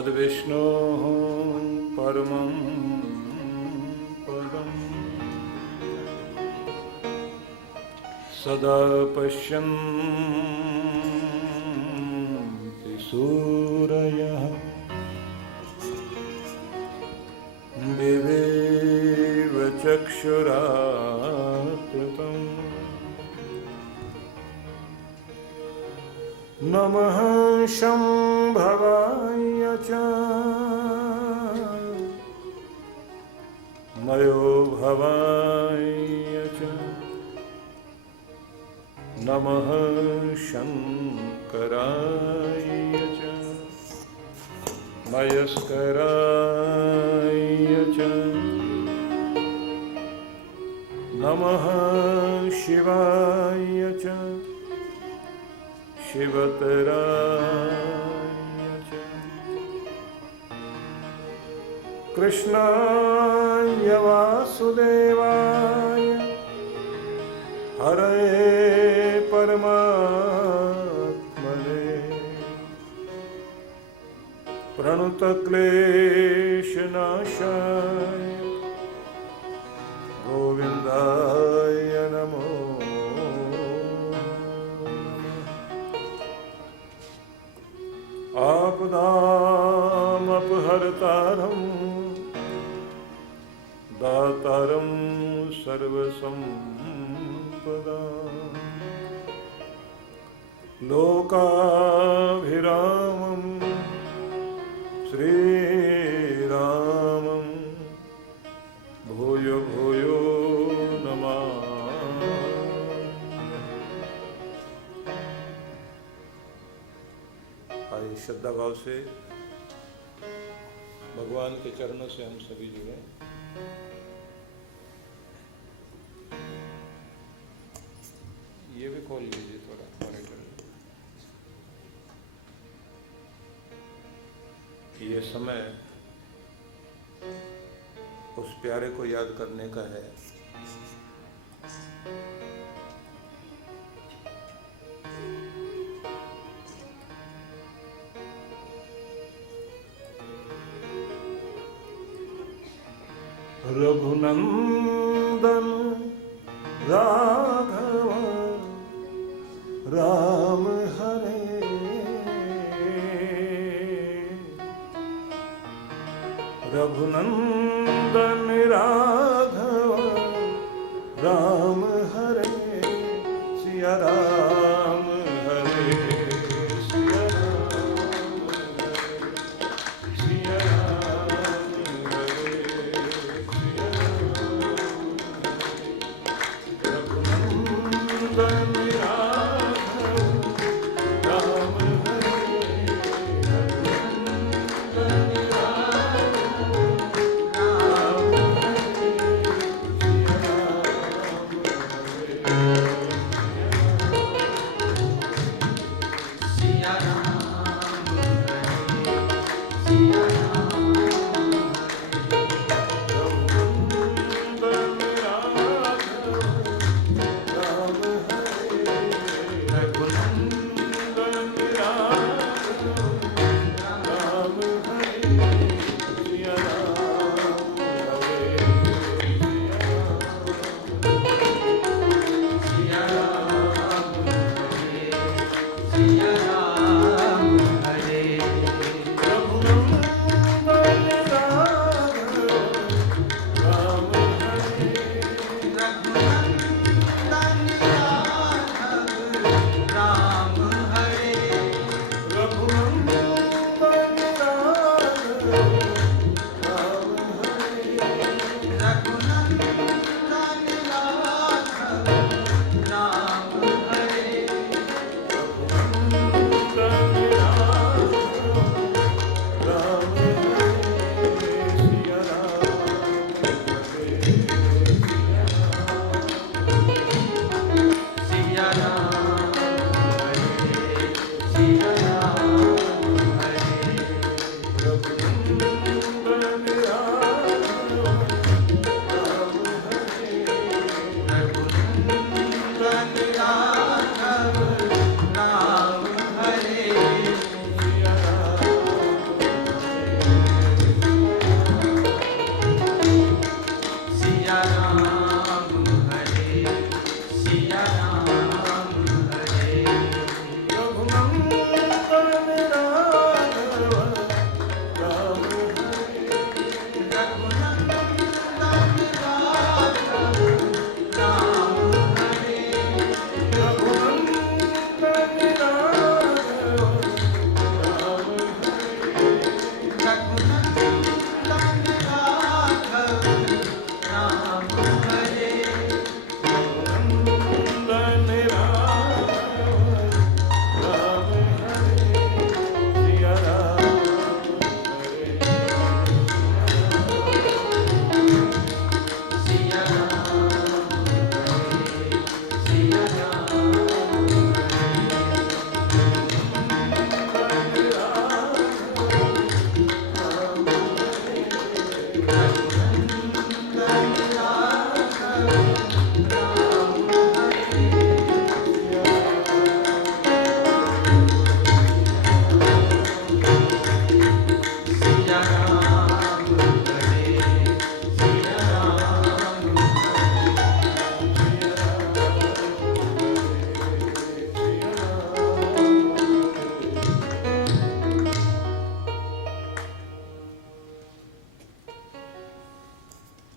तद्विष्णोः परमं पदम् सदा पश्यन्ति सूरयः दिवेव चक्षुराततम् नमः शम्भवाय च मयो भवाय च नमः शङ्कराय च मयस्कराय च नमः शिवाय च शिवतराय च कृष्णाय वासुदेवाय हरे परमात्मने प्रणतक्लेशनाशाय गोविन्दाय नमो आपदामपहर्तारं दातारं सर्वसम्पदां लोकाभिरामं श्रीरामं भूयो भूयो नमामि। आइए श्रद्धा भाव से भगवान के चरणों से हम सभी जुड़े। ये भी खोल लीजिए थोड़ा मॉनिटर। ये समय उस प्यारे को याद करने का है रघुनंदन राघव राम हरे रघुनंदन राघव राम हरे सिया राम हरे सिया राम हरे सिया राम हरे सिया राम रघुनंदन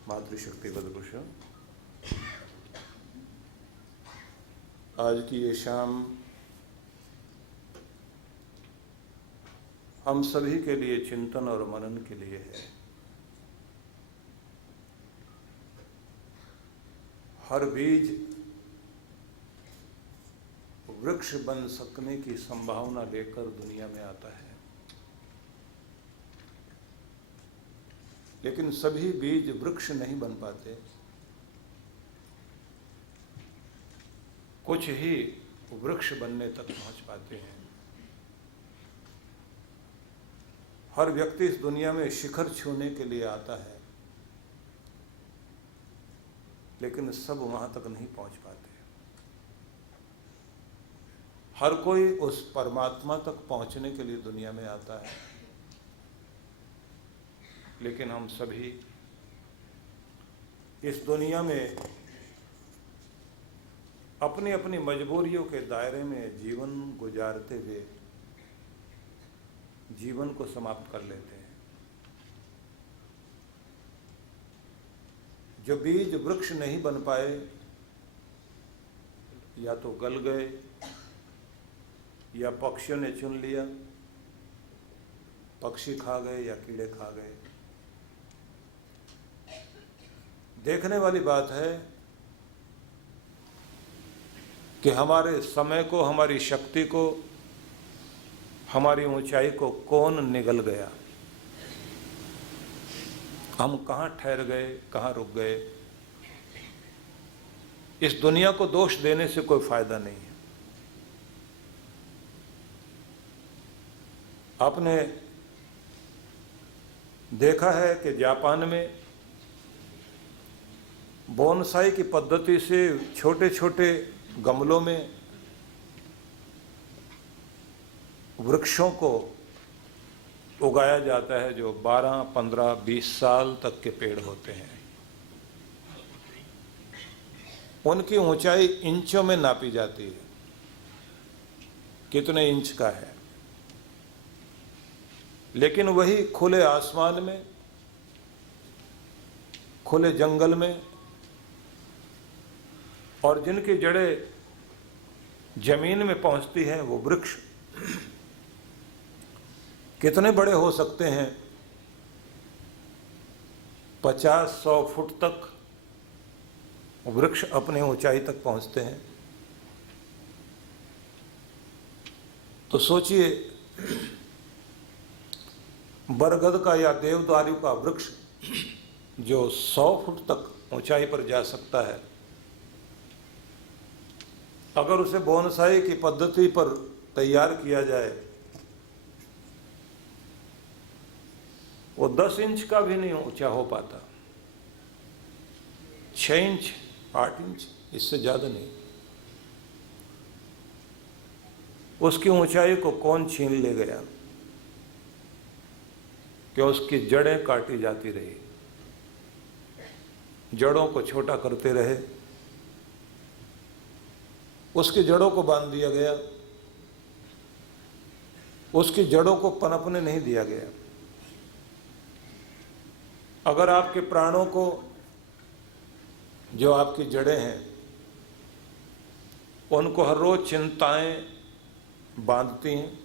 मातृशक्ति पदपुरुष, आज की ये शाम हम सभी के लिए चिंतन और मनन के लिए है। हर बीज वृक्ष बन सकने की संभावना लेकर दुनिया में आता है, लेकिन सभी बीज वृक्ष नहीं बन पाते। कुछ ही वृक्ष बनने तक पहुंच पाते हैं। हर व्यक्ति इस दुनिया में शिखर छूने के लिए आता है, लेकिन सब वहां तक नहीं पहुंच पाते। हर कोई उस परमात्मा तक पहुंचने के लिए दुनिया में आता है, लेकिन हम सभी इस दुनिया में अपनी अपनी मजबूरियों के दायरे में जीवन गुजारते हुए जीवन को समाप्त कर लेते हैं। जो बीज वृक्ष नहीं बन पाए, या तो गल गए या पक्षियों ने चुन लिया, पक्षी खा गए या कीड़े खा गए। देखने वाली बात है कि हमारे समय को, हमारी शक्ति को, हमारी ऊंचाई को कौन निगल गया। हम कहाँ ठहर गए, कहाँ रुक गए। इस दुनिया को दोष देने से कोई फायदा नहीं है। आपने देखा है कि जापान में बोनसाई की पद्धति से छोटे छोटे गमलों में वृक्षों को उगाया जाता है, जो 12, 15, 20 साल तक के पेड़ होते हैं। उनकी ऊंचाई इंचों में नापी जाती है, कितने इंच का है। लेकिन वही खुले आसमान में, खुले जंगल में, और जिनकी जड़ें जमीन में पहुंचती हैं, वो वृक्ष कितने बड़े हो सकते हैं। 50-100 फुट तक वृक्ष अपने ऊंचाई तक पहुंचते हैं। तो सोचिए, बरगद का या देवदारू का वृक्ष जो 100 फुट तक ऊंचाई पर जा सकता है, अगर उसे बोनसाई की पद्धति पर तैयार किया जाए, वो 10 इंच का भी नहीं ऊंचा हो पाता। 6 इंच, 8 इंच, इससे ज्यादा नहीं। उसकी ऊंचाई को कौन छीन ले गया कि उसकी जड़ें काटी जाती रही, जड़ों को छोटा करते रहे, उसकी जड़ों को बांध दिया गया, उसकी जड़ों को पनपने नहीं दिया गया। अगर आपके प्राणों को, जो आपकी जड़ें हैं, उनको हर रोज चिंताएं बांधती हैं,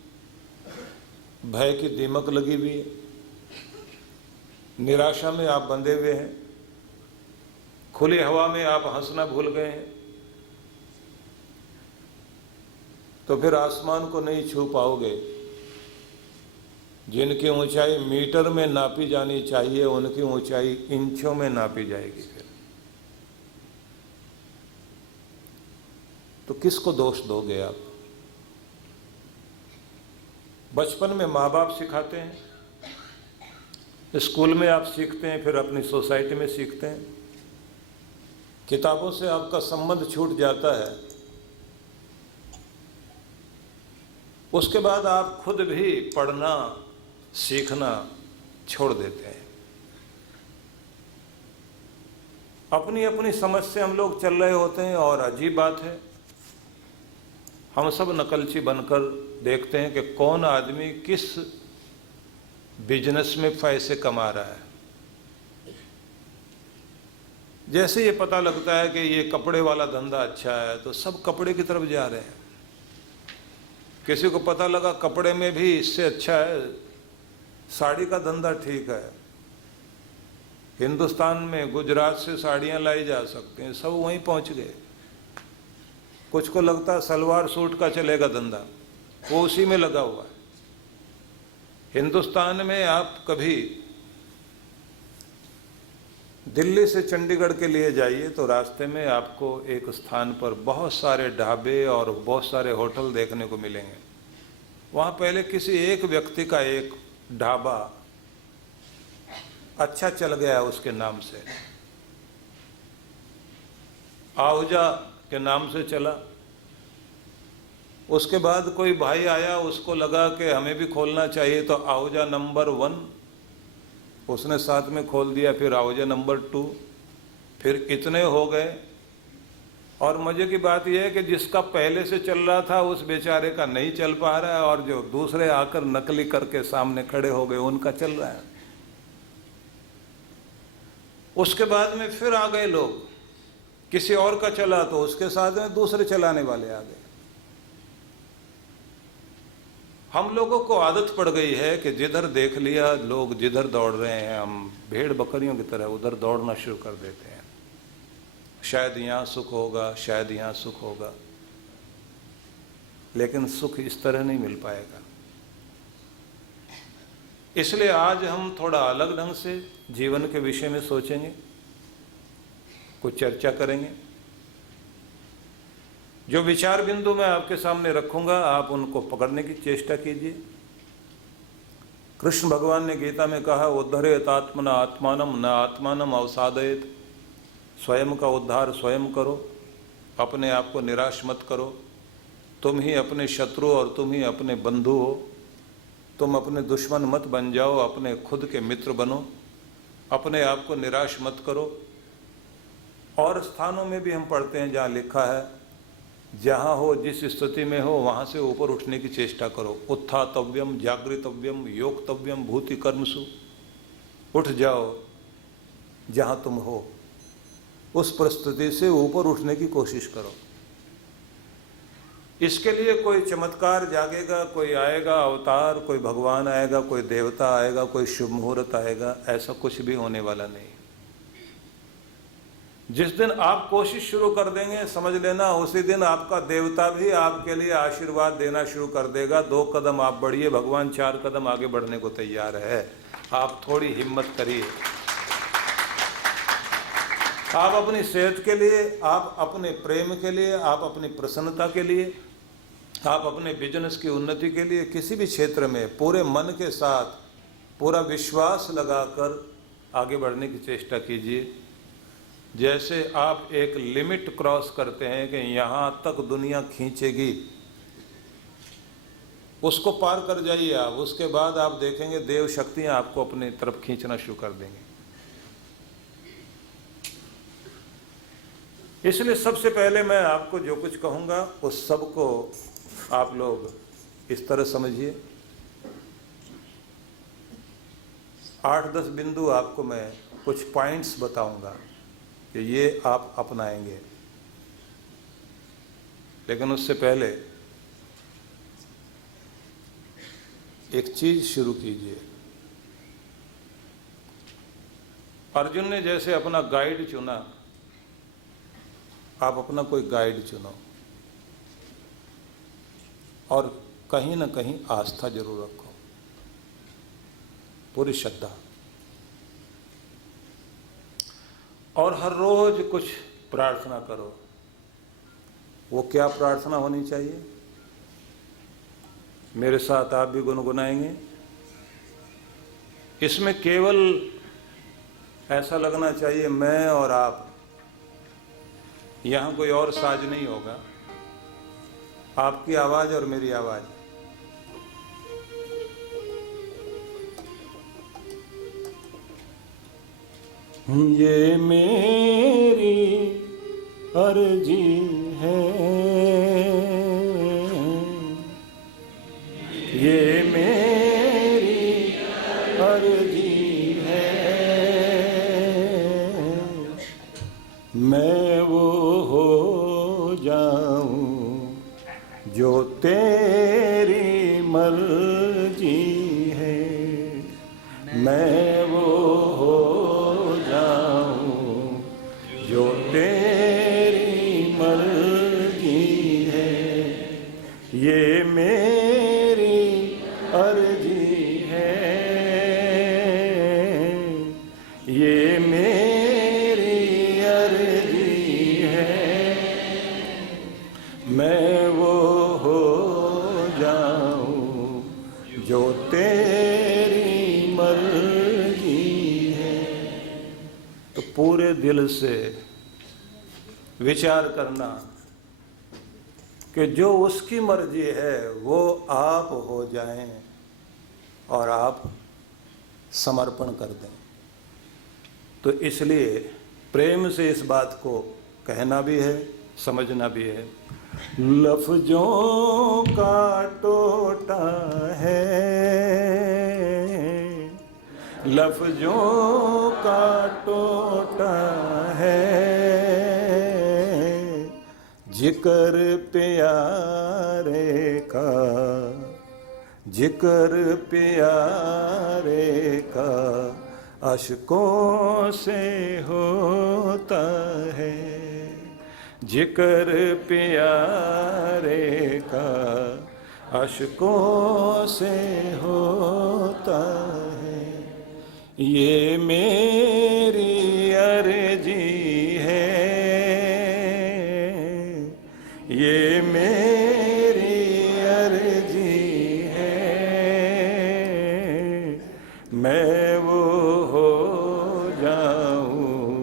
भय की दीमक लगी हुई है, निराशा में आप बंधे हुए हैं, खुली हवा में आप हंसना भूल गए हैं, तो फिर आसमान को नहीं छू पाओगे। जिनकी ऊंचाई मीटर में नापी जानी चाहिए, उनकी ऊंचाई इंचों में नापी जाएगी। फिर तो किसको दोष दोगे आप? बचपन में माँ बाप सिखाते हैं स्कूल में आप सीखते हैं, फिर अपनी सोसाइटी में सीखते हैं। किताबों से आपका संबंध छूट जाता है, उसके बाद आप खुद भी पढ़ना सीखना छोड़ देते हैं। अपनी अपनी समझ से हम लोग चल रहे होते हैं। और अजीब बात है, हम सब नकलची बनकर देखते हैं कि कौन आदमी किस बिजनेस में पैसे कमा रहा है। जैसे ये पता लगता है कि ये कपड़े वाला धंधा अच्छा है तो सब कपड़े की तरफ जा रहे हैं। किसी को पता लगा कपड़े में भी इससे अच्छा है साड़ी का धंधा ठीक है, हिंदुस्तान में गुजरात से साड़ियाँ लाई जा सकती हैं, सब वहीं पहुंच गए। कुछ को लगता है सलवार सूट का चलेगा धंधा, वो उसी में लगा हुआ है। हिंदुस्तान में आप कभी दिल्ली से चंडीगढ़ के लिए जाइए तो रास्ते में आपको एक स्थान पर बहुत सारे ढाबे और बहुत सारे होटल देखने को मिलेंगे। वहाँ पहले किसी एक व्यक्ति का एक ढाबा अच्छा चल गया उसके नाम से, आहूजा के नाम से चला। उसके बाद कोई भाई आया, उसको लगा कि हमें भी खोलना चाहिए, तो आहूजा नंबर 1 उसने साथ में खोल दिया, फिर आहूजा नंबर 2, फिर इतने हो गए। और मजे की बात यह है कि जिसका पहले से चल रहा था उस बेचारे का नहीं चल पा रहा है, और जो दूसरे आकर नकली करके सामने खड़े हो गए उनका चल रहा है। उसके बाद में फिर आ गए लोग, किसी और का चला तो उसके साथ में दूसरे चलाने वाले आ गए। हम लोगों को आदत पड़ गई है कि जिधर देख लिया लोग जिधर दौड़ रहे हैं, हम भेड़ बकरियों की तरह उधर दौड़ना शुरू कर देते हैं। शायद यहाँ सुख होगा, शायद यहाँ सुख होगा, लेकिन सुख इस तरह नहीं मिल पाएगा। इसलिए आज हम थोड़ा अलग ढंग से जीवन के विषय में सोचेंगे, कुछ चर्चा करेंगे। जो विचार बिंदु मैं आपके सामने रखूंगा आप उनको पकड़ने की चेष्टा कीजिए। कृष्ण भगवान ने गीता में कहा, उद्धरेत आत्मना आत्मानम न आत्मानम अवसादयेत। स्वयं का उद्धार स्वयं करो, अपने आप को निराश मत करो। तुम ही अपने शत्रु और तुम ही अपने बंधु हो। तुम अपने दुश्मन मत बन जाओ, अपने खुद के मित्र बनो। अपने आप को निराश मत करो। और स्थानों में भी हम पढ़ते हैं जहाँ लिखा है, जहाँ हो जिस स्थिति में हो वहाँ से ऊपर उठने की चेष्टा करो। उत्थातव्यम जागृतव्यम योक्तव्यम भूति कर्मसु। उठ जाओ, जहाँ तुम हो उस परिस्थिति से ऊपर उठने की कोशिश करो। इसके लिए कोई चमत्कार जागेगा, कोई आएगा अवतार, कोई भगवान आएगा, कोई देवता आएगा, कोई शुभ मुहूर्त आएगा, ऐसा कुछ भी होने वाला नहीं। जिस दिन आप कोशिश शुरू कर देंगे, समझ लेना उसी दिन आपका देवता भी आपके लिए आशीर्वाद देना शुरू कर देगा। 2 कदम आप बढ़िए, भगवान 4 कदम आगे बढ़ने को तैयार है। आप थोड़ी हिम्मत करिए। आप अपनी सेहत के लिए, आप अपने प्रेम के लिए, आप अपनी प्रसन्नता के लिए, आप अपने बिजनेस की उन्नति के लिए, किसी भी क्षेत्र में पूरे मन के साथ पूरा विश्वास लगाकर आगे बढ़ने की चेष्टा कीजिए। जैसे आप एक लिमिट क्रॉस करते हैं कि यहाँ तक दुनिया खींचेगी, उसको पार कर जाइए आप। उसके बाद आप देखेंगे देव शक्तियाँ आपको अपनी तरफ खींचना शुरू कर देंगे। इसलिए सबसे पहले मैं आपको जो कुछ कहूँगा उस सब को आप लोग इस तरह समझिए। 8-10 बिंदु आपको मैं कुछ पॉइंट्स बताऊंगा कि ये आप अपनाएंगे। लेकिन उससे पहले एक चीज शुरू कीजिए। अर्जुन ने जैसे अपना गाइड चुना, आप अपना कोई गाइड चुनो और कहीं ना कहीं आस्था जरूर रखो, पूरी श्रद्धा। और हर रोज कुछ प्रार्थना करो। वो क्या प्रार्थना होनी चाहिए? मेरे साथ आप भी गुनगुनाएंगे। इसमें केवल ऐसा लगना चाहिए मैं और आप, यहाँ कोई और साज नहीं होगा, आपकी आवाज और मेरी आवाज। ये मेरी अर्जी है, ये मेरी अर्जी है, मैं वो हो जाऊं जो तेरी मर्जी है, मैं वो हो जाऊं जो तेरी मर्जी है, ये मेरी अर्जी है, ये मेरी अर्जी है, मैं वो हो जाऊं जो तेरी मर्जी है। तो पूरे दिल से विचार करना कि जो उसकी मर्जी है वो आप हो जाएं और आप समर्पण कर दें। तो इसलिए प्रेम से इस बात को कहना भी है, समझना भी है। लफ्जों का टोटा है, लफ्जों का टोटा है, जिक्र प्यारे का, जिक्र प्यारे का अश्कों से होता है, जिक्र प्यारे का अश्कों से होता है, ये मेरी अर्जी है, ये मेरी अर्जी है, मैं वो हो जाऊं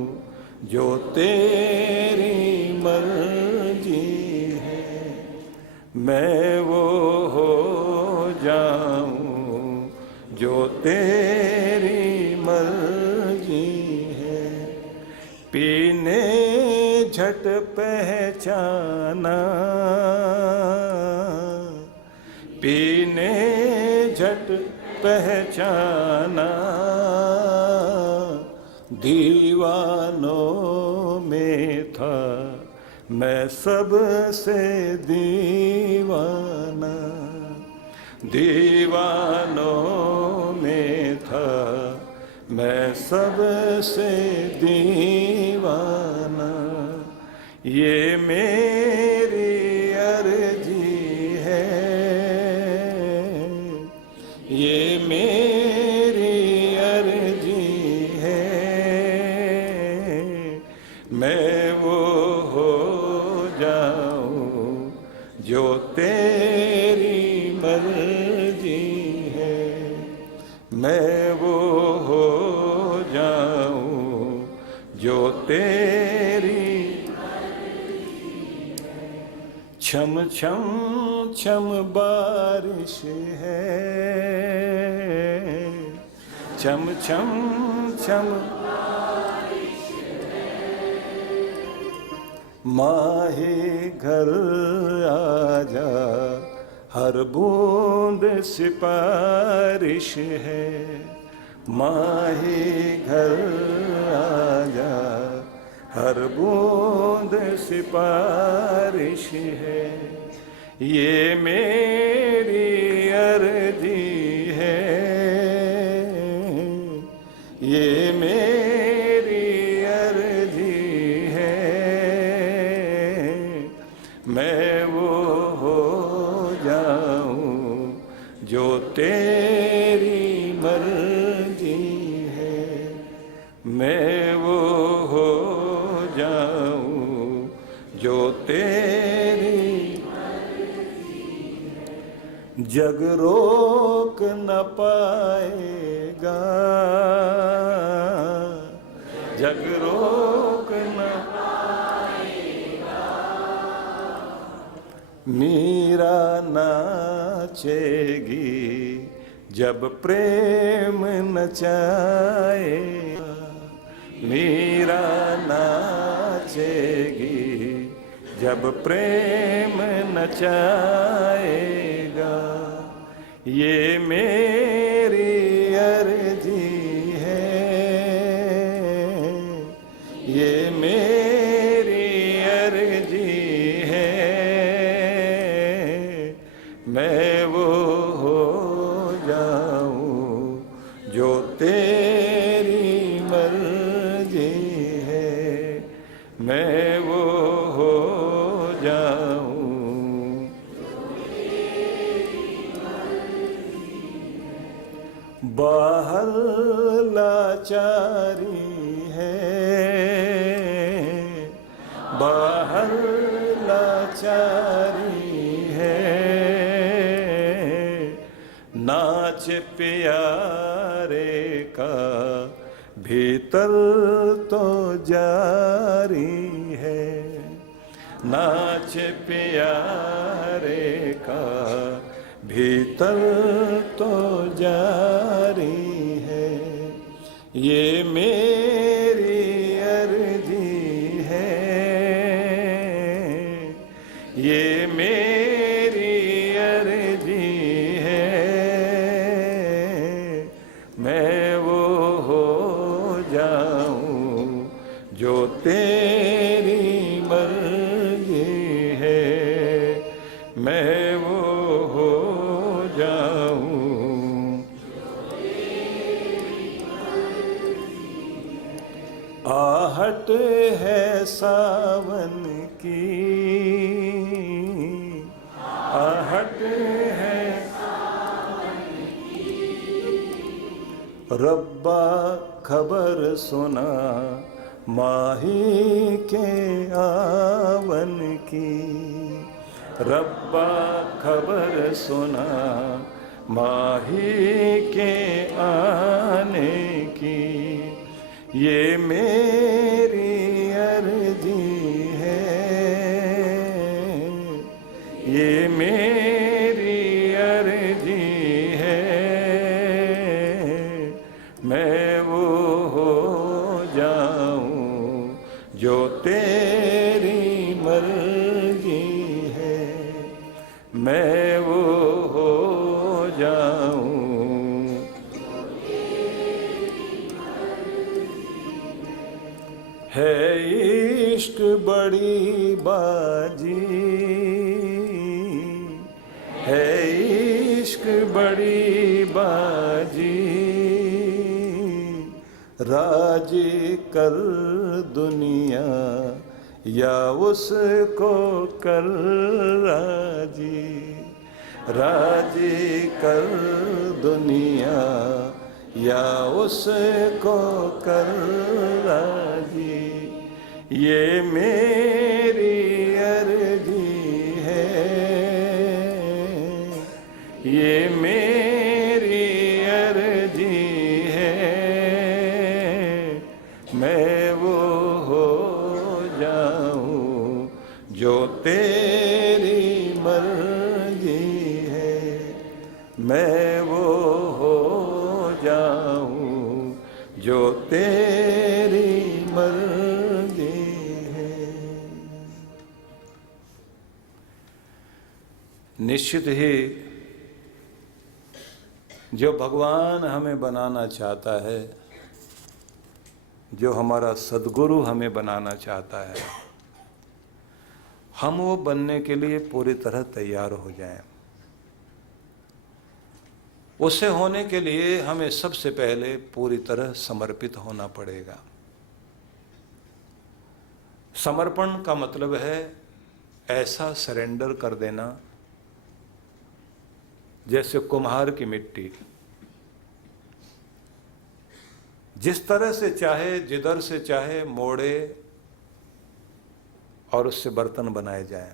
जो तेरी मर्जी है, मैं वो हो जाऊं जो तेरी मर्जी है। पीने झट पहचाना, पीने झट पहचाना, दीवानों में था मैं सबसे दीवाना, दीवानों में था मैं सबसे दीवाना, ये मेरी अर्जी है, ये मेरी अर्जी है, मैं वो हो जाऊं जो तेरी मर्जी है, मैं वो हो जाऊं जो तेरी। छम छम छम बारिश है, छम छम छम माही घर आजा, हर बूंद सिपारिश है, माही घर आजा, हर बूंद सिपारिश है, ये मेरी अर्जी है, ये मेरी अर्जी है, मैं वो हो जाऊं जो तेरी मर्जी है, मैं वो हो जाऊं जो तेरी। जग रोक न पाएगा, जग रोक न पाएगा। मीरा नाचेगी जब प्रेम नचाएगा, मीरा नाचेगी जब प्रेम नचाएगा। ये मेरी अर्जी है, ये मेरी अर्जी है, मैं वो हो जाऊं जो तेरी मर्जी है, मैं वो हो जाऊं। बाहर लाचारी है, बाहर लाचारी है, नाच प्यारे का भीतर तो जारी है, नाच प्यारे का भीतर तो जारी है। ये मेरी अर्जी है, ये मेरी अर्जी है, मैं वो हो जाऊं जो तेरी मर्जी है, मैं वो हो जाऊं। आहट है सावन की, आहट है रब्बा खबर सुना माही के आवन की, रब्बा खबर सुना माही के आने की। ये मेरी अर्जी है, ये मेरी अर्जी है, मैं वो हो जाऊं जो तेरी मर्जी है, मैं वो हो जाऊं। है इश्क बड़ी बाजी, है इश्क बड़ी बाजी, राजी कर दुनिया या उसको कर राजी, राजी कर दुनिया या उसको कर राजी। ये मेरी अर्जी है, ये मेरी अर्जी है, मैं वो हो जाऊं जो तेरी मर्जी है, मैं वो हो जाऊं जो तेरी मर्जी है। निश्चित ही जो भगवान हमें बनाना चाहता है, जो हमारा सद्गुरु हमें बनाना चाहता है, हम वो बनने के लिए पूरी तरह तैयार हो जाएं। उसे होने के लिए हमें सबसे पहले पूरी तरह समर्पित होना पड़ेगा। समर्पण का मतलब है ऐसा सरेंडर कर देना जैसे कुम्हार की मिट्टी जिस तरह से चाहे, जिधर से चाहे मोड़े और उससे बर्तन बनाए जाएं।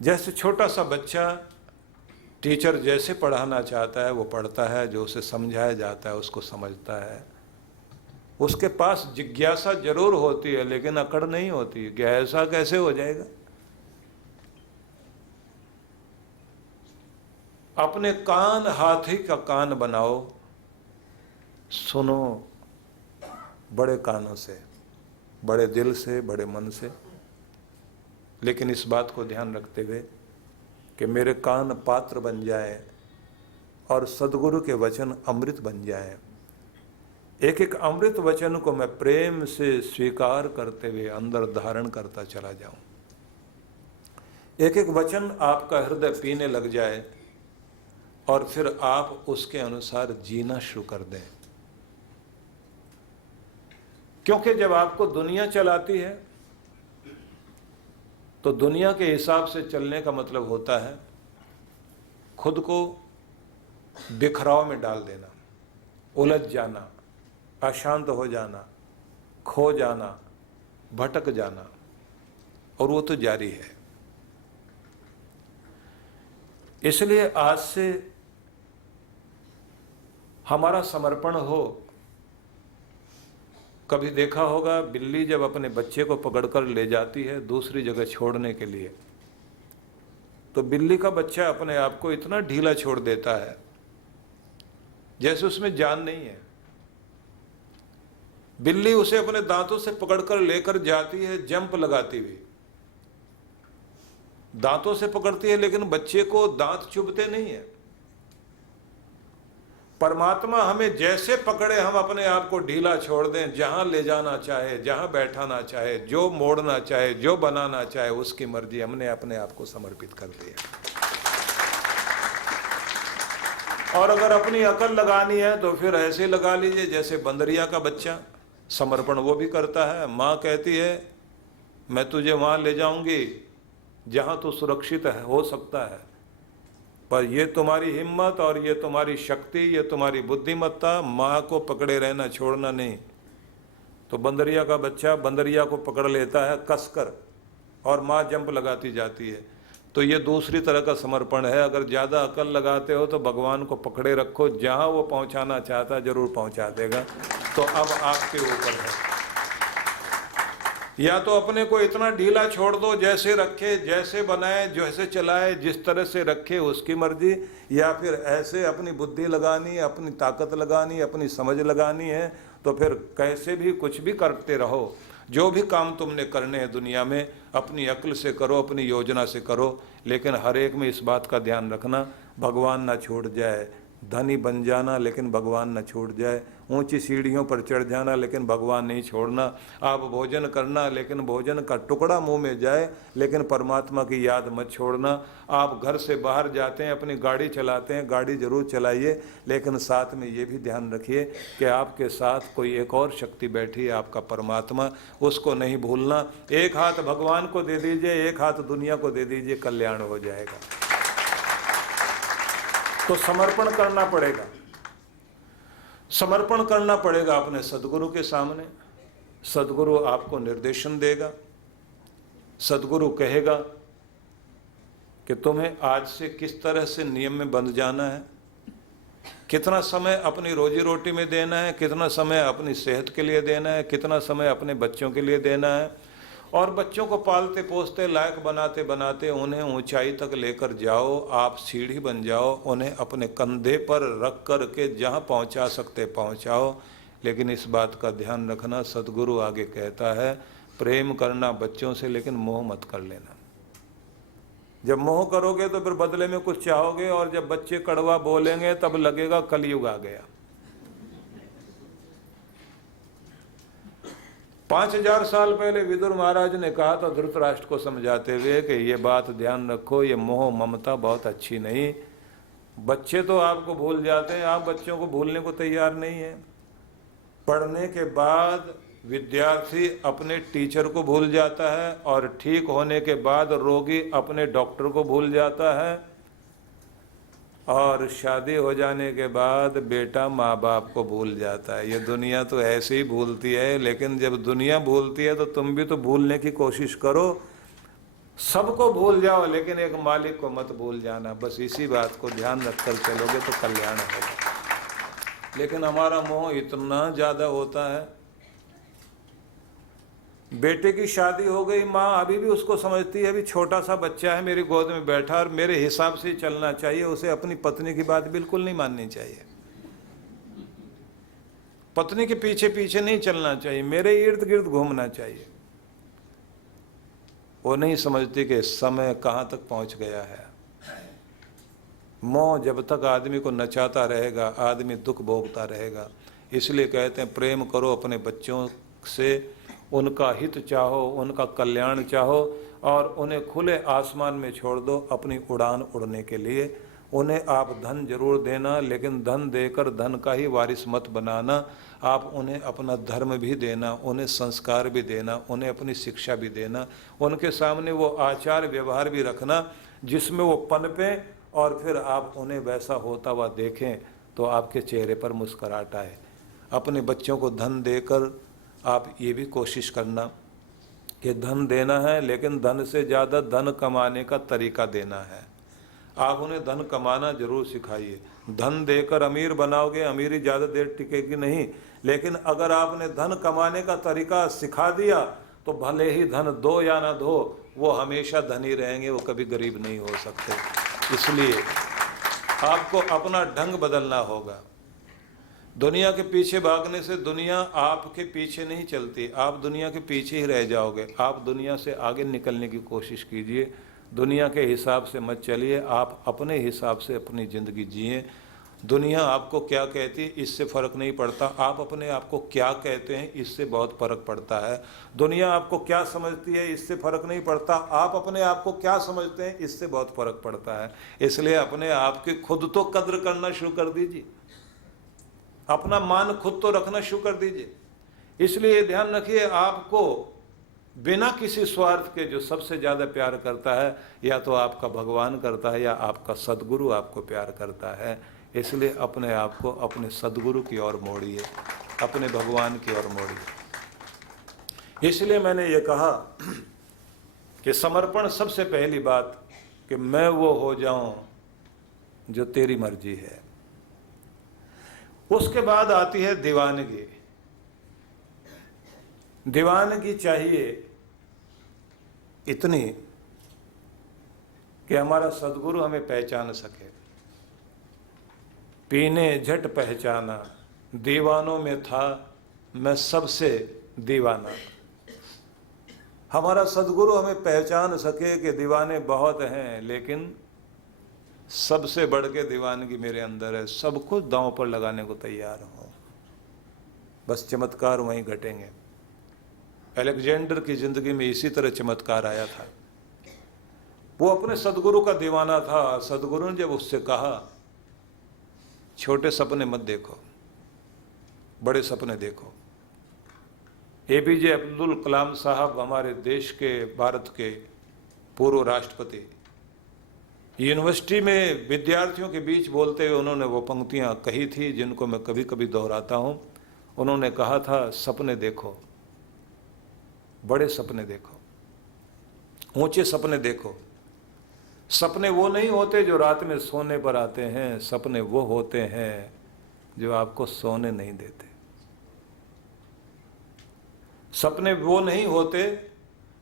जैसे छोटा सा बच्चा टीचर जैसे पढ़ाना चाहता है वो पढ़ता है, जो उसे समझाया जाता है उसको समझता है। उसके पास जिज्ञासा जरूर होती है लेकिन अकड़ नहीं होती कि ऐसा कैसे हो जाएगा। अपने कान हाथी का कान बनाओ, सुनो बड़े कानों से, बड़े दिल से, बड़े मन से, लेकिन इस बात को ध्यान रखते हुए कि मेरे कान पात्र बन जाए और सद्गुरु के वचन अमृत बन जाए। एक एक अमृत वचन को मैं प्रेम से स्वीकार करते हुए अंदर धारण करता चला जाऊं। एक एक वचन आपका हृदय पीने लग जाए और फिर आप उसके अनुसार जीना शुरू कर दें। क्योंकि जब आपको दुनिया चलाती है तो दुनिया के हिसाब से चलने का मतलब होता है खुद को बिखराव में डाल देना, उलझ जाना, अशांत हो जाना, खो जाना, भटक जाना, और वो तो जारी है। इसलिए आज से हमारा समर्पण हो। कभी देखा होगा बिल्ली जब अपने बच्चे को पकड़कर ले जाती है दूसरी जगह छोड़ने के लिए, तो बिल्ली का बच्चा अपने आप को इतना ढीला छोड़ देता है जैसे उसमें जान नहीं है। बिल्ली उसे अपने दांतों से पकड़कर लेकर जाती है, जंप लगाती हुई दांतों से पकड़ती है, लेकिन बच्चे को दांत चुभते नहीं है। परमात्मा हमें जैसे पकड़े हम अपने आप को ढीला छोड़ दें, जहां ले जाना चाहे, जहां बैठाना चाहे, जो मोड़ना चाहे, जो बनाना चाहे, उसकी मर्जी, हमने अपने आप को समर्पित कर दिया। और अगर अपनी अकल लगानी है तो फिर ऐसे लगा लीजिए जैसे बंदरिया का बच्चा समर्पण वो भी करता है। माँ कहती है मैं तुझे वहां ले जाऊंगी जहां तू सुरक्षित है, हो सकता है, पर ये तुम्हारी हिम्मत और ये तुम्हारी शक्ति, ये तुम्हारी बुद्धिमत्ता, माँ को पकड़े रहना, छोड़ना नहीं। तो बंदरिया का बच्चा बंदरिया को पकड़ लेता है कसकर और माँ जंप लगाती जाती है। तो ये दूसरी तरह का समर्पण है। अगर ज़्यादा अकल लगाते हो तो भगवान को पकड़े रखो, जहाँ वो पहुँचाना चाहता है जरूर पहुँचा देगा। तो अब आपके ऊपर है, या तो अपने को इतना ढीला छोड़ दो जैसे रखे, जैसे बनाए, जैसे चलाए, जिस तरह से रखे उसकी मर्जी, या फिर ऐसे अपनी बुद्धि लगानी, अपनी ताकत लगानी, अपनी समझ लगानी है तो फिर कैसे भी कुछ भी करते रहो। जो भी काम तुमने करने हैं दुनिया में अपनी अक्ल से करो, अपनी योजना से करो, लेकिन हर एक में इस बात का ध्यान रखना भगवान ना छोड़ जाए। धनी बन जाना लेकिन भगवान न छोड़ जाए, ऊंची सीढ़ियों पर चढ़ जाना लेकिन भगवान नहीं छोड़ना। आप भोजन करना लेकिन भोजन का टुकड़ा मुंह में जाए लेकिन परमात्मा की याद मत छोड़ना। आप घर से बाहर जाते हैं, अपनी गाड़ी चलाते हैं, गाड़ी जरूर चलाइए, लेकिन साथ में ये भी ध्यान रखिए कि आपके साथ कोई एक और शक्ति बैठी है, आपका परमात्मा, उसको नहीं भूलना। एक हाथ भगवान को दे दीजिए, एक हाथ दुनिया को दे दीजिए, कल्याण हो जाएगा। तो समर्पण करना पड़ेगा, समर्पण करना पड़ेगा अपने सदगुरु के सामने। सदगुरु आपको निर्देशन देगा, सदगुरु कहेगा कि तुम्हें आज से किस तरह से नियम में बंध जाना है, कितना समय अपनी रोजी रोटी में देना है, कितना समय अपनी सेहत के लिए देना है, कितना समय अपने बच्चों के लिए देना है, और बच्चों को पालते पोसते लायक बनाते बनाते उन्हें ऊंचाई तक लेकर जाओ। आप सीढ़ी बन जाओ, उन्हें अपने कंधे पर रख कर के जहाँ पहुँचा सकते पहुँचाओ। लेकिन इस बात का ध्यान रखना, सदगुरु आगे कहता है प्रेम करना बच्चों से, लेकिन मोह मत कर लेना। जब मोह करोगे तो फिर बदले में कुछ चाहोगे, और जब बच्चे कड़वा बोलेंगे तब लगेगा कलयुग आ गया। 5000 साल पहले विदुर महाराज ने कहा था धृतराष्ट्र को समझाते हुए कि ये बात ध्यान रखो, ये मोह ममता बहुत अच्छी नहीं। बच्चे तो आपको भूल जाते हैं, आप बच्चों को भूलने को तैयार नहीं है। पढ़ने के बाद विद्यार्थी अपने टीचर को भूल जाता है, और ठीक होने के बाद रोगी अपने डॉक्टर को भूल जाता है, और शादी हो जाने के बाद बेटा माँ बाप को भूल जाता है। ये दुनिया तो ऐसे ही भूलती है, लेकिन जब दुनिया भूलती है तो तुम भी तो भूलने की कोशिश करो। सबको भूल जाओ लेकिन एक मालिक को मत भूल जाना। बस इसी बात को ध्यान रखकर चलोगे तो कल्याण होगा। लेकिन हमारा मोह इतना ज्यादा होता है। बेटे की शादी हो गई, माँ अभी भी उसको समझती है अभी छोटा सा बच्चा है मेरी गोद में बैठा और मेरे हिसाब से चलना चाहिए, उसे अपनी पत्नी की बात बिल्कुल नहीं माननी चाहिए। पत्नी के पीछे पीछे नहीं चलना चाहिए, मेरे इर्द गिर्द घूमना चाहिए। वो नहीं समझती कि समय कहाँ तक पहुँच गया है। मोह जब तक आदमी को नचाता रहेगा आदमी दुख भोगता रहेगा। इसलिए कहते हैं प्रेम करो अपने बच्चों से, उनका हित चाहो, उनका कल्याण चाहो और उन्हें खुले आसमान में छोड़ दो अपनी उड़ान उड़ने के लिए। उन्हें आप धन जरूर देना लेकिन धन देकर धन का ही वारिस मत बनाना। आप उन्हें अपना धर्म भी देना, उन्हें संस्कार भी देना, उन्हें अपनी शिक्षा भी देना। उनके सामने वो आचार व्यवहार भी रखना जिसमें वो पनपे और फिर आप उन्हें वैसा होता हुआ देखें तो आपके चेहरे पर मुस्कुराहट आए। अपने बच्चों को धन देकर आप ये भी कोशिश करना कि धन देना है लेकिन धन से ज़्यादा धन कमाने का तरीका देना है। आप उन्हें धन कमाना जरूर सिखाइए। धन देकर अमीर बनाओगे, अमीरी ज़्यादा देर टिकेगी नहीं, लेकिन अगर आपने धन कमाने का तरीका सिखा दिया तो भले ही धन दो या ना दो, वो हमेशा धनी रहेंगे, वो कभी गरीब नहीं हो सकते। इसलिए आपको अपना ढंग बदलना होगा। दुनिया के पीछे भागने से दुनिया आपके पीछे नहीं चलती, आप दुनिया के पीछे ही रह जाओगे। आप दुनिया से आगे निकलने की कोशिश कीजिए, दुनिया के हिसाब से मत चलिए, आप अपने हिसाब से अपनी ज़िंदगी जिए। दुनिया आपको क्या कहती है इससे फ़र्क नहीं पड़ता, आप अपने आप को क्या कहते हैं इससे बहुत फ़र्क पड़ता है। दुनिया आपको क्या समझती है इससे फ़र्क नहीं पड़ता, आप अपने आप को क्या समझते हैं इससे बहुत फ़र्क पड़ता है। इसलिए अपने आप की खुद तो कद्र करना शुरू कर दीजिए, अपना मान खुद तो रखना शुरू कर दीजिए। इसलिए ध्यान रखिए, आपको बिना किसी स्वार्थ के जो सबसे ज़्यादा प्यार करता है या तो आपका भगवान करता है या आपका सदगुरु आपको प्यार करता है। इसलिए अपने आप को अपने सदगुरु की ओर मोड़िए, अपने भगवान की ओर मोड़िए। इसलिए मैंने ये कहा कि समर्पण सबसे पहली बात कि मैं वो हो जाऊं जो तेरी मर्जी है। उसके बाद आती है दीवानगी। दीवानगी चाहिए इतनी कि हमारा सदगुरु हमें पहचान सके। पीने झट पहचाना, दीवानों में था मैं सबसे दीवाना। हमारा सदगुरु हमें पहचान सके कि दीवाने बहुत हैं लेकिन सबसे बढ़ के दीवानगी मेरे अंदर है, सब कुछ दांव पर लगाने को तैयार हूं। बस चमत्कार वहीं घटेंगे। अलेक्जेंडर की जिंदगी में इसी तरह चमत्कार आया था। वो अपने सदगुरु का दीवाना था। सदगुरु ने जब उससे कहा छोटे सपने मत देखो, बड़े सपने देखो। एपीजे अब्दुल कलाम साहब हमारे देश के, भारत के पूर्व राष्ट्रपति, यूनिवर्सिटी में विद्यार्थियों के बीच बोलते हुए उन्होंने वो पंक्तियां कही थी जिनको मैं कभी कभी दोहराता हूं। उन्होंने कहा था सपने देखो, बड़े सपने देखो, ऊंचे सपने देखो। सपने वो नहीं होते जो रात में सोने पर आते हैं, सपने वो होते हैं जो आपको सोने नहीं देते। सपने वो नहीं होते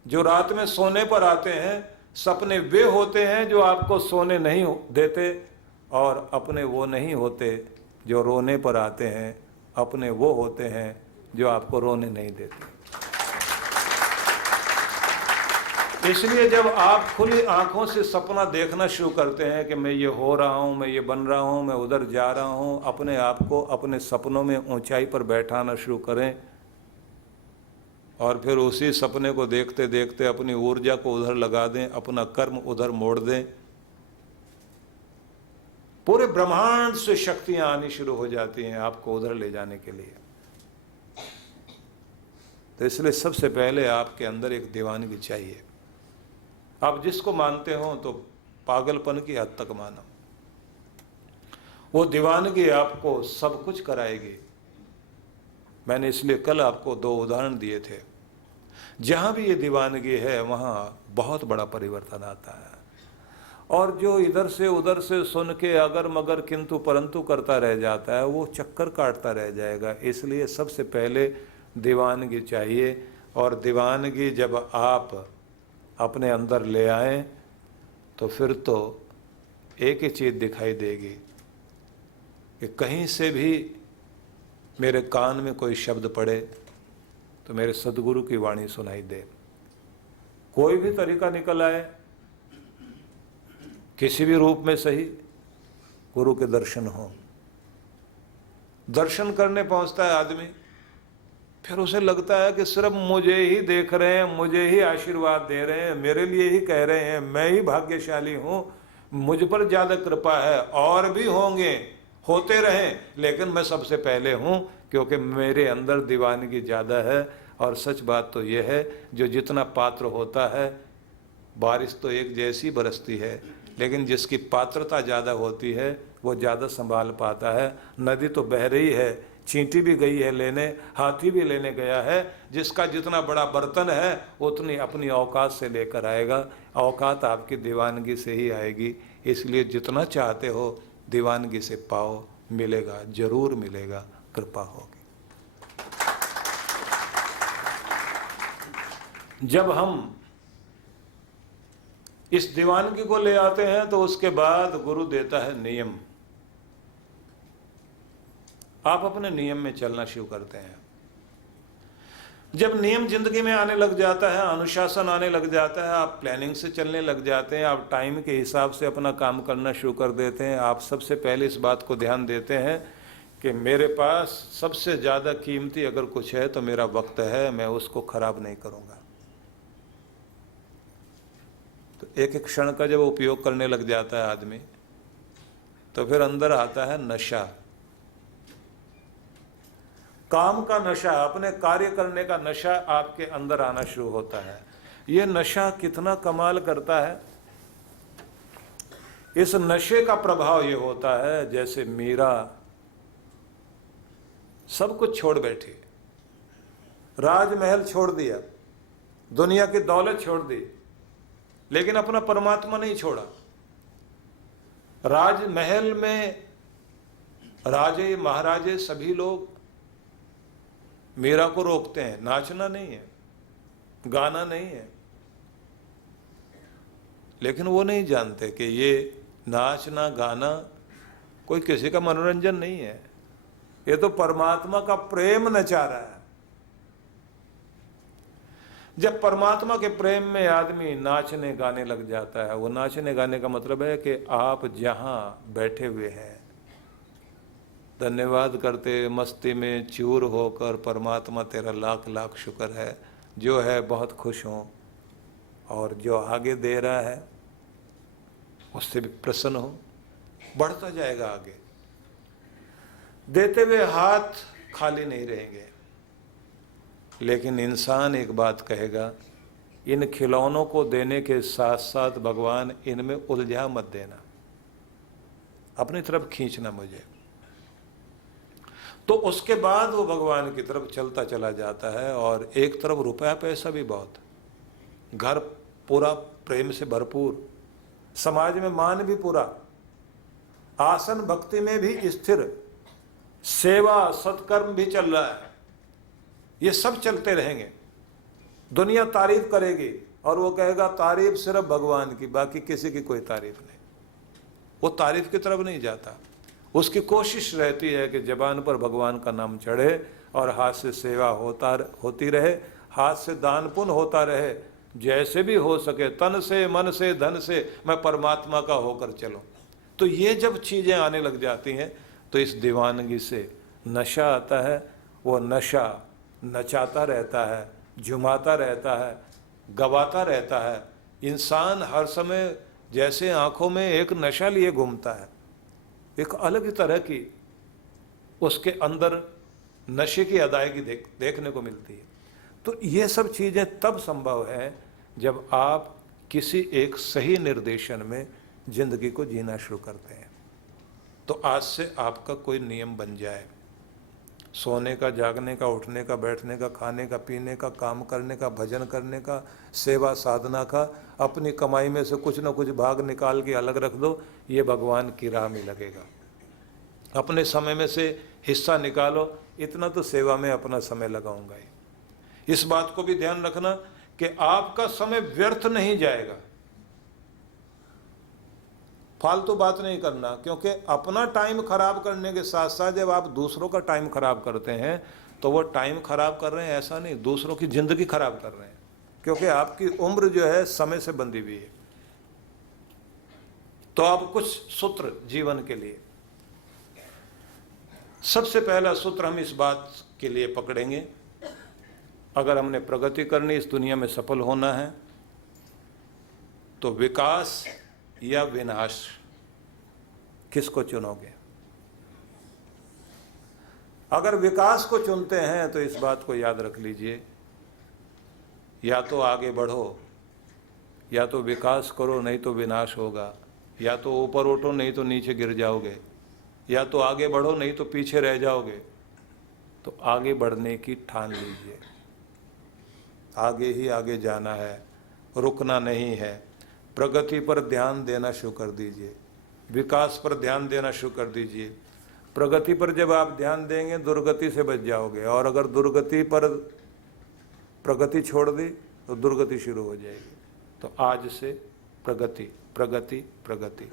जो रात में सोने पर आते हैं, सपने वे होते हैं जो आपको सोने नहीं देते। और अपने वो नहीं होते जो रोने पर आते हैं, अपने वो होते हैं जो आपको रोने नहीं देते। इसलिए जब आप खुली आंखों से सपना देखना शुरू करते हैं कि मैं ये हो रहा हूँ, मैं ये बन रहा हूँ, मैं उधर जा रहा हूँ, अपने आप को अपने सपनों में ऊंचाई पर बैठाना शुरू करें और फिर उसी सपने को देखते देखते अपनी ऊर्जा को उधर लगा दें, अपना कर्म उधर मोड़ दें। पूरे ब्रह्मांड से शक्तियां आनी शुरू हो जाती हैं आपको उधर ले जाने के लिए। तो इसलिए सबसे पहले आपके अंदर एक दीवानगी चाहिए। आप जिसको मानते हो तो पागलपन की हद तक मानो, वो दीवानगी आपको सब कुछ कराएगी। मैंने इसलिए कल आपको 2 उदाहरण दिए थे। जहाँ भी ये दीवानगी है वहाँ बहुत बड़ा परिवर्तन आता है। और जो इधर से उधर से सुन के अगर मगर किंतु परंतु करता रह जाता है वो चक्कर काटता रह जाएगा। इसलिए सबसे पहले दीवानगी चाहिए, और दीवानगी जब आप अपने अंदर ले आएं तो फिर तो एक ही चीज़ दिखाई देगी कि कहीं से भी मेरे कान में कोई शब्द पड़े तो मेरे सदगुरु की वाणी सुनाई दे। कोई भी तरीका निकल आए, किसी भी रूप में सही, गुरु के दर्शन हो। दर्शन करने पहुंचता है आदमी, फिर उसे लगता है कि सिर्फ मुझे ही देख रहे हैं, मुझे ही आशीर्वाद दे रहे हैं, मेरे लिए ही कह रहे हैं, मैं ही भाग्यशाली हूं, मुझ पर ज्यादा कृपा है। और भी होंगे, होते रहें, लेकिन मैं सबसे पहले हूं क्योंकि मेरे अंदर दीवानगी ज्यादा है। और सच बात तो यह है, जो जितना पात्र होता है, बारिश तो एक जैसी बरसती है, लेकिन जिसकी पात्रता ज़्यादा होती है वो ज़्यादा संभाल पाता है। नदी तो बह रही है, चींटी भी गई है लेने, हाथी भी लेने गया है, जिसका जितना बड़ा बर्तन है उतनी अपनी औकात से लेकर आएगा। औकात आपकी दीवानगी से ही आएगी। इसलिए जितना चाहते हो दीवानगी से पाओ, मिलेगा, जरूर मिलेगा, कृपा होगी। जब हम इस दीवानगी को ले आते हैं तो उसके बाद गुरु देता है नियम। आप अपने नियम में चलना शुरू करते हैं। जब नियम जिंदगी में आने लग जाता है, अनुशासन आने लग जाता है, आप प्लानिंग से चलने लग जाते हैं, आप टाइम के हिसाब से अपना काम करना शुरू कर देते हैं। आप सबसे पहले इस बात को ध्यान देते हैं कि मेरे पास सबसे ज़्यादा कीमती अगर कुछ है तो मेरा वक्त है, मैं उसको खराब नहीं करूँगा। तो एक एक क्षण का जब उपयोग करने लग जाता है आदमी, तो फिर अंदर आता है नशा, काम का नशा, अपने कार्य करने का नशा आपके अंदर आना शुरू होता है। ये नशा कितना कमाल करता है। इस नशे का प्रभाव ये होता है जैसे मीरा सब कुछ छोड़ बैठी, राजमहल छोड़ दिया, दुनिया की दौलत छोड़ दी, लेकिन अपना परमात्मा नहीं छोड़ा। राजमहल में राजे महाराजे सभी लोग मीरा को रोकते हैं, नाचना नहीं है, गाना नहीं है, लेकिन वो नहीं जानते कि ये नाचना गाना कोई किसी का मनोरंजन नहीं है, ये तो परमात्मा का प्रेम नचा रहा है। जब परमात्मा के प्रेम में आदमी नाचने गाने लग जाता है, वो नाचने गाने का मतलब है कि आप जहां बैठे हुए हैं धन्यवाद करते, मस्ती में चूर होकर, परमात्मा तेरा लाख लाख शुक्र है, जो है बहुत खुश हूं, और जो आगे दे रहा है उससे भी प्रसन्न हो, बढ़ता जाएगा आगे। देते हुए हाथ खाली नहीं रहेंगे। लेकिन इंसान एक बात कहेगा, इन खिलौनों को देने के साथ साथ भगवान इनमें उलझा मत देना, अपनी तरफ खींचना मुझे। तो उसके बाद वो भगवान की तरफ चलता चला जाता है। और एक तरफ रुपया पैसा भी बहुत, घर पूरा प्रेम से भरपूर, समाज में मान भी पूरा, आसन भक्ति में भी स्थिर, सेवा सत्कर्म भी चल रहा है, ये सब चलते रहेंगे। दुनिया तारीफ करेगी और वो कहेगा तारीफ सिर्फ भगवान की, बाकी किसी की कोई तारीफ नहीं। वो तारीफ की तरफ नहीं जाता, उसकी कोशिश रहती है कि जबान पर भगवान का नाम चढ़े और हाथ से सेवा होती रहे, हाथ से दान पुण्य होता रहे, जैसे भी हो सके, तन से मन से धन से मैं परमात्मा का होकर चलूं। तो ये जब चीज़ें आने लग जाती हैं तो इस दीवानगी से नशा आता है। वो नशा नचाता रहता है, झुमाता रहता है, गवाता रहता है। इंसान हर समय जैसे आंखों में एक नशा लिए घूमता है, एक अलग ही तरह की उसके अंदर नशे की अदायगी देखने को मिलती है। तो ये सब चीज़ें तब संभव है जब आप किसी एक सही निर्देशन में जिंदगी को जीना शुरू करते हैं। तो आज से आपका कोई नियम बन जाए, सोने का, जागने का, उठने का, बैठने का, खाने का, पीने का, काम करने का, भजन करने का, सेवा साधना का, अपनी कमाई में से कुछ न कुछ भाग निकाल के अलग रख दो, ये भगवान की राह में लगेगा। अपने समय में से हिस्सा निकालो, इतना तो सेवा में अपना समय लगाऊंगा ही। इस बात को भी ध्यान रखना कि आपका समय व्यर्थ नहीं जाएगा। फालतू बात नहीं करना, क्योंकि अपना टाइम खराब करने के साथ साथ जब आप दूसरों का टाइम खराब करते हैं तो वो टाइम खराब कर रहे हैं ऐसा नहीं, दूसरों की जिंदगी खराब कर रहे हैं, क्योंकि आपकी उम्र जो है समय से बंधी हुई है। तो अब कुछ सूत्र जीवन के लिए। सबसे पहला सूत्र हम इस बात के लिए पकड़ेंगे, अगर हमने प्रगति करनी, इस दुनिया में सफल होना है, तो विकास या विनाश, किसको चुनोगे? अगर विकास को चुनते हैं तो इस बात को याद रख लीजिए, या तो आगे बढ़ो, या तो विकास करो, नहीं तो विनाश होगा। या तो ऊपर उठो, नहीं तो नीचे गिर जाओगे। या तो आगे बढ़ो, नहीं तो पीछे रह जाओगे। तो आगे बढ़ने की ठान लीजिए, आगे ही आगे जाना है, रुकना नहीं है। प्रगति पर ध्यान देना शुरू कर दीजिए, विकास पर ध्यान देना शुरू कर दीजिए। प्रगति पर जब आप ध्यान देंगे दुर्गति से बच जाओगे, और अगर दुर्गति पर प्रगति छोड़ दी तो दुर्गति शुरू हो जाएगी। तो आज से प्रगति प्रगति प्रगति।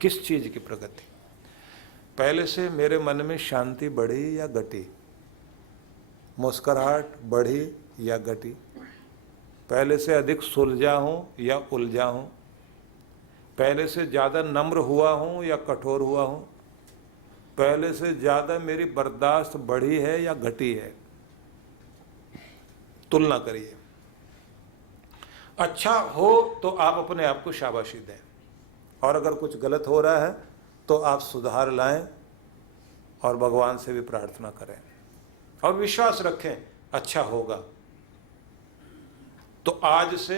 किस चीज की प्रगति? पहले से मेरे मन में शांति बढ़ी या घटी, मुस्कुराहट बढ़ी या घटी, पहले से अधिक सुलझा हूं या उलझा हूं, पहले से ज्यादा नम्र हुआ हूं या कठोर हुआ हूं, पहले से ज्यादा मेरी बर्दाश्त बढ़ी है या घटी है। तुलना करिए। अच्छा हो तो आप अपने आप को शाबाशी दें, और अगर कुछ गलत हो रहा है तो आप सुधार लाएं और भगवान से भी प्रार्थना करें और विश्वास रखें अच्छा होगा। तो आज से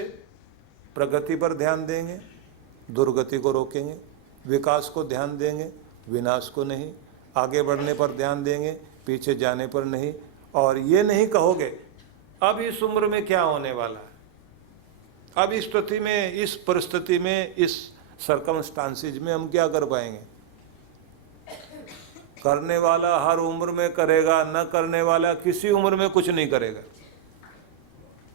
प्रगति पर ध्यान देंगे, दुर्गति को रोकेंगे, विकास को ध्यान देंगे, विनाश को नहीं, आगे बढ़ने पर ध्यान देंगे, पीछे जाने पर नहीं। और ये नहीं कहोगे अब इस उम्र में क्या होने वाला है, अब इस स्थिति में, इस परिस्थिति में, इस सर्कमस्टांसिस में हम क्या कर पाएंगे। करने वाला हर उम्र में करेगा, न करने वाला किसी उम्र में कुछ नहीं करेगा।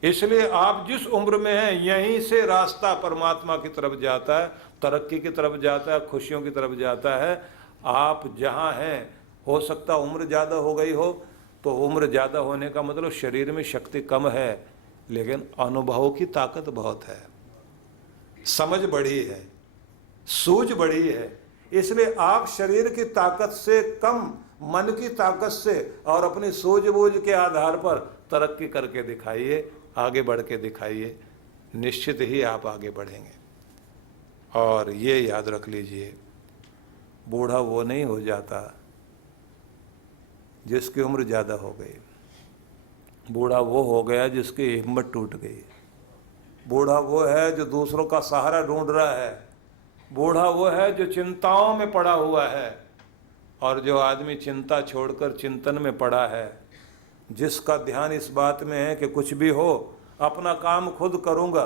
इसलिए आप जिस उम्र में हैं यहीं से रास्ता परमात्मा की तरफ जाता है, तरक्की की तरफ जाता है, खुशियों की तरफ जाता है। आप जहां हैं, हो सकता उम्र ज़्यादा हो गई हो, तो उम्र ज़्यादा होने का मतलब शरीर में शक्ति कम है, लेकिन अनुभव की ताकत बहुत है, समझ बढ़ी है, सूझ बढ़ी है। इसलिए आप शरीर की ताकत से कम मन की ताकत से और अपनी सूझबूझ के आधार पर तरक्की करके दिखाइए, आगे बढ़ के दिखाइए, निश्चित ही आप आगे बढ़ेंगे। और ये याद रख लीजिए, बूढ़ा वो नहीं हो जाता जिसकी उम्र ज़्यादा हो गई, बूढ़ा वो हो गया जिसकी हिम्मत टूट गई, बूढ़ा वो है जो दूसरों का सहारा ढूंढ रहा है, बूढ़ा वो है जो चिंताओं में पड़ा हुआ है। और जो आदमी चिंता छोड़कर चिंतन में पड़ा है, जिसका ध्यान इस बात में है कि कुछ भी हो अपना काम खुद करूँगा,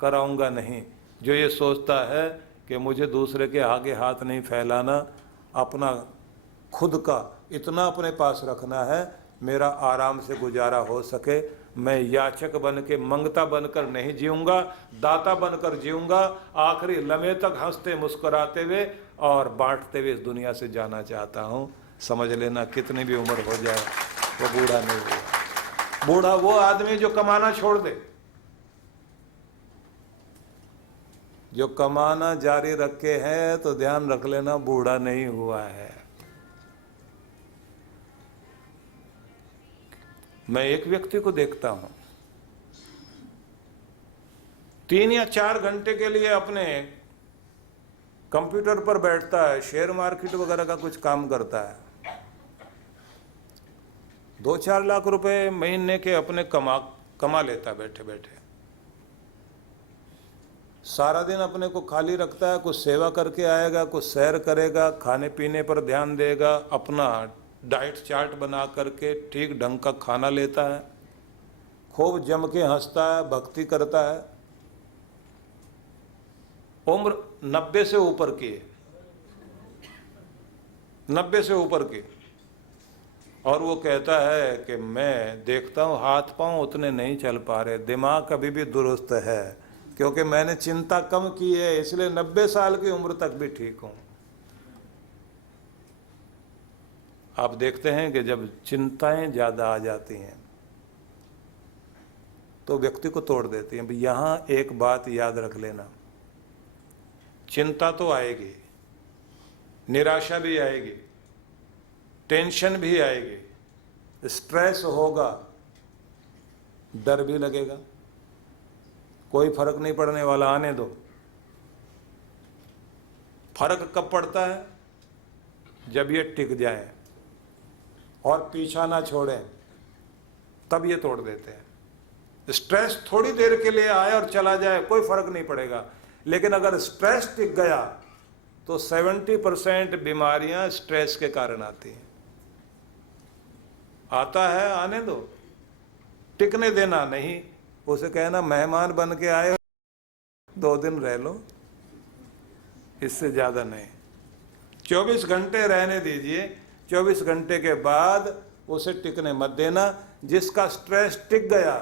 कराऊँगा नहीं, जो ये सोचता है कि मुझे दूसरे के आगे हाथ नहीं फैलाना, अपना खुद का इतना अपने पास रखना है, मेरा आराम से गुजारा हो सके, मैं याचक बन के, मंगता बनकर नहीं जीऊँगा, दाता बनकर जीऊँगा, आखिरी लम्हे तक हंसते मुस्कुराते हुए और बांटते हुए इस दुनिया से जाना चाहता हूँ। समझ लेना, कितनी भी उम्र हो जाए वो बूढ़ा नहीं हुआ। बूढ़ा वो आदमी जो कमाना छोड़ दे, जो कमाना जारी रखे है तो ध्यान रख लेना बूढ़ा नहीं हुआ है। मैं एक व्यक्ति को देखता हूं 3 या 4 घंटे के लिए अपने कंप्यूटर पर बैठता है, शेयर मार्केट वगैरह का कुछ काम करता है, 2-4 लाख रुपए महीने के अपने कमा लेता बैठे बैठे। सारा दिन अपने को खाली रखता है, कुछ सेवा करके आएगा, कुछ सैर करेगा, खाने पीने पर ध्यान देगा, अपना डाइट चार्ट बना करके ठीक ढंग का खाना लेता है, खूब जम के हंसता है, भक्ति करता है, उम्र 90 से ऊपर की है, 90 से ऊपर की, और वो कहता है कि मैं देखता हूँ हाथ पांव उतने नहीं चल पा रहे, दिमाग अभी भी दुरुस्त है, क्योंकि मैंने चिंता कम की है, इसलिए 90 साल की उम्र तक भी ठीक हूँ। आप देखते हैं कि जब चिंताएं ज़्यादा आ जाती हैं तो व्यक्ति को तोड़ देती हैं। यहाँ एक बात याद रख लेना, चिंता तो आएगी, निराशा भी आएगी, टेंशन भी आएगी, स्ट्रेस होगा, डर भी लगेगा, कोई फर्क नहीं पड़ने वाला, आने दो। फर्क कब पड़ता है? जब ये टिक जाए और पीछा ना छोड़ें, तब ये तोड़ देते हैं। स्ट्रेस थोड़ी देर के लिए आए और चला जाए, कोई फर्क नहीं पड़ेगा, लेकिन अगर स्ट्रेस टिक गया तो 70% बीमारियां स्ट्रेस के कारण आती हैं। आता है, आने दो, टिकने देना नहीं। उसे कहना मेहमान बन के आए, 2 दिन रह लो, इससे ज्यादा नहीं। 24 घंटे रहने दीजिए, 24 घंटे के बाद उसे टिकने मत देना। जिसका स्ट्रेस टिक गया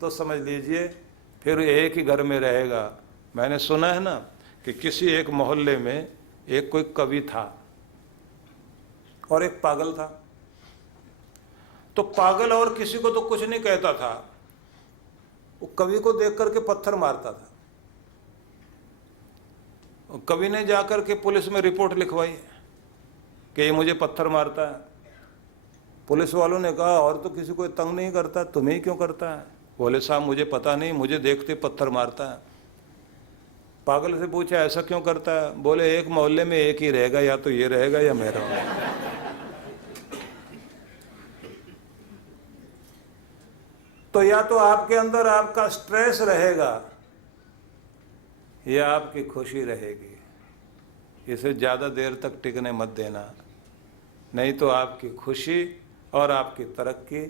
तो समझ लीजिए फिर एक ही घर में रहेगा। मैंने सुना है ना कि किसी एक मोहल्ले में एक कोई कवि था और एक पागल था। तो पागल और किसी को तो कुछ नहीं कहता था, वो कवि को देख करके पत्थर मारता था। कवि ने जाकर के पुलिस में रिपोर्ट लिखवाई कि ये मुझे पत्थर मारता है। पुलिस वालों ने कहा और तो किसी को तंग नहीं करता, तुम्हें क्यों करता है? बोले साहब मुझे पता नहीं, मुझे देखते पत्थर मारता है। पागल से पूछा ऐसा क्यों करता है? बोले एक मोहल्ले में एक ही रहेगा, या तो ये रहेगा या मैं रहूंगा। तो या तो आपके अंदर आपका स्ट्रेस रहेगा या आपकी खुशी रहेगी। इसे ज़्यादा देर तक टिकने मत देना, नहीं तो आपकी खुशी और आपकी तरक्की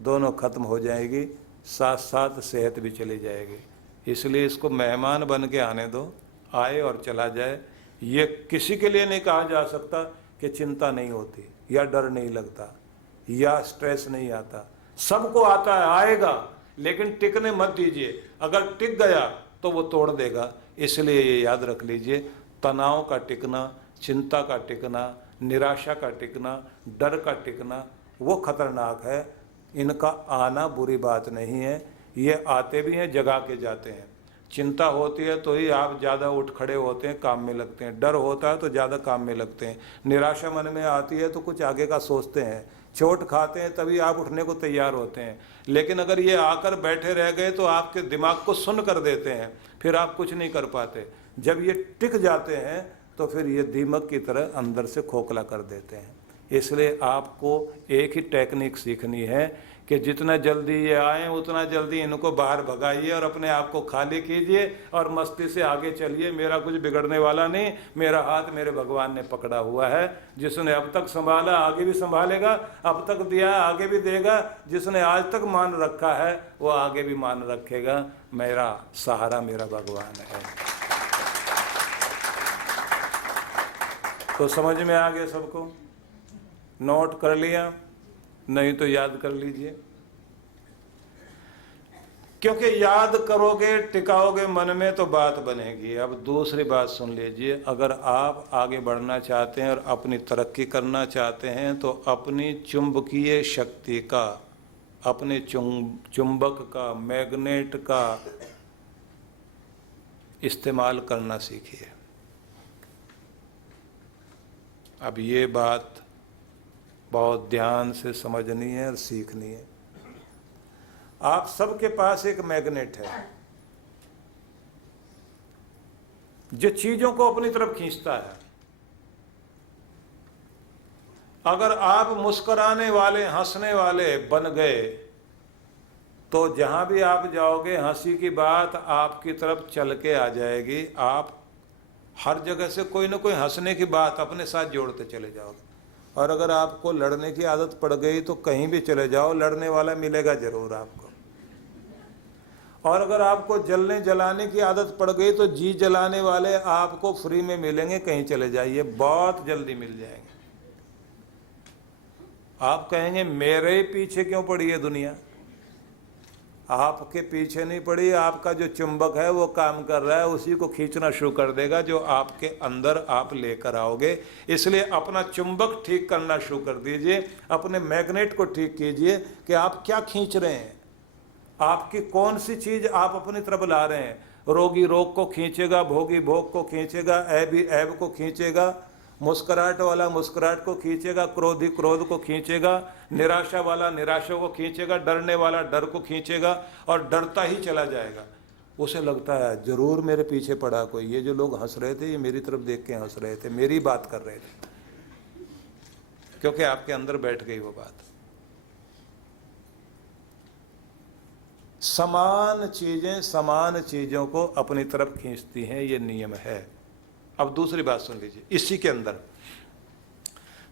दोनों खत्म हो जाएगी, साथ साथ सेहत भी चली जाएगी। इसलिए इसको मेहमान बन के आने दो, आए और चला जाए। ये किसी के लिए नहीं कहा जा सकता कि चिंता नहीं होती या डर नहीं लगता या स्ट्रेस नहीं आता। सबको आता है, आएगा, लेकिन टिकने मत दीजिए। अगर टिक गया तो वो तोड़ देगा। इसलिए ये याद रख लीजिए, तनाव का टिकना, चिंता का टिकना, निराशा का टिकना, डर का टिकना वो खतरनाक है। इनका आना बुरी बात नहीं है, ये आते भी हैं, जगा के जाते हैं। चिंता होती है तो ही आप ज़्यादा उठ खड़े होते हैं, काम में लगते हैं। डर होता है तो ज़्यादा काम में लगते हैं। निराशा मन में आती है तो कुछ आगे का सोचते हैं। चोट खाते हैं तभी आप उठने को तैयार होते हैं। लेकिन अगर ये आकर बैठे रह गए तो आपके दिमाग को सुन्न कर देते हैं, फिर आप कुछ नहीं कर पाते। जब ये टिक जाते हैं तो फिर ये दीमक की तरह अंदर से खोखला कर देते हैं। इसलिए आपको एक ही टेक्निक सीखनी है कि जितना जल्दी ये आए उतना जल्दी इनको बाहर भगाइए और अपने आप को खाली कीजिए और मस्ती से आगे चलिए। मेरा कुछ बिगड़ने वाला नहीं, मेरा हाथ मेरे भगवान ने पकड़ा हुआ है। जिसने अब तक संभाला आगे भी संभालेगा, अब तक दिया आगे भी देगा। जिसने आज तक मान रखा है वो आगे भी मान रखेगा। मेरा सहारा मेरा भगवान है। तो समझ में आ गया सबको? नोट कर लिया? नहीं तो याद कर लीजिए, क्योंकि याद करोगे, टिकाओगे मन में तो बात बनेगी। अब दूसरी बात सुन लीजिए, अगर आप आगे बढ़ना चाहते हैं और अपनी तरक्की करना चाहते हैं तो अपनी चुंबकीय शक्ति का, अपने चुंबक का, मैग्नेट का इस्तेमाल करना सीखिए। अब ये बात बहुत ध्यान से समझनी है और सीखनी है। आप सबके पास एक मैग्नेट है जो चीजों को अपनी तरफ खींचता है। अगर आप मुस्कुराने वाले, हंसने वाले बन गए तो जहां भी आप जाओगे हंसी की बात आपकी तरफ चल के आ जाएगी। आप हर जगह से कोई ना कोई हंसने की बात अपने साथ जोड़ते चले जाओगे। और अगर आपको लड़ने की आदत पड़ गई तो कहीं भी चले जाओ, लड़ने वाला मिलेगा जरूर आपको। और अगर आपको जलने जलाने की आदत पड़ गई तो जी जलाने वाले आपको फ्री में मिलेंगे, कहीं चले जाइए, बहुत जल्दी मिल जाएंगे। आप कहेंगे मेरे ही पीछे क्यों पड़ी है दुनिया? आपके पीछे नहीं पड़ी, आपका जो चुंबक है वो काम कर रहा है, उसी को खींचना शुरू कर देगा जो आपके अंदर आप लेकर आओगे। इसलिए अपना चुंबक ठीक करना शुरू कर दीजिए, अपने मैग्नेट को ठीक कीजिए कि आप क्या खींच रहे हैं, आपकी कौन सी चीज आप अपनी तरफ ला रहे हैं। रोगी रोग को खींचेगा, भोगी भोग को खींचेगा, ऐबी ऐब को खींचेगा, मुस्कुराहट वाला मुस्कुराहट को खींचेगा, क्रोधी क्रोध को खींचेगा, निराशा वाला निराशा को खींचेगा, डरने वाला डर को खींचेगा और डरता ही चला जाएगा। उसे लगता है जरूर मेरे पीछे पड़ा कोई, ये जो लोग हंस रहे थे ये मेरी तरफ देख के हंस रहे थे, मेरी बात कर रहे थे, क्योंकि आपके अंदर बैठ गई वो बात। समान चीजें समान चीजों को अपनी तरफ खींचती हैं, ये नियम है। अब दूसरी बात सुन लीजिए, इसी के अंदर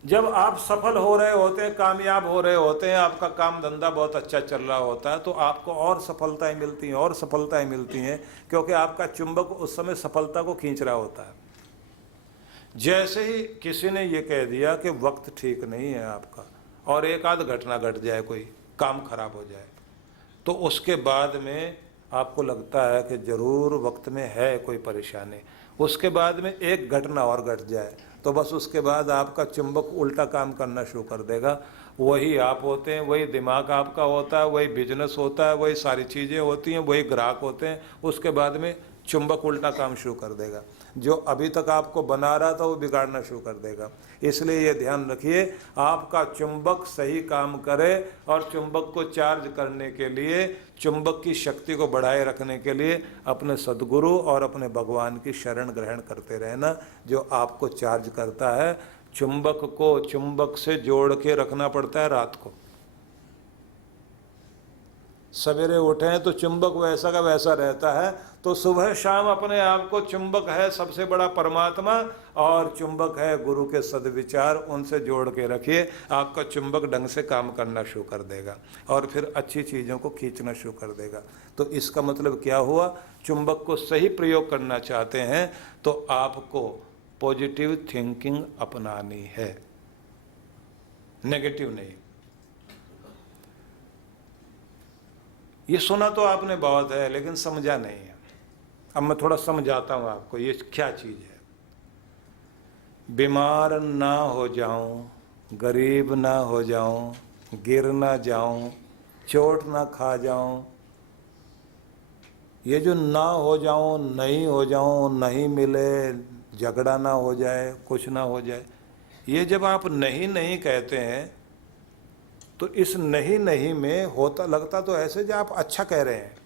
जब आप सफल हो रहे होते हैं, कामयाब हो रहे होते हैं, आपका काम धंधा बहुत अच्छा चल रहा होता है, तो आपको और सफलताएं मिलती हैं और सफलताएं मिलती हैं, क्योंकि आपका चुंबक उस समय सफलता को खींच रहा होता है। जैसे ही किसी ने ये कह दिया कि वक्त ठीक नहीं है आपका और एक आध घटना घट जाए, कोई काम खराब हो जाए, तो उसके बाद में आपको लगता है कि जरूर वक्त में है कोई परेशानी। उसके बाद में एक घटना और घट जाए तो बस उसके बाद आपका चुंबक उल्टा काम करना शुरू कर देगा। वही आप होते हैं, वही दिमाग आपका होता है, वही बिजनेस होता है, वही सारी चीज़ें होती हैं, वही ग्राहक होते हैं। उसके बाद में चुंबक उल्टा काम शुरू कर देगा, जो अभी तक आपको बना रहा था वो बिगाड़ना शुरू कर देगा। इसलिए ये ध्यान रखिए, आपका चुंबक सही काम करे और चुंबक को चार्ज करने के लिए, चुंबक की शक्ति को बढ़ाए रखने के लिए अपने सद्गुरु और अपने भगवान की शरण ग्रहण करते रहना, जो आपको चार्ज करता है। चुंबक को चुंबक से जोड़ के रखना पड़ता है रात को। सवेरे उठें तो चुंबक वैसा का वैसा रहता है, तो सुबह शाम अपने आप को चुंबक है सबसे बड़ा परमात्मा और चुंबक है गुरु के सद्विचार, उनसे जोड़ के रखिए। आपका चुंबक ढंग से काम करना शुरू कर देगा और फिर अच्छी चीज़ों को खींचना शुरू कर देगा। तो इसका मतलब क्या हुआ? चुंबक को सही प्रयोग करना चाहते हैं तो आपको पॉजिटिव थिंकिंग अपनानी है, नेगेटिव नहीं। ये सुना तो आपने बहुत है लेकिन समझा नहीं है। अब मैं थोड़ा समझाता हूँ आपको ये क्या चीज़ है। बीमार ना हो जाऊं, गरीब ना हो जाऊं, गिर ना जाऊं, चोट ना खा जाऊं, ये जो ना हो जाऊं, नहीं हो जाऊं, नहीं मिले, झगड़ा ना हो जाए, कुछ ना हो जाए, ये जब आप नहीं नहीं कहते हैं तो इस नहीं नहीं में होता लगता तो ऐसे जो आप अच्छा कह रहे हैं,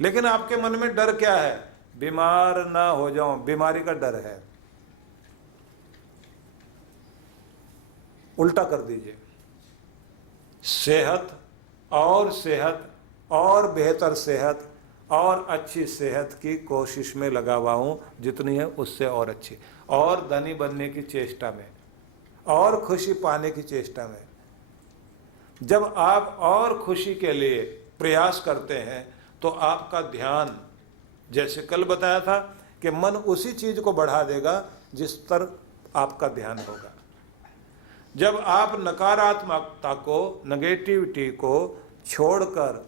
लेकिन आपके मन में डर क्या है? बीमार ना हो जाऊं, बीमारी का डर है। उल्टा कर दीजिए, सेहत और बेहतर सेहत और अच्छी सेहत की कोशिश में लगा हुआ हूं, जितनी है उससे और अच्छी, और धनी बनने की चेष्टा में और खुशी पाने की चेष्टा में। जब आप और खुशी के लिए प्रयास करते हैं तो आपका ध्यान, जैसे कल बताया था कि मन उसी चीज को बढ़ा देगा जिस पर आपका ध्यान होगा। जब आप नकारात्मकता को, नेगेटिविटी को छोड़कर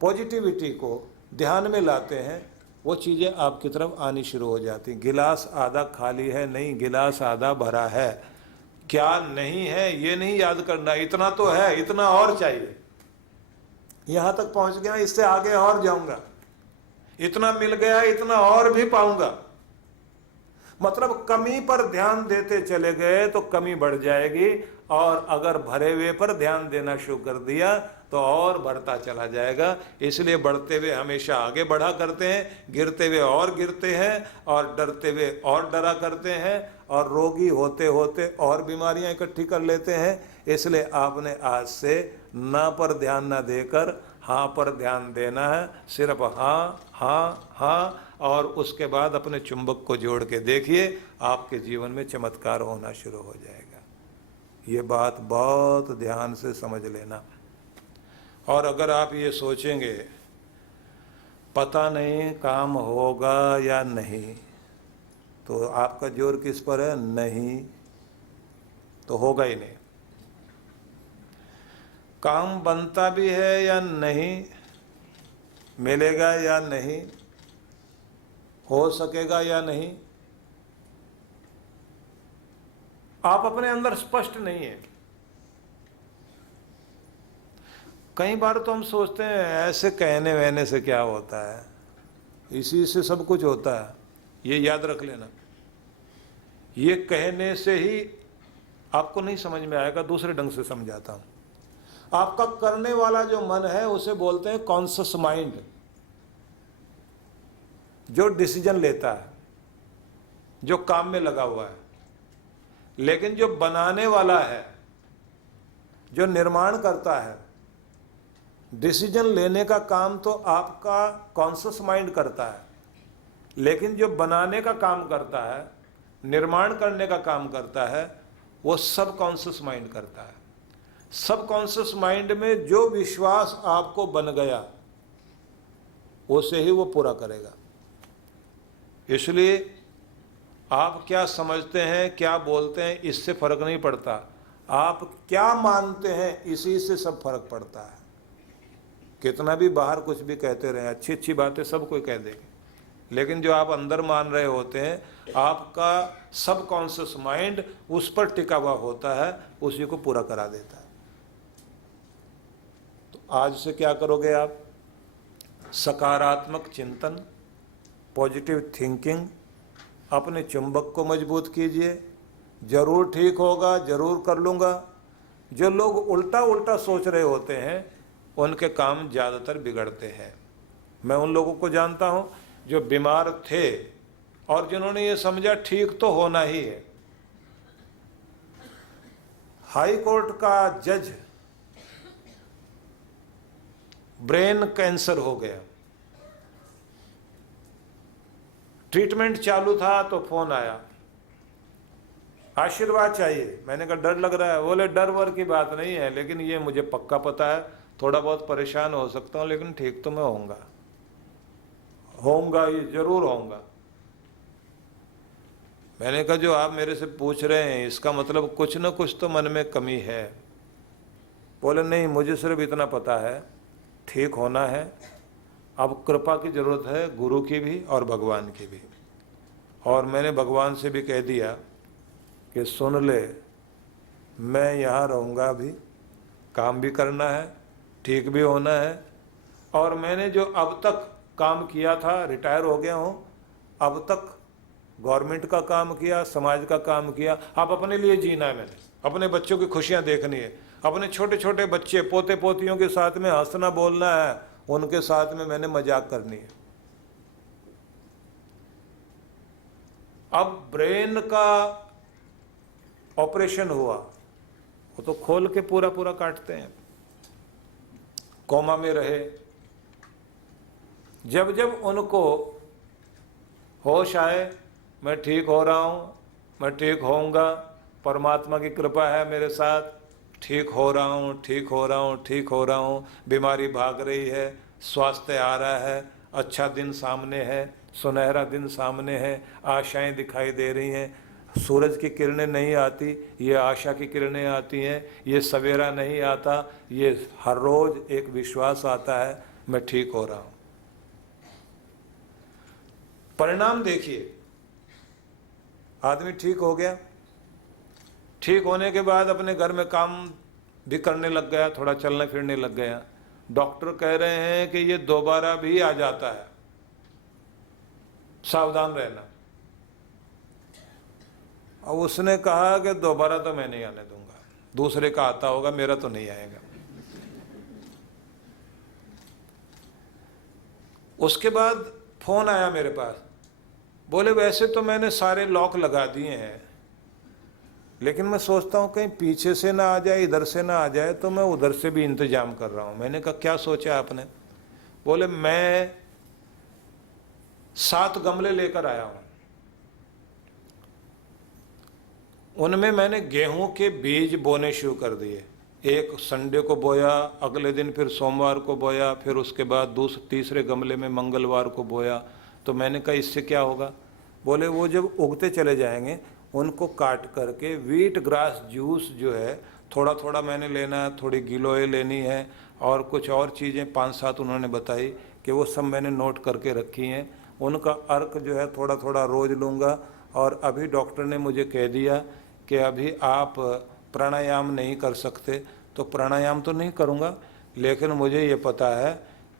पॉजिटिविटी को ध्यान में लाते हैं, वो चीज़ें आपकी तरफ आनी शुरू हो जाती। गिलास आधा खाली है नहीं, गिलास आधा भरा है। क्या नहीं है ये नहीं याद करना, इतना तो है, इतना और चाहिए, यहां तक पहुंच गया, इससे आगे और जाऊंगा, इतना मिल गया, इतना और भी पाऊंगा। मतलब कमी पर ध्यान देते चले गए तो कमी बढ़ जाएगी, और अगर भरे हुए पर ध्यान देना शुरू कर दिया तो और बढ़ता चला जाएगा। इसलिए बढ़ते हुए हमेशा आगे बढ़ा करते हैं, गिरते हुए और गिरते हैं, और डरते हुए और डरा करते हैं, और रोगी होते होते और बीमारियां इकट्ठी कर लेते हैं। इसलिए आपने आज से ना पर ध्यान ना देकर हाँ पर ध्यान देना है। सिर्फ हाँ हाँ हाँ, और उसके बाद अपने चुंबक को जोड़ के देखिए आपके जीवन में चमत्कार होना शुरू हो जाएगा। ये बात बहुत ध्यान से समझ लेना। और अगर आप ये सोचेंगे पता नहीं काम होगा या नहीं, तो आपका जोर किस पर है? नहीं, तो होगा ही नहीं। काम बनता भी है या नहीं, मिलेगा या नहीं, हो सकेगा या नहीं, आप अपने अंदर स्पष्ट नहीं है। कई बार तो हम सोचते हैं ऐसे कहने वहने से क्या होता है, इसी से सब कुछ होता है। ये याद रख लेना, ये कहने से ही आपको नहीं समझ में आएगा, दूसरे ढंग से समझाता हूं। आपका करने वाला जो मन है उसे बोलते हैं कॉन्शियस माइंड, जो डिसीजन लेता है, जो काम में लगा हुआ है। लेकिन जो बनाने वाला है, जो निर्माण करता है, डिसीजन लेने का काम तो आपका कॉन्शियस माइंड करता है, लेकिन जो बनाने का काम करता है, निर्माण करने का काम करता है, वो सब कॉन्शियस माइंड करता है। सब कॉन्शियस माइंड में जो विश्वास आपको बन गया उसे ही वो पूरा करेगा। इसलिए आप क्या समझते हैं, क्या बोलते हैं, इससे फर्क नहीं पड़ता। आप क्या मानते हैं, इसी से सब फर्क पड़ता है। कितना भी बाहर कुछ भी कहते रहे, अच्छी अच्छी बातें सब कोई कह देंगे, लेकिन जो आप अंदर मान रहे होते हैं, आपका सब कॉन्शियस माइंड उस पर टिका हुआ होता है, उसी को पूरा करा देता है। तो आज से क्या करोगे आप? सकारात्मक चिंतन, पॉजिटिव थिंकिंग, अपने चुंबक को मजबूत कीजिए। जरूर ठीक होगा, जरूर कर लूँगा। जो लोग उल्टा उल्टा सोच रहे होते हैं उनके काम ज़्यादातर बिगड़ते हैं। मैं उन लोगों को जानता हूँ जो बीमार थे और जिन्होंने ये समझा ठीक तो होना ही है। हाई कोर्ट का जज ब्रेन कैंसर हो गया, ट्रीटमेंट चालू था तो फोन आया, आशीर्वाद चाहिए। मैंने कहा डर लग रहा है। बोले डर वर की बात नहीं है, लेकिन ये मुझे पक्का पता है, थोड़ा बहुत परेशान हो सकता हूँ, लेकिन ठीक तो मैं होऊंगा, ये जरूर होऊंगा। मैंने कहा जो आप मेरे से पूछ रहे हैं इसका मतलब कुछ न कुछ तो मन में कमी है। बोले नहीं, मुझे सिर्फ इतना पता है, ठीक होना है। अब कृपा की जरूरत है, गुरु की भी और भगवान की भी। और मैंने भगवान से भी कह दिया कि सुन ले, मैं यहाँ रहूँगा भी, काम भी करना है, ठीक भी होना है। और मैंने जो अब तक काम किया था, रिटायर हो गया हूँ, अब तक गवर्नमेंट का काम किया, समाज का काम किया। अब अपने लिए जीना है, मैंने अपने बच्चों की खुशियाँ देखनी है, अपने छोटे छोटे बच्चे पोते पोतियों के साथ में हंसना बोलना है, उनके साथ में मैंने मजाक करनी है। अब ब्रेन का ऑपरेशन हुआ, वो तो खोल के पूरा पूरा काटते हैं, कोमा में रहे। जब जब उनको होश आए, मैं ठीक हो रहा हूँ, मैं ठीक होऊंगा, परमात्मा की कृपा है मेरे साथ, ठीक हो रहा हूँ, ठीक हो रहा हूँ, ठीक हो रहा हूँ, बीमारी भाग रही है, स्वास्थ्य आ रहा है, अच्छा दिन सामने है, सुनहरा दिन सामने है, आशाएं दिखाई दे रही हैं, सूरज की किरणें नहीं आती, ये आशा की किरणें आती हैं, ये सवेरा नहीं आता, ये हर रोज एक विश्वास आता है, मैं ठीक हो रहा हूँ। परिणाम देखिए, आदमी ठीक हो गया, ठीक होने के बाद अपने घर में काम भी करने लग गया, थोड़ा चलने फिरने लग गया। डॉक्टर कह रहे हैं कि ये दोबारा भी आ जाता है, सावधान रहना। और उसने कहा कि दोबारा तो मैं नहीं आने दूंगा, दूसरे का आता होगा, मेरा तो नहीं आएगा। उसके बाद फोन आया मेरे पास, बोले वैसे तो मैंने सारे लॉक लगा दिए हैं, लेकिन मैं सोचता हूँ कहीं पीछे से ना आ जाए, इधर से ना आ जाए, तो मैं उधर से भी इंतजाम कर रहा हूँ। मैंने कहा क्या सोचा आपने? बोले मैं 7 गमले लेकर आया हूँ, उनमें मैंने गेहूं के बीज बोने शुरू कर दिए। एक संडे को बोया, अगले दिन फिर सोमवार को बोया, फिर उसके बाद तीसरे गमले में मंगलवार को बोया। तो मैंने कहा इससे क्या होगा? बोले वो जब उगते चले जाएंगे उनको काट करके व्हीट ग्रास जूस जो है थोड़ा थोड़ा मैंने लेना है, थोड़ी गिलोय लेनी है और कुछ और चीज़ें 5-7 उन्होंने बताई कि वो सब मैंने नोट करके रखी हैं। उनका अर्क जो है थोड़ा थोड़ा रोज़ लूँगा। और अभी डॉक्टर ने मुझे कह दिया कि अभी आप प्राणायाम नहीं कर सकते, तो प्राणायाम तो नहीं करूँगा, लेकिन मुझे ये पता है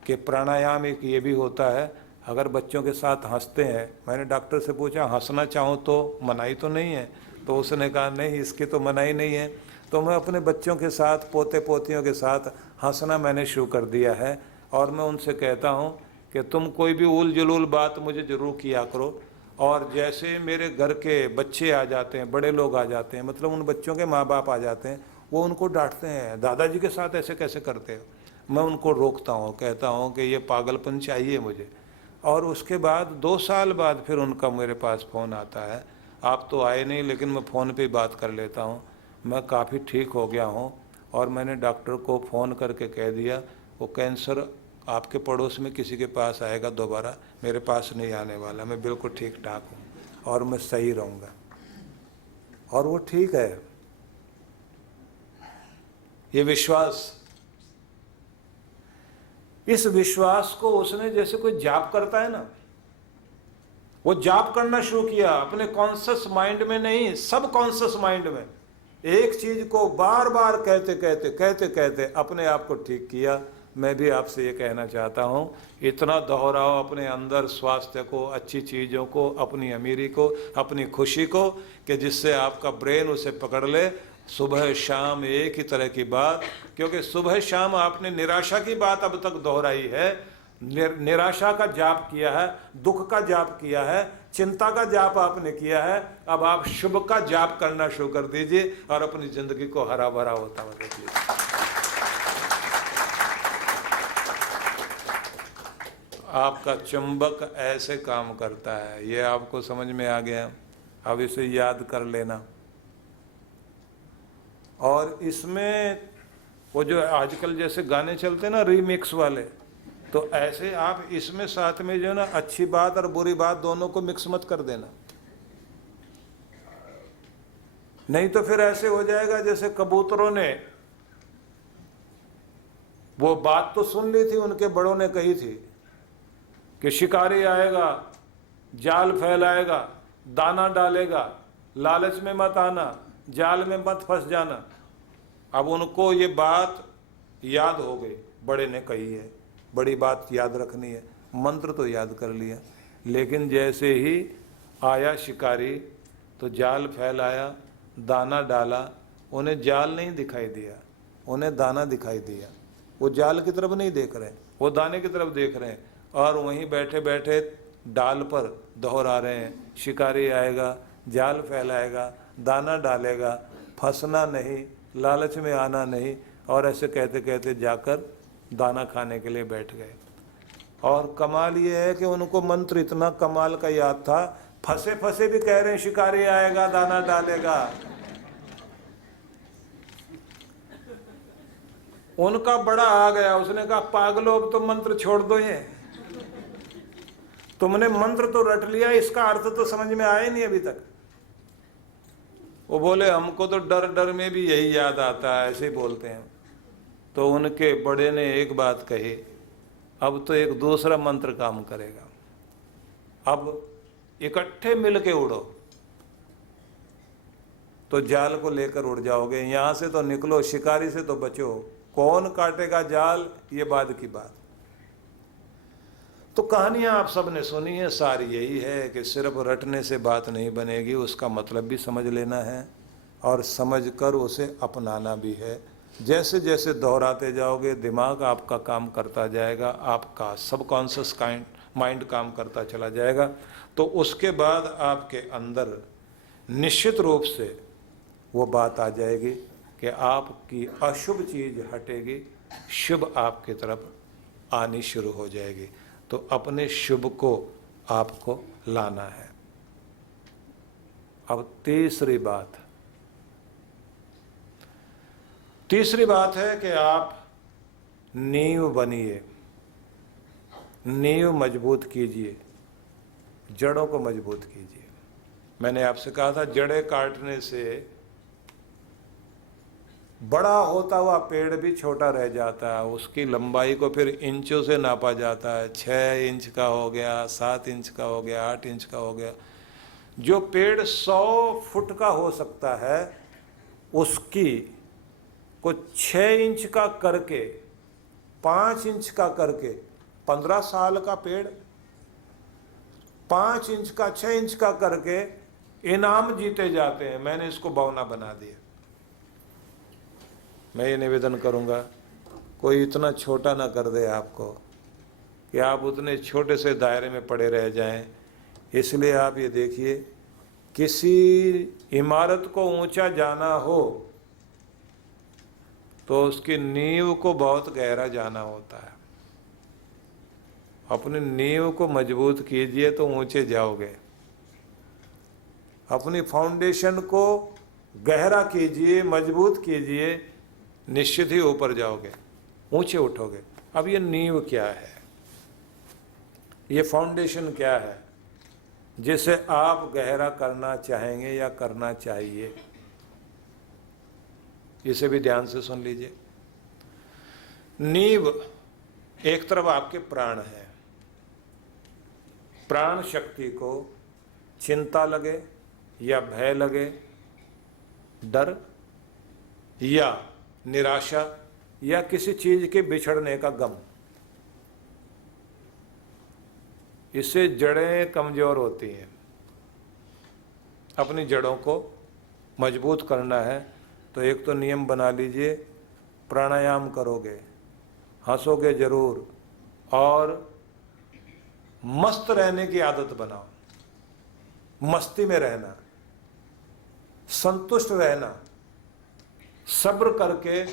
कि प्राणायाम एक ये भी होता है, अगर बच्चों के साथ हंसते हैं। मैंने डॉक्टर से पूछा हंसना चाहूँ तो मनाही तो नहीं है? तो उसने कहा नहीं, इसकी तो मनाही नहीं है। तो मैं अपने बच्चों के साथ, पोते पोतियों के साथ हंसना मैंने शुरू कर दिया है। और मैं उनसे कहता हूँ कि तुम कोई भी उल जुलूल बात मुझे ज़रूर किया करो। और जैसे मेरे घर के बच्चे आ जाते हैं, बड़े लोग आ जाते हैं, मतलब उन बच्चों के माँ बाप आ जाते हैं, वो उनको डांटते हैं, दादाजी के साथ ऐसे कैसे करते हो। मैं उनको रोकता हूँ, कहता हूँ कि ये पागलपन चाहिए मुझे। और उसके बाद 2 साल बाद फिर उनका मेरे पास फ़ोन आता है, आप तो आए नहीं लेकिन मैं फ़ोन पे बात कर लेता हूँ, मैं काफ़ी ठीक हो गया हूँ। और मैंने डॉक्टर को फ़ोन करके कह दिया वो कैंसर आपके पड़ोस में किसी के पास आएगा दोबारा, मेरे पास नहीं आने वाला, मैं बिल्कुल ठीक ठाक हूँ और मैं सही रहूँगा। और वो ठीक है। ये विश्वास, इस विश्वास को उसने जैसे कोई जाप करता है ना, वो जाप करना शुरू किया अपने कॉन्शियस माइंड में नहीं, सब कॉन्शियस माइंड में। एक चीज को बार बार कहते कहते कहते कहते अपने आप को ठीक किया। मैं भी आपसे ये कहना चाहता हूँ, इतना दोहराओ अपने अंदर स्वास्थ्य को, अच्छी चीज़ों को, अपनी अमीरी को, अपनी खुशी को, कि जिससे आपका ब्रेन उसे पकड़ ले। सुबह शाम एक ही तरह की बात, क्योंकि सुबह शाम आपने निराशा की बात अब तक दोहराई है, निराशा का जाप किया है, दुख का जाप किया है, चिंता का जाप आपने किया है। अब आप शुभ का जाप करना शुरू कर दीजिए और अपनी जिंदगी को हरा भरा होता हुआ देखिए। आपका चुंबक ऐसे काम करता है, ये आपको समझ में आ गया। अब इसे याद कर लेना। और इसमें वो जो आजकल जैसे गाने चलते हैं ना रीमिक्स वाले, तो ऐसे आप इसमें साथ में जो ना अच्छी बात और बुरी बात दोनों को मिक्स मत कर देना, नहीं तो फिर ऐसे हो जाएगा जैसे कबूतरों ने वो बात तो सुन ली थी, उनके बड़ों ने कही थी कि शिकारी आएगा, जाल फैलाएगा, दाना डालेगा, लालच में मत आना, जाल में मत फंस जाना। अब उनको ये बात याद हो गई, बड़े ने कही है, बड़ी बात याद रखनी है, मंत्र तो याद कर लिया। लेकिन जैसे ही आया शिकारी तो जाल फैलाया, दाना डाला, उन्हें जाल नहीं दिखाई दिया, उन्हें दाना दिखाई दिया। वो जाल की तरफ नहीं देख रहे, वो दाने की तरफ देख रहे हैं। और वहीं बैठे बैठे डाल पर दोहरा रहे हैं, शिकारी आएगा, जाल फैलाएगा, दाना डालेगा, फंसना नहीं, लालच में आना नहीं। और ऐसे कहते कहते जाकर दाना खाने के लिए बैठ गए। और कमाल ये है कि उनको मंत्र इतना कमाल का याद था, फंसे फंसे भी कह रहे हैं शिकारी आएगा, दाना डालेगा। उनका बड़ा आ गया, उसने कहा पागलो अब तो मंत्र छोड़ दो, ये तुमने मंत्र तो रट लिया, इसका अर्थ तो समझ में आया नहीं अभी तक। वो बोले हमको तो डर डर में भी यही याद आता है, ऐसे ही बोलते हैं। तो उनके बड़े ने एक बात कही, अब तो एक दूसरा मंत्र काम करेगा, अब इकट्ठे मिलके उड़ो तो जाल को लेकर उड़ जाओगे, यहां से तो निकलो, शिकारी से तो बचो, कौन काटेगा जाल ये बाद की बात। तो कहानियां आप सबने सुनी है, सारी यही है कि सिर्फ रटने से बात नहीं बनेगी, उसका मतलब भी समझ लेना है और समझकर उसे अपनाना भी है। जैसे जैसे दोहराते जाओगे दिमाग आपका काम करता जाएगा, आपका सबकॉन्शियस माइंड काम करता चला जाएगा। तो उसके बाद आपके अंदर निश्चित रूप से वो बात आ जाएगी कि आपकी अशुभ चीज़ हटेगी, शुभ आपकी तरफ आनी शुरू हो जाएगी। तो अपने शुभ को आपको लाना है। अब तीसरी बात, तीसरी बात है कि आप नींव बनिए, नींव मजबूत कीजिए, जड़ों को मजबूत कीजिए। मैंने आपसे कहा था जड़ें काटने से बड़ा होता हुआ पेड़ भी छोटा रह जाता है, उसकी लंबाई को फिर इंचों से नापा जाता है। 6 इंच का हो गया, 7 इंच का हो गया, 8 इंच का हो गया। जो पेड़ 100 फुट का हो सकता है उसकी को 6 इंच का करके, 5 इंच का करके, 15 साल का पेड़ 5 इंच का, 6 इंच का करके इनाम जीते जाते हैं। मैंने इसको बौना बना दिया। मैं ये निवेदन करूंगा, कोई इतना छोटा ना कर दे आपको कि आप उतने छोटे से दायरे में पड़े रह जाएं। इसलिए आप ये देखिए, किसी इमारत को ऊंचा जाना हो तो उसकी नींव को बहुत गहरा जाना होता है। अपनी नींव को मजबूत कीजिए तो ऊंचे जाओगे। अपनी फाउंडेशन को गहरा कीजिए, मजबूत कीजिए, निश्चित ही ऊपर जाओगे, ऊंचे उठोगे। अब ये नींव क्या है, ये फाउंडेशन क्या है जिसे आप गहरा करना चाहेंगे या करना चाहिए, इसे भी ध्यान से सुन लीजिए। नींव एक तरफ आपके प्राण है। प्राण शक्ति को चिंता लगे या भय लगे, डर या निराशा या किसी चीज के बिछड़ने का गम, इससे जड़ें कमजोर होती हैं। अपनी जड़ों को मजबूत करना है तो एक तो नियम बना लीजिए, प्राणायाम करोगे, हंसोगे जरूर, और मस्त रहने की आदत बनाओ। मस्ती में रहना, संतुष्ट रहना, सब्र करके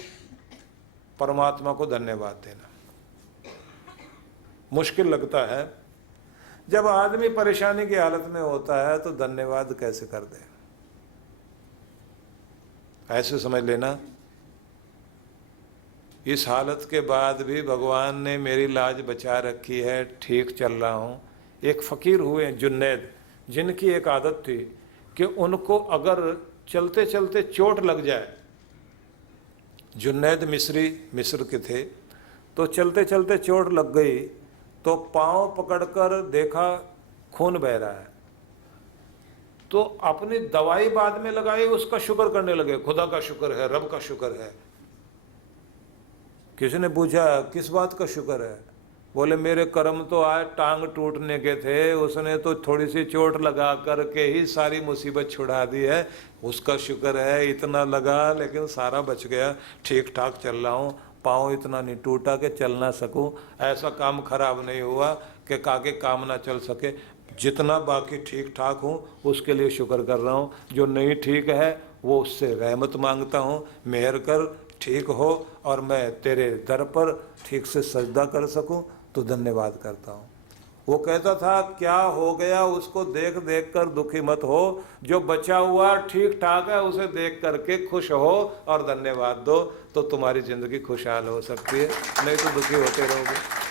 परमात्मा को धन्यवाद देना। मुश्किल लगता है जब आदमी परेशानी की हालत में होता है तो धन्यवाद कैसे कर दे। ऐसे समझ लेना, इस हालत के बाद भी भगवान ने मेरी लाज बचा रखी है, ठीक चल रहा हूँ। एक फकीर हुए जुन्नैद, जिनकी एक आदत थी कि उनको अगर चलते चलते चोट लग जाए, जुन्नैद मिस्री मिस्र के थे, तो चलते चलते चोट लग गई तो पांव पकड़कर देखा खून बह रहा है, तो अपनी दवाई बाद में लगाई, उसका शुक्र करने लगे, खुदा का शुक्र है, रब का शुक्र है। किसी ने पूछा किस बात का शुक्र है? बोले मेरे कर्म तो आज टांग टूटने के थे, उसने तो थोड़ी सी चोट लगा करके ही सारी मुसीबत छुड़ा दी है, उसका शुक्र है। इतना लगा लेकिन सारा बच गया, ठीक ठाक चल रहा हूँ, पाँव इतना नहीं टूटा कि चल ना सकूँ, ऐसा काम खराब नहीं हुआ कि आगे काम ना चल सके। जितना बाकी ठीक ठाक हूँ उसके लिए शुक्र कर रहा हूँ, जो नहीं ठीक है वो उससे रहमत मांगता हूँ, मेहर कर, ठीक हो और मैं तेरे दर पर ठीक से सजदा कर सकूँ तो धन्यवाद करता हूँ। वो कहता था क्या हो गया उसको देख देख कर दुखी मत हो, जो बचा हुआ ठीक ठाक है उसे देख करके खुश हो और धन्यवाद दो, तो तुम्हारी जिंदगी खुशहाल हो सकती है, नहीं तो दुखी होते रहोगे।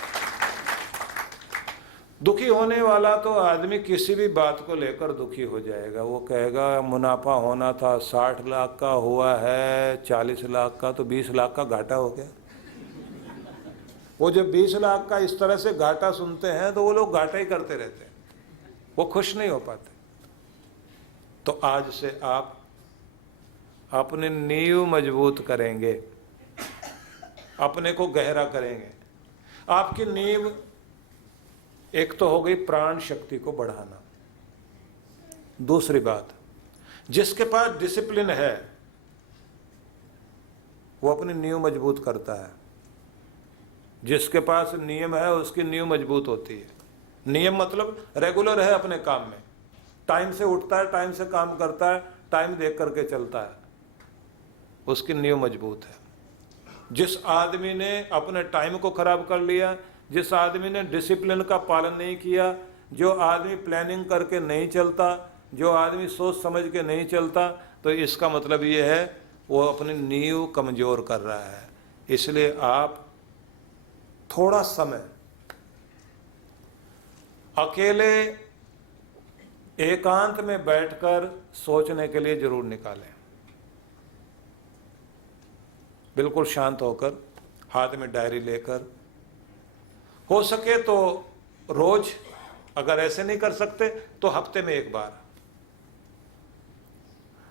दुखी होने वाला तो आदमी किसी भी बात को लेकर दुखी हो जाएगा। वो कहेगा मुनाफा होना था 60 लाख का, हुआ है 40 लाख का, तो 20 लाख का घाटा हो गया। वो जब 20 लाख का इस तरह से घाटा सुनते हैं तो वो लोग घाटा ही करते रहते हैं, वो खुश नहीं हो पाते। तो आज से आप अपनी नींव मजबूत करेंगे, अपने को गहरा करेंगे। आपकी नींव एक तो हो गई प्राण शक्ति को बढ़ाना। दूसरी बात, जिसके पास डिसिप्लिन है वो अपनी नींव मजबूत करता है। जिसके पास नियम है उसकी नींव मजबूत होती है। नियम मतलब रेगुलर है अपने काम में, टाइम से उठता है, टाइम से काम करता है, टाइम देख करके चलता है, उसकी नींव मजबूत है। जिस आदमी ने अपने टाइम को खराब कर लिया, जिस आदमी ने डिसिप्लिन का पालन नहीं किया, जो आदमी प्लानिंग करके नहीं चलता, जो आदमी सोच समझ के नहीं चलता, तो इसका मतलब ये है वो अपनी नींव कमजोर कर रहा है। इसलिए आप थोड़ा समय अकेले एकांत में बैठकर सोचने के लिए जरूर निकालें। बिल्कुल शांत होकर, हाथ में डायरी लेकर, हो सके तो रोज, अगर ऐसे नहीं कर सकते तो हफ्ते में एक बार।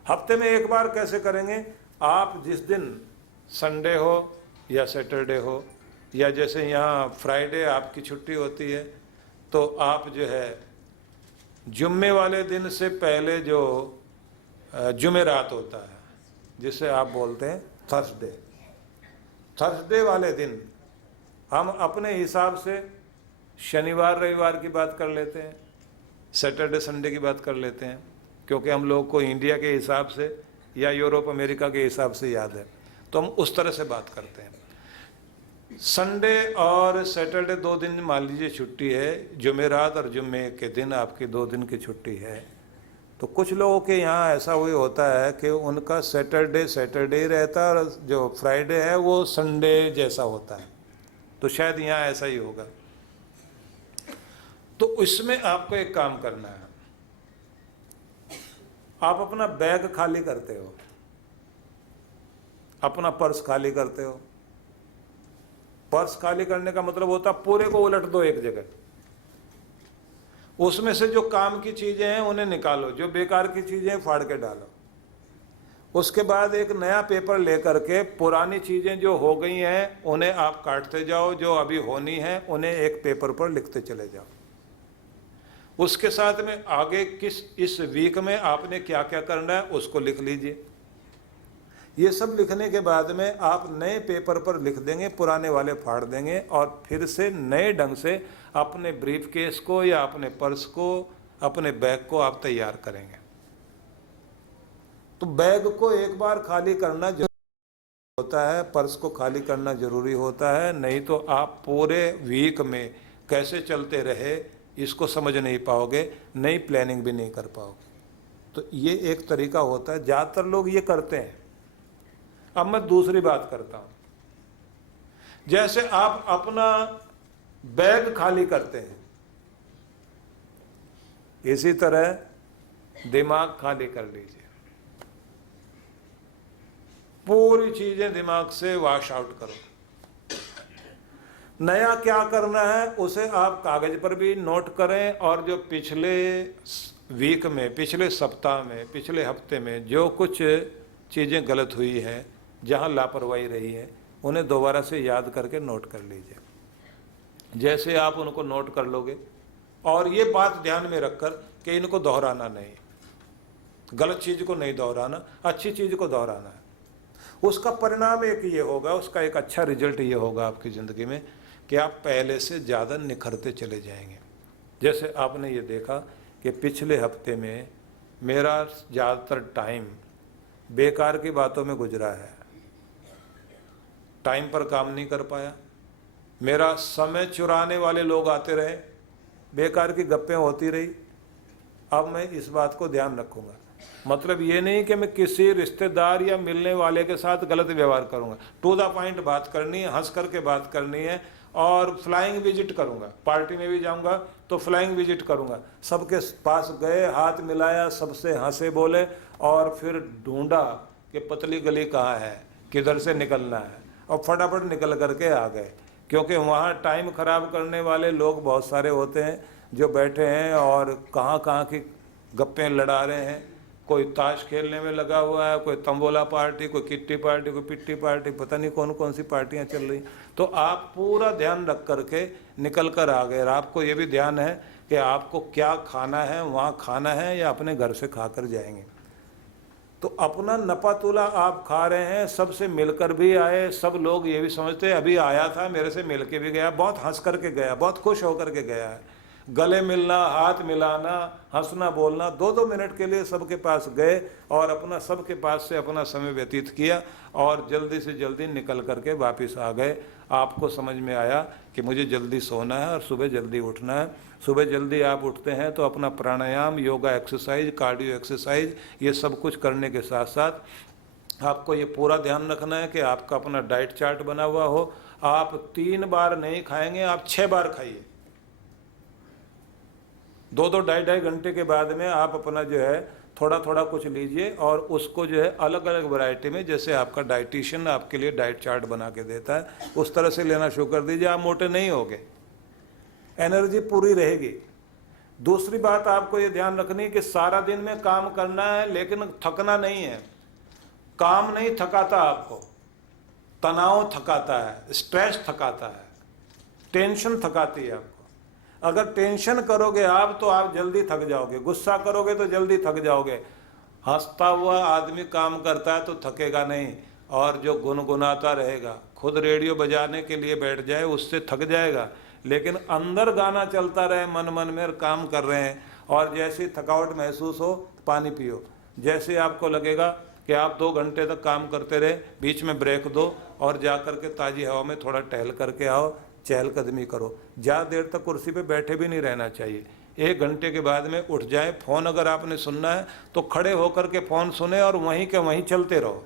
हफ्ते में एक बार कैसे करेंगे? आप जिस दिन संडे हो या सैटरडे हो, या जैसे यहाँ फ्राइडे आपकी छुट्टी होती है, तो आप जो है जुम्मे वाले दिन से पहले जो जुमेरात होता है, जिसे आप बोलते हैं थर्सडे, थर्सडे वाले दिन हम अपने हिसाब से शनिवार रविवार की बात कर लेते हैं, सैटरडे संडे की बात कर लेते हैं, क्योंकि हम लोग को इंडिया के हिसाब से या यूरोप अमेरिका के हिसाब से याद है, तो हम उस तरह से बात करते हैं। संडे और सैटरडे 2 दिन मान लीजिए छुट्टी है, जुमेरात और जुम्मे के दिन आपकी 2 दिन की छुट्टी है। तो कुछ लोगों के यहाँ ऐसा हुई होता है कि उनका सैटरडे सैटरडे ही रहता है और जो फ्राइडे है वो संडे जैसा होता है। तो शायद यहाँ ऐसा ही होगा। तो इसमें आपको एक काम करना है, आप अपना बैग खाली करते हो, अपना पर्स खाली करते हो। पर्स खाली करने का मतलब होता है पूरे को उलट दो एक जगह, उसमें से जो काम की चीजें हैं उन्हें निकालो, जो बेकार की चीजें हैं फाड़ के डालो। उसके बाद एक नया पेपर लेकर के पुरानी चीजें जो हो गई हैं उन्हें आप काटते जाओ, जो अभी होनी है उन्हें एक पेपर पर लिखते चले जाओ। उसके साथ में आगे इस वीक में आपने क्या क्या करना है उसको लिख लीजिए। ये सब लिखने के बाद में आप नए पेपर पर लिख देंगे, पुराने वाले फाड़ देंगे और फिर से नए ढंग से अपने ब्रीफ केस को या अपने पर्स को, अपने बैग को आप तैयार करेंगे। तो बैग को एक बार खाली करना जरूरी होता है, पर्स को खाली करना जरूरी होता है, नहीं तो आप पूरे वीक में कैसे चलते रहे इसको समझ नहीं पाओगे, नई प्लानिंग भी नहीं कर पाओगे। तो ये एक तरीका होता है, ज़्यादातर लोग ये करते हैं। अब मैं दूसरी बात करता हूं, जैसे आप अपना बैग खाली करते हैं, इसी तरह दिमाग खाली कर लीजिए। पूरी चीजें दिमाग से वॉश आउट करो। नया क्या करना है उसे आप कागज पर भी नोट करें, और जो पिछले वीक में, पिछले सप्ताह में, पिछले हफ्ते में जो कुछ चीजें गलत हुई हैं, जहां लापरवाही रही है, उन्हें दोबारा से याद करके नोट कर लीजिए। जैसे आप उनको नोट कर लोगे, और ये बात ध्यान में रखकर कि इनको दोहराना नहीं, गलत चीज को नहीं दोहराना, अच्छी चीज को दोहराना है। उसका परिणाम एक ये होगा, उसका एक अच्छा रिजल्ट ये होगा आपकी ज़िंदगी में कि आप पहले से ज़्यादा निखरते चले जाएंगे। जैसे आपने ये देखा कि पिछले हफ्ते में मेरा ज़्यादातर टाइम बेकार की बातों में गुजरा है, टाइम पर काम नहीं कर पाया, मेरा समय चुराने वाले लोग आते रहे, बेकार की गप्पें होती रही। अब मैं इस बात को ध्यान रखूँगा। मतलब ये नहीं कि मैं किसी रिश्तेदार या मिलने वाले के साथ गलत व्यवहार करूंगा, टू द पॉइंट बात करनी है, हंस करके बात करनी है, और फ्लाइंग विजिट करूंगा। पार्टी में भी जाऊंगा तो फ्लाइंग विजिट करूंगा, सबके पास गए, हाथ मिलाया, सबसे हंसे बोले, और फिर ढूंढा कि पतली गली कहाँ है, किधर से निकलना है, और फटाफट निकल करके आ गए। क्योंकि वहाँ टाइम खराब करने वाले लोग बहुत सारे होते हैं जो बैठे हैं और कहाँ कहाँ की गप्पें लड़ा रहे हैं। कोई ताश खेलने में लगा हुआ है, कोई तंबोला पार्टी, कोई किट्टी पार्टी, कोई पिट्टी पार्टी, पता नहीं कौन कौन सी पार्टियां चल रही। तो आप पूरा ध्यान रख करके निकल कर आ गए। आपको ये भी ध्यान है कि आपको क्या खाना है, वहाँ खाना है या अपने घर से खा कर जाएंगे। तो अपना नपा तुला आप खा रहे हैं, सबसे मिलकर भी आए। सब लोग ये भी समझते हैं अभी आया था, मेरे से मिल के भी गया, बहुत हंस करके गया, बहुत खुश होकर के गया है। गले मिलना, हाथ मिलाना, हंसना बोलना, 2-2 मिनट के लिए सबके पास गए और अपना सबके पास से अपना समय व्यतीत किया और जल्दी से जल्दी निकल करके वापस आ गए। आपको समझ में आया कि मुझे जल्दी सोना है और सुबह जल्दी उठना है। सुबह जल्दी आप उठते हैं तो अपना प्राणायाम, योगा एक्सरसाइज, कार्डियो एक्सरसाइज, ये सब कुछ करने के साथ साथ आपको ये पूरा ध्यान रखना है कि आपका अपना डाइट चार्ट बना हुआ हो। आप 3 बार नहीं खाएंगे, आप 6 बार खाइए। 2-2, 2.5 घंटे के बाद में आप अपना जो है थोड़ा थोड़ा कुछ लीजिए और उसको जो है अलग अलग वैरायटी में, जैसे आपका डाइटिशियन आपके लिए डाइट चार्ट बना के देता है, उस तरह से लेना शुरू कर दीजिए। आप मोटे नहीं होगे, एनर्जी पूरी रहेगी। दूसरी बात आपको ये ध्यान रखनी है कि सारा दिन में काम करना है लेकिन थकना नहीं है। काम नहीं थकाता आपको, तनाव थकाता है, स्ट्रेस थकाता है, टेंशन थकाती है आपको। अगर टेंशन करोगे आप तो आप जल्दी थक जाओगे, गुस्सा करोगे तो जल्दी थक जाओगे। हंसता हुआ आदमी काम करता है तो थकेगा नहीं, और जो गुनगुनाता रहेगा, खुद रेडियो बजाने के लिए बैठ जाए उससे थक जाएगा, लेकिन अंदर गाना चलता रहे, मन मन में काम कर रहे हैं, और जैसे थकावट महसूस हो पानी पियो। जैसे आपको लगेगा कि आप 2 घंटे तक काम करते रहे, बीच में ब्रेक दो और जा करके ताज़ी हवा में थोड़ा टहल करके आओ, चहलकदमी करो। ज़्यादा देर तक कुर्सी पे बैठे भी नहीं रहना चाहिए। 1 घंटे के बाद में उठ जाए। फ़ोन अगर आपने सुनना है तो खड़े होकर के फ़ोन सुने और वहीं के वहीं चलते रहो।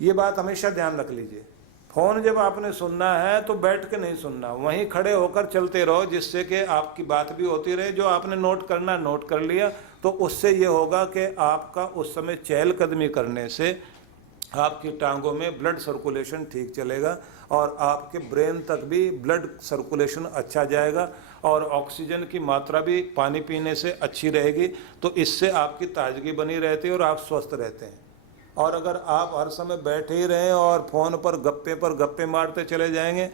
ये बात हमेशा ध्यान रख लीजिए। फ़ोन जब आपने सुनना है तो बैठ के नहीं सुनना, वहीं खड़े होकर चलते रहो, जिससे कि आपकी बात भी होती रहे। जो आपने नोट करना नोट कर लिया, तो उससे ये होगा कि आपका उस समय चहलकदमी करने से आपकी टांगों में ब्लड सर्कुलेशन ठीक चलेगा और आपके ब्रेन तक भी ब्लड सर्कुलेशन अच्छा जाएगा और ऑक्सीजन की मात्रा भी पानी पीने से अच्छी रहेगी। तो इससे आपकी ताजगी बनी रहती है और आप स्वस्थ रहते हैं। और अगर आप हर समय बैठे ही रहें और फ़ोन पर गप्पे मारते चले जाएंगे,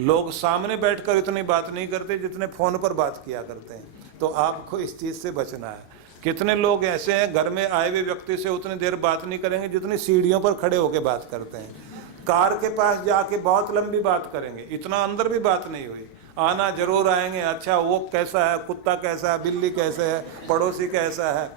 लोग सामने बैठकर इतनी बात नहीं करते जितने फ़ोन पर बात किया करते हैं। तो आपको इस चीज़ से बचना है। कितने लोग ऐसे हैं, घर में आए हुए व्यक्ति से उतनी देर बात नहीं करेंगे जितनी सीढ़ियों पर खड़े होकर बात करते हैं। कार के पास जाके बहुत लंबी बात करेंगे, इतना अंदर भी बात नहीं हुई। आना जरूर आएंगे, अच्छा वो कैसा है, कुत्ता कैसा है, बिल्ली कैसे है, पड़ोसी कैसा है।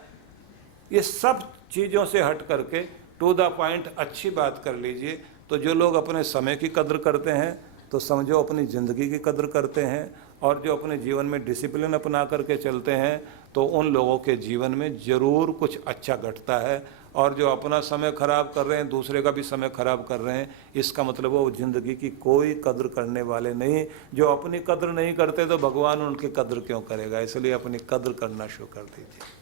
ये सब चीज़ों से हट करके टू द पॉइंट अच्छी बात कर लीजिए। तो जो लोग अपने समय की कद्र करते हैं तो समझो अपनी ज़िंदगी की कद्र करते हैं, और जो अपने जीवन में डिसिप्लिन अपना करके चलते हैं तो उन लोगों के जीवन में ज़रूर कुछ अच्छा घटता है। और जो अपना समय खराब कर रहे हैं, दूसरे का भी समय खराब कर रहे हैं, इसका मतलब वो ज़िंदगी की कोई कद्र करने वाले नहीं। जो अपनी कद्र नहीं करते तो भगवान उनकी कद्र क्यों करेगा। इसलिए अपनी कद्र करना शुरू कर दीजिए।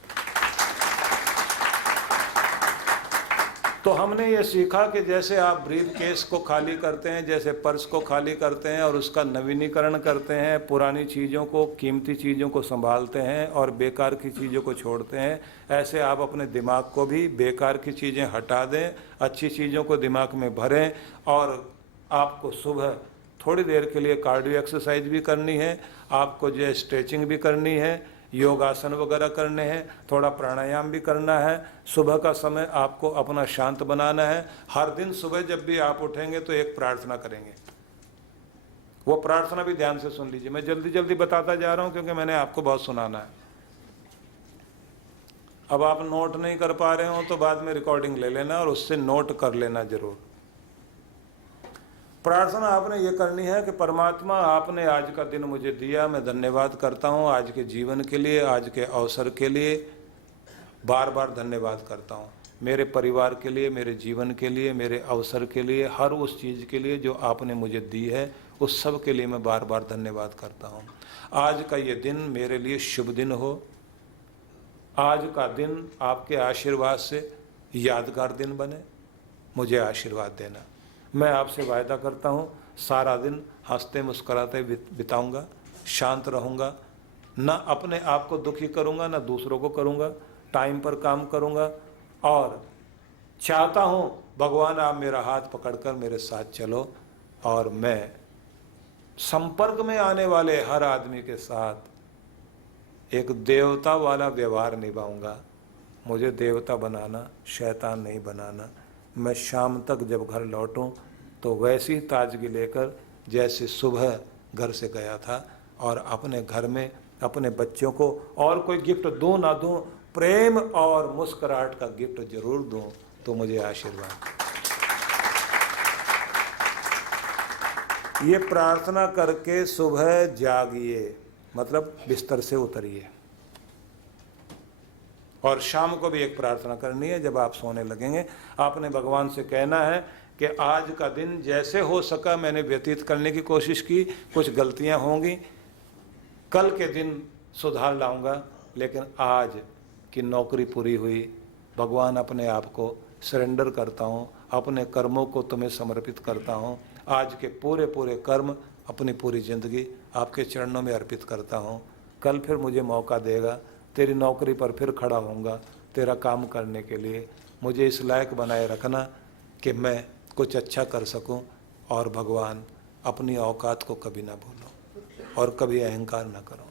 तो हमने ये सीखा कि जैसे आप ब्रीफ केस को खाली करते हैं, जैसे पर्स को खाली करते हैं और उसका नवीनीकरण करते हैं, पुरानी चीज़ों को, कीमती चीज़ों को संभालते हैं और बेकार की चीज़ों को छोड़ते हैं, ऐसे आप अपने दिमाग को भी बेकार की चीज़ें हटा दें, अच्छी चीज़ों को दिमाग में भरें। और आपको सुबह थोड़ी देर के लिए कार्डियो एक्सरसाइज भी करनी है, आपको जो स्ट्रेचिंग भी करनी है, योगासन वगैरह करने हैं, थोड़ा प्राणायाम भी करना है। सुबह का समय आपको अपना शांत बनाना है। हर दिन सुबह जब भी आप उठेंगे तो एक प्रार्थना करेंगे। वो प्रार्थना भी ध्यान से सुन लीजिए। मैं जल्दी जल्दी बताता जा रहा हूं क्योंकि मैंने आपको बहुत सुनाना है। अब आप नोट नहीं कर पा रहे हो तो बाद में रिकॉर्डिंग ले लेना और उससे नोट कर लेना जरूर। प्रार्थना आपने ये करनी है कि परमात्मा, आपने आज का दिन मुझे दिया, मैं धन्यवाद करता हूँ आज के जीवन के लिए, आज के अवसर के लिए बार बार धन्यवाद करता हूँ। मेरे परिवार के लिए, मेरे जीवन के लिए, मेरे अवसर के लिए, हर उस चीज़ के लिए जो आपने मुझे दी है, उस सब के लिए मैं बार बार धन्यवाद करता हूँ। आज का ये दिन मेरे लिए शुभ दिन हो। आज का दिन आपके आशीर्वाद से यादगार दिन बने। मुझे आशीर्वाद देना। मैं आपसे वायदा करता हूँ सारा दिन हंसते मुस्कुराते बिताऊंगा, शांत रहूँगा, ना अपने आप को दुखी करूँगा ना दूसरों को करूँगा, टाइम पर काम करूँगा। और चाहता हूँ भगवान आप मेरा हाथ पकड़कर मेरे साथ चलो और मैं संपर्क में आने वाले हर आदमी के साथ एक देवता वाला व्यवहार निभाऊंगा। मुझे देवता बनाना, शैतान नहीं बनाना। मैं शाम तक जब घर लौटूं तो वैसी ताजगी लेकर जैसे सुबह घर से गया था, और अपने घर में अपने बच्चों को और कोई गिफ्ट दूं ना दूं, प्रेम और मुस्कुराहट का गिफ्ट जरूर दूं तो मुझे आशीर्वाद। ये प्रार्थना करके सुबह जागिए, मतलब बिस्तर से उतरिए। और शाम को भी एक प्रार्थना करनी है। जब आप सोने लगेंगे आपने भगवान से कहना है कि आज का दिन जैसे हो सका मैंने व्यतीत करने की कोशिश की, कुछ गलतियां होंगी, कल के दिन सुधार लाऊंगा, लेकिन आज की नौकरी पूरी हुई। भगवान अपने आप को सरेंडर करता हूँ, अपने कर्मों को तुम्हें समर्पित करता हूँ। आज के पूरे पूरे कर्म, अपनी पूरी ज़िंदगी आपके चरणों में अर्पित करता हूँ। कल फिर मुझे मौका देगा, तेरी नौकरी पर फिर खड़ा होऊंगा तेरा काम करने के लिए। मुझे इस लायक बनाए रखना कि मैं कुछ अच्छा कर सकूं। और भगवान अपनी औकात को कभी ना भूलो और कभी अहंकार ना करो।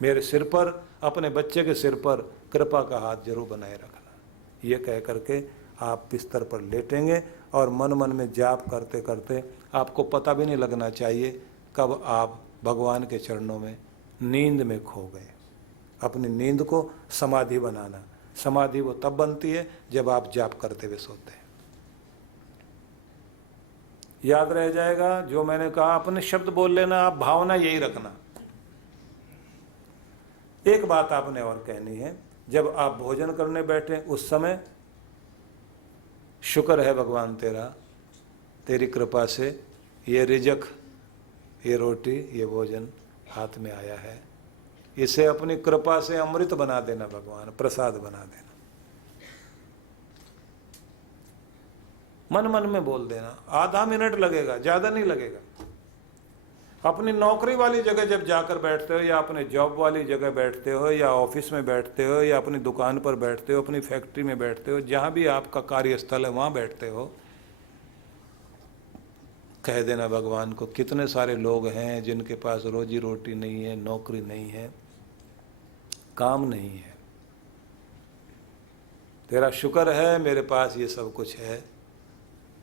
मेरे सिर पर, अपने बच्चे के सिर पर कृपा का हाथ जरूर बनाए रखना। ये कह करके आप बिस्तर पर लेटेंगे और मन मन में जाप करते करते आपको पता भी नहीं लगना चाहिए कब आप भगवान के चरणों में नींद में खो गए। अपनी नींद को समाधि बनाना। समाधि वो तब बनती है जब आप जाप करते हुए सोते हैं। याद रह जाएगा जो मैंने कहा, अपने शब्द बोल लेना, आप भावना यही रखना। एक बात आपने और कहनी है, जब आप भोजन करने बैठे उस समय शुक्र है भगवान तेरा, तेरी कृपा से ये रिजक, ये रोटी, ये भोजन हाथ में आया है, इसे अपनी कृपा से अमृत बना देना भगवान, प्रसाद बना देना। मन मन में बोल देना। आधा मिनट लगेगा, ज्यादा नहीं लगेगा। अपनी नौकरी वाली जगह जब जाकर बैठते हो, या अपने जॉब वाली जगह बैठते हो, या ऑफिस में बैठते हो, या अपनी दुकान पर बैठते हो, अपनी फैक्ट्री में बैठते हो, जहां भी आपका कार्यस्थल है वहां बैठते हो, कह देना भगवान को, कितने सारे लोग हैं जिनके पास रोजी रोटी नहीं है, नौकरी नहीं है, काम नहीं है। तेरा शुक्र है मेरे पास ये सब कुछ है।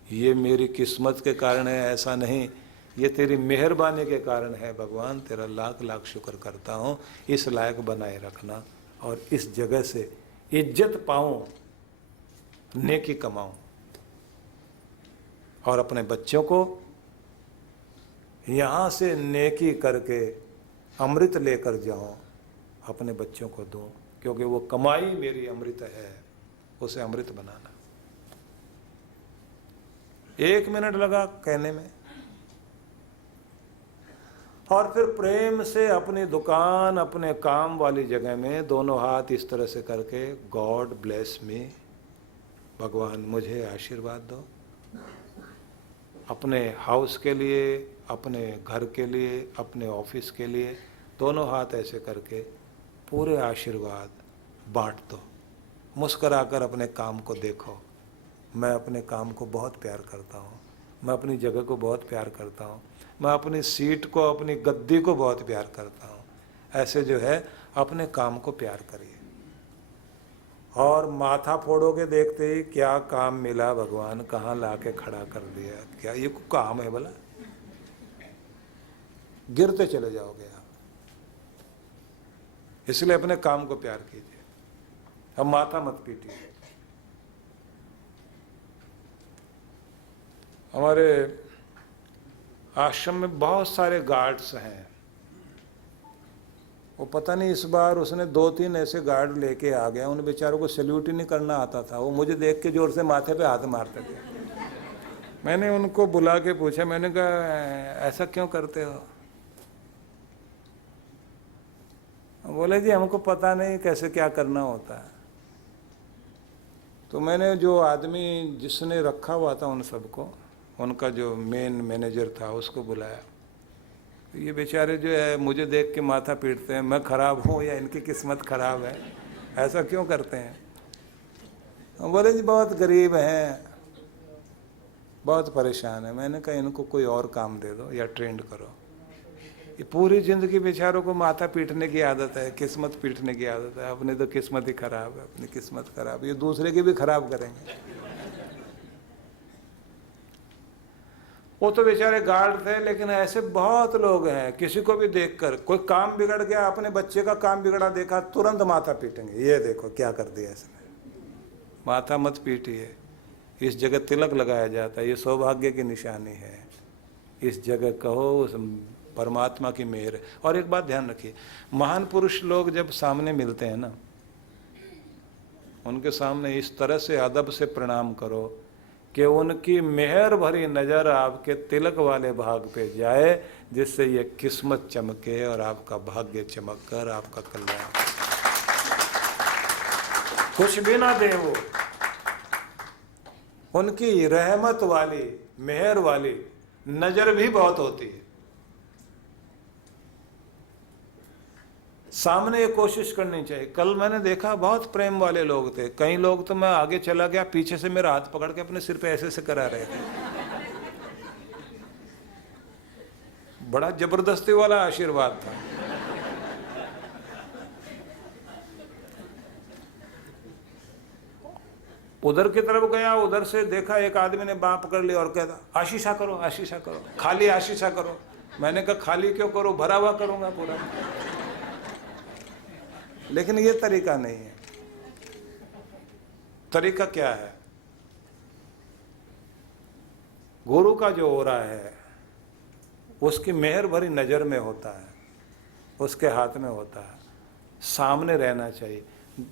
ये मेरी किस्मत के कारण है ऐसा नहीं, ये तेरी मेहरबानी के कारण है भगवान। तेरा लाख लाख शुक्र करता हूँ। इस लायक बनाए रखना और इस जगह से इज्जत पाऊँ, नेकी कमाऊँ और अपने बच्चों को यहाँ से नेकी करके अमृत लेकर जाऊँ, अपने बच्चों को दूँ, क्योंकि वो कमाई मेरी अमृत है, उसे अमृत बनाना। 1 मिनट लगा कहने में। और फिर प्रेम से अपनी दुकान, अपने काम वाली जगह में दोनों हाथ इस तरह से करके, गॉड ब्लेस मी, भगवान मुझे आशीर्वाद दो। अपने हाउस के लिए, अपने घर के लिए, अपने ऑफिस के लिए दोनों हाथ ऐसे करके पूरे आशीर्वाद बांट दो। मुस्कराकर अपने काम को देखो। मैं अपने काम को बहुत प्यार करता हूँ, मैं अपनी जगह को बहुत प्यार करता हूँ, मैं अपनी सीट को, अपनी गद्दी को बहुत प्यार करता हूँ। ऐसे जो है अपने काम को प्यार करिए। और माथा फोड़ोगे देखते ही, क्या काम मिला भगवान, कहाँ लाके खड़ा कर दिया, क्या ये कोई काम है भला? गिरते चले जाओगे आप। इसलिए अपने काम को प्यार कीजिए। अब माथा मत पीटिए। हमारे आश्रम में बहुत सारे गार्ड्स हैं। वो पता नहीं इस बार उसने 2-3 ऐसे गार्ड लेके आ गया, उन बेचारों को सैल्यूट ही नहीं करना आता था। वो मुझे देख के जोर से माथे पे हाथ मारते थे। मैंने उनको बुला के पूछा, मैंने कहा ऐसा क्यों करते हो? बोले जी हमको पता नहीं कैसे क्या करना होता है। तो मैंने जो आदमी जिसने रखा हुआ था उन सबको, उनका जो मेन मैनेजर था, उसको बुलाया। ये बेचारे जो है मुझे देख के माथा पीटते हैं, मैं खराब हूँ या इनकी किस्मत खराब है, ऐसा क्यों करते हैं? बोले जी बहुत गरीब हैं, बहुत परेशान है। मैंने कहा इनको कोई और काम दे दो या ट्रेंड करो। ये पूरी जिंदगी बेचारों को माथा पीटने की आदत है, किस्मत पीटने की आदत है। अपनी तो किस्मत ही खराब है, अपनी किस्मत खराब, ये दूसरे की भी खराब करेंगे। वो तो बेचारे गार्ड थे, लेकिन ऐसे बहुत लोग हैं, किसी को भी देखकर कोई काम बिगड़ गया, अपने बच्चे का काम बिगड़ा देखा, तुरंत माथा पीटेंगे। ये देखो क्या कर दिया इसने। माथा मत पीटिए। इस जगह तिलक लगाया जाता है, ये सौभाग्य की निशानी है। इस जगह कहो उस परमात्मा की मेहर है। और एक बात ध्यान रखिए, महान पुरुष लोग जब सामने मिलते हैं ना, उनके सामने इस तरह से अदब से प्रणाम करो कि उनकी मेहर भरी नज़र आपके तिलक वाले भाग पे जाए, जिससे ये किस्मत चमके और आपका भाग्य चमक कर आपका कल्याण। कुछ भी ना दे वो, उनकी रहमत वाली मेहर वाली नज़र भी बहुत होती है। सामने ये कोशिश करनी चाहिए। कल मैंने देखा बहुत प्रेम वाले लोग थे, कई लोग तो मैं आगे चला गया, पीछे से मेरा हाथ पकड़ के अपने सिर पे ऐसे से करा रहे थे। बड़ा जबरदस्ती वाला आशीर्वाद था। उधर की तरफ गया, उधर से देखा एक आदमी ने बाँह पकड़ लिया और कहता आशीषा करो, आशीषा करो, खाली आशीषा करो। मैंने कहा खाली क्यों करो, भरा हुआ करूंगा पूरा। लेकिन ये तरीका नहीं है। तरीका क्या है? गुरु का जो ओरा है उसकी मेहर भरी नज़र में होता है, उसके हाथ में होता है, सामने रहना चाहिए।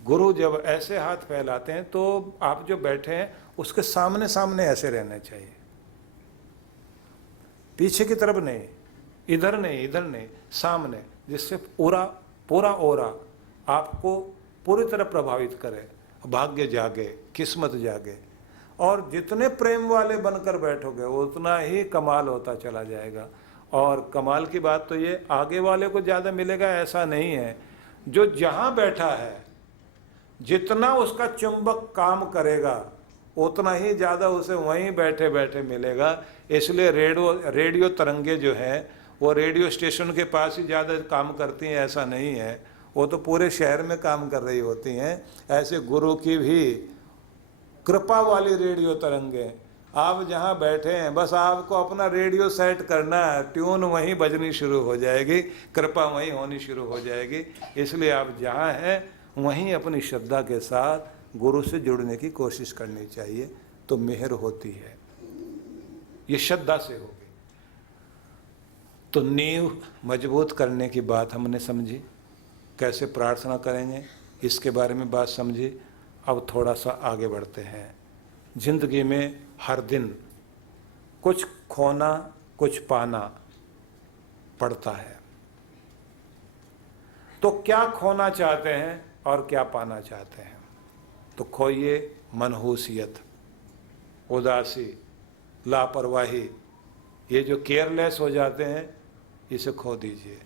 गुरु जब ऐसे हाथ फैलाते हैं तो आप जो बैठे हैं उसके सामने सामने ऐसे रहना चाहिए, पीछे की तरफ नहीं, इधर नहीं, इधर नहीं, सामने, जिससे पूरा ओरा आपको पूरी तरह प्रभावित करे, भाग्य जागे, किस्मत जागे। और जितने प्रेम वाले बनकर बैठोगे उतना ही कमाल होता चला जाएगा। और कमाल की बात तो ये, आगे वाले को ज़्यादा मिलेगा ऐसा नहीं है, जो जहाँ बैठा है जितना उसका चुंबक काम करेगा उतना ही ज़्यादा उसे वहीं बैठे बैठे मिलेगा। इसलिए रेडियो तरंगे जो हैं वो रेडियो स्टेशन के पास ही ज़्यादा काम करती हैं ऐसा नहीं है, वो तो पूरे शहर में काम कर रही होती हैं। ऐसे गुरु की भी कृपा वाली रेडियो तरंगे, आप जहाँ बैठे हैं बस आपको अपना रेडियो सेट करना है, ट्यून वहीं बजनी शुरू हो जाएगी, कृपा वहीं होनी शुरू हो जाएगी। इसलिए आप जहाँ हैं वहीं अपनी श्रद्धा के साथ गुरु से जुड़ने की कोशिश करनी चाहिए, तो मेहर होती है। ये श्रद्धा से होगी। तो नींव मजबूत करने की बात हमने समझी, कैसे प्रार्थना करेंगे इसके बारे में बात समझी। अब थोड़ा सा आगे बढ़ते हैं। जिंदगी में हर दिन कुछ खोना कुछ पाना पड़ता है, तो क्या खोना चाहते हैं और क्या पाना चाहते हैं? तो खोइए मनहूसियत, उदासी, लापरवाही, ये जो केयरलेस हो जाते हैं इसे खो दीजिए।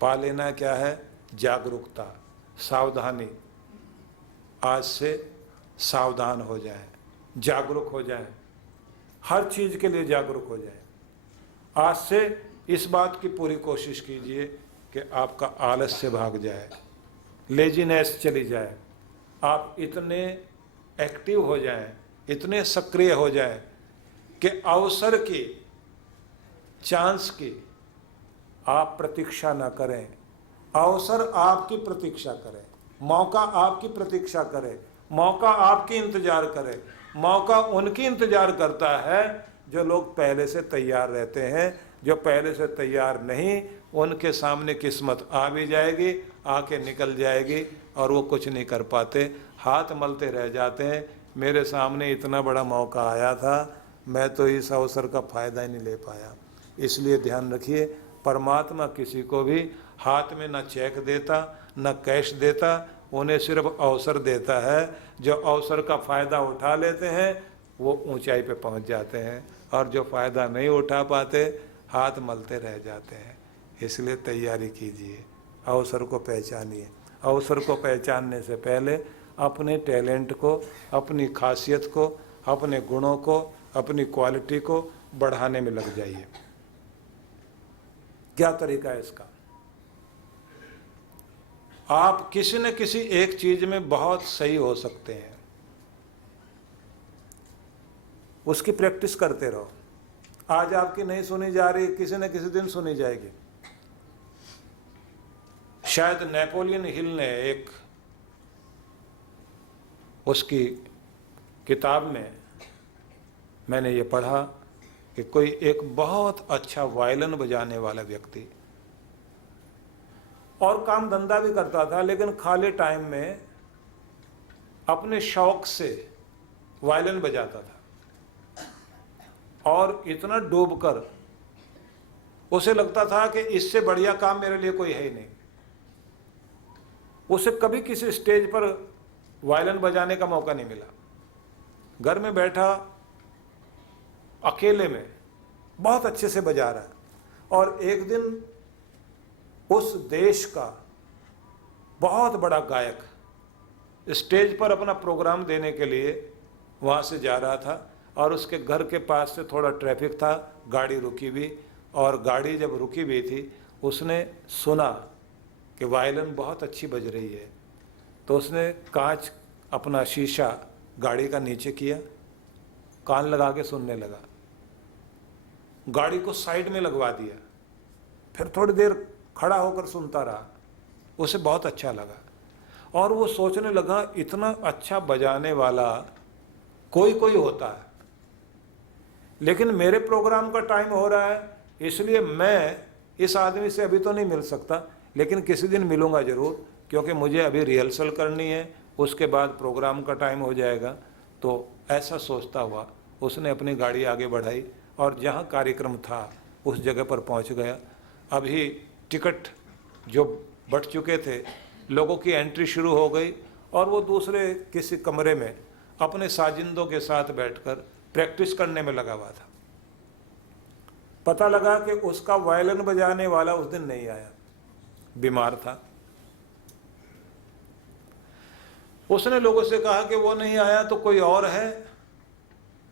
पा लेना क्या है? जागरूकता, सावधानी। आज से सावधान हो जाएं, जागरूक हो जाएं, हर चीज़ के लिए जागरूक हो जाएं। आज से इस बात की पूरी कोशिश कीजिए कि आपका आलस्य भाग जाए, लेजीनेस चली जाए, आप इतने एक्टिव हो जाएं, इतने सक्रिय हो जाएं कि अवसर की, चांस की आप प्रतीक्षा ना करें, अवसर आपकी प्रतीक्षा करे, मौका आपकी प्रतीक्षा करे, मौका आपकी इंतजार करे। मौका उनकी इंतजार करता है जो लोग पहले से तैयार रहते हैं। जो पहले से तैयार नहीं, उनके सामने किस्मत आ भी जाएगी, आके निकल जाएगी और वो कुछ नहीं कर पाते, हाथ मलते रह जाते हैं। मेरे सामने इतना बड़ा मौका आया था, मैं तो इस अवसर का फ़ायदा ही नहीं ले पाया। इसलिए ध्यान रखिए, परमात्मा किसी को भी हाथ में न चेक देता न कैश देता, उन्हें सिर्फ अवसर देता है। जो अवसर का फ़ायदा उठा लेते हैं वो ऊंचाई पे पहुंच जाते हैं, और जो फ़ायदा नहीं उठा पाते हाथ मलते रह जाते हैं। इसलिए तैयारी कीजिए, अवसर को पहचानिए। अवसर को पहचानने से पहले अपने टैलेंट को, अपनी खासियत को, अपने गुणों को, अपनी क्वालिटी को बढ़ाने में लग जाइए। क्या तरीका है इसका? आप किसी न किसी एक चीज में बहुत सही हो सकते हैं, उसकी प्रैक्टिस करते रहो। आज आपकी नहीं सुनी जा रही, किसी न किसी दिन सुनी जाएगी। शायद नेपोलियन हिल ने एक उसकी किताब में मैंने ये पढ़ा कि कोई एक बहुत अच्छा वायलिन बजाने वाला व्यक्ति, और काम धंधा भी करता था, लेकिन खाली टाइम में अपने शौक से वायलिन बजाता था और इतना डूबकर उसे लगता था कि इससे बढ़िया काम मेरे लिए कोई है ही नहीं। उसे कभी किसी स्टेज पर वायलिन बजाने का मौका नहीं मिला। घर में बैठा अकेले में बहुत अच्छे से बजा रहा है, और एक दिन उस देश का बहुत बड़ा गायक स्टेज पर अपना प्रोग्राम देने के लिए वहाँ से जा रहा था, और उसके घर के पास से थोड़ा ट्रैफिक था, गाड़ी रुकी हुई, और गाड़ी जब रुकी हुई थी उसने सुना कि वायलिन बहुत अच्छी बज रही है, तो उसने कांच अपना शीशा गाड़ी का नीचे किया, कान लगा के सुनने लगा, गाड़ी को साइड में लगवा दिया, फिर थोड़ी देर खड़ा होकर सुनता रहा। उसे बहुत अच्छा लगा और वो सोचने लगा इतना अच्छा बजाने वाला कोई कोई होता है, लेकिन मेरे प्रोग्राम का टाइम हो रहा है, इसलिए मैं इस आदमी से अभी तो नहीं मिल सकता, लेकिन किसी दिन मिलूंगा ज़रूर, क्योंकि मुझे अभी रिहर्सल करनी है, उसके बाद प्रोग्राम का टाइम हो जाएगा। तो ऐसा सोचता हुआ उसने अपनी गाड़ी आगे बढ़ाई और जहाँ कार्यक्रम था उस जगह पर पहुँच गया। अभी टिकट जो बट चुके थे, लोगों की एंट्री शुरू हो गई, और वो दूसरे किसी कमरे में अपने साजिंदों के साथ बैठकर प्रैक्टिस करने में लगा हुआ था। पता लगा कि उसका वायलिन बजाने वाला उस दिन नहीं आया, बीमार था। उसने लोगों से कहा कि वो नहीं आया तो कोई और है।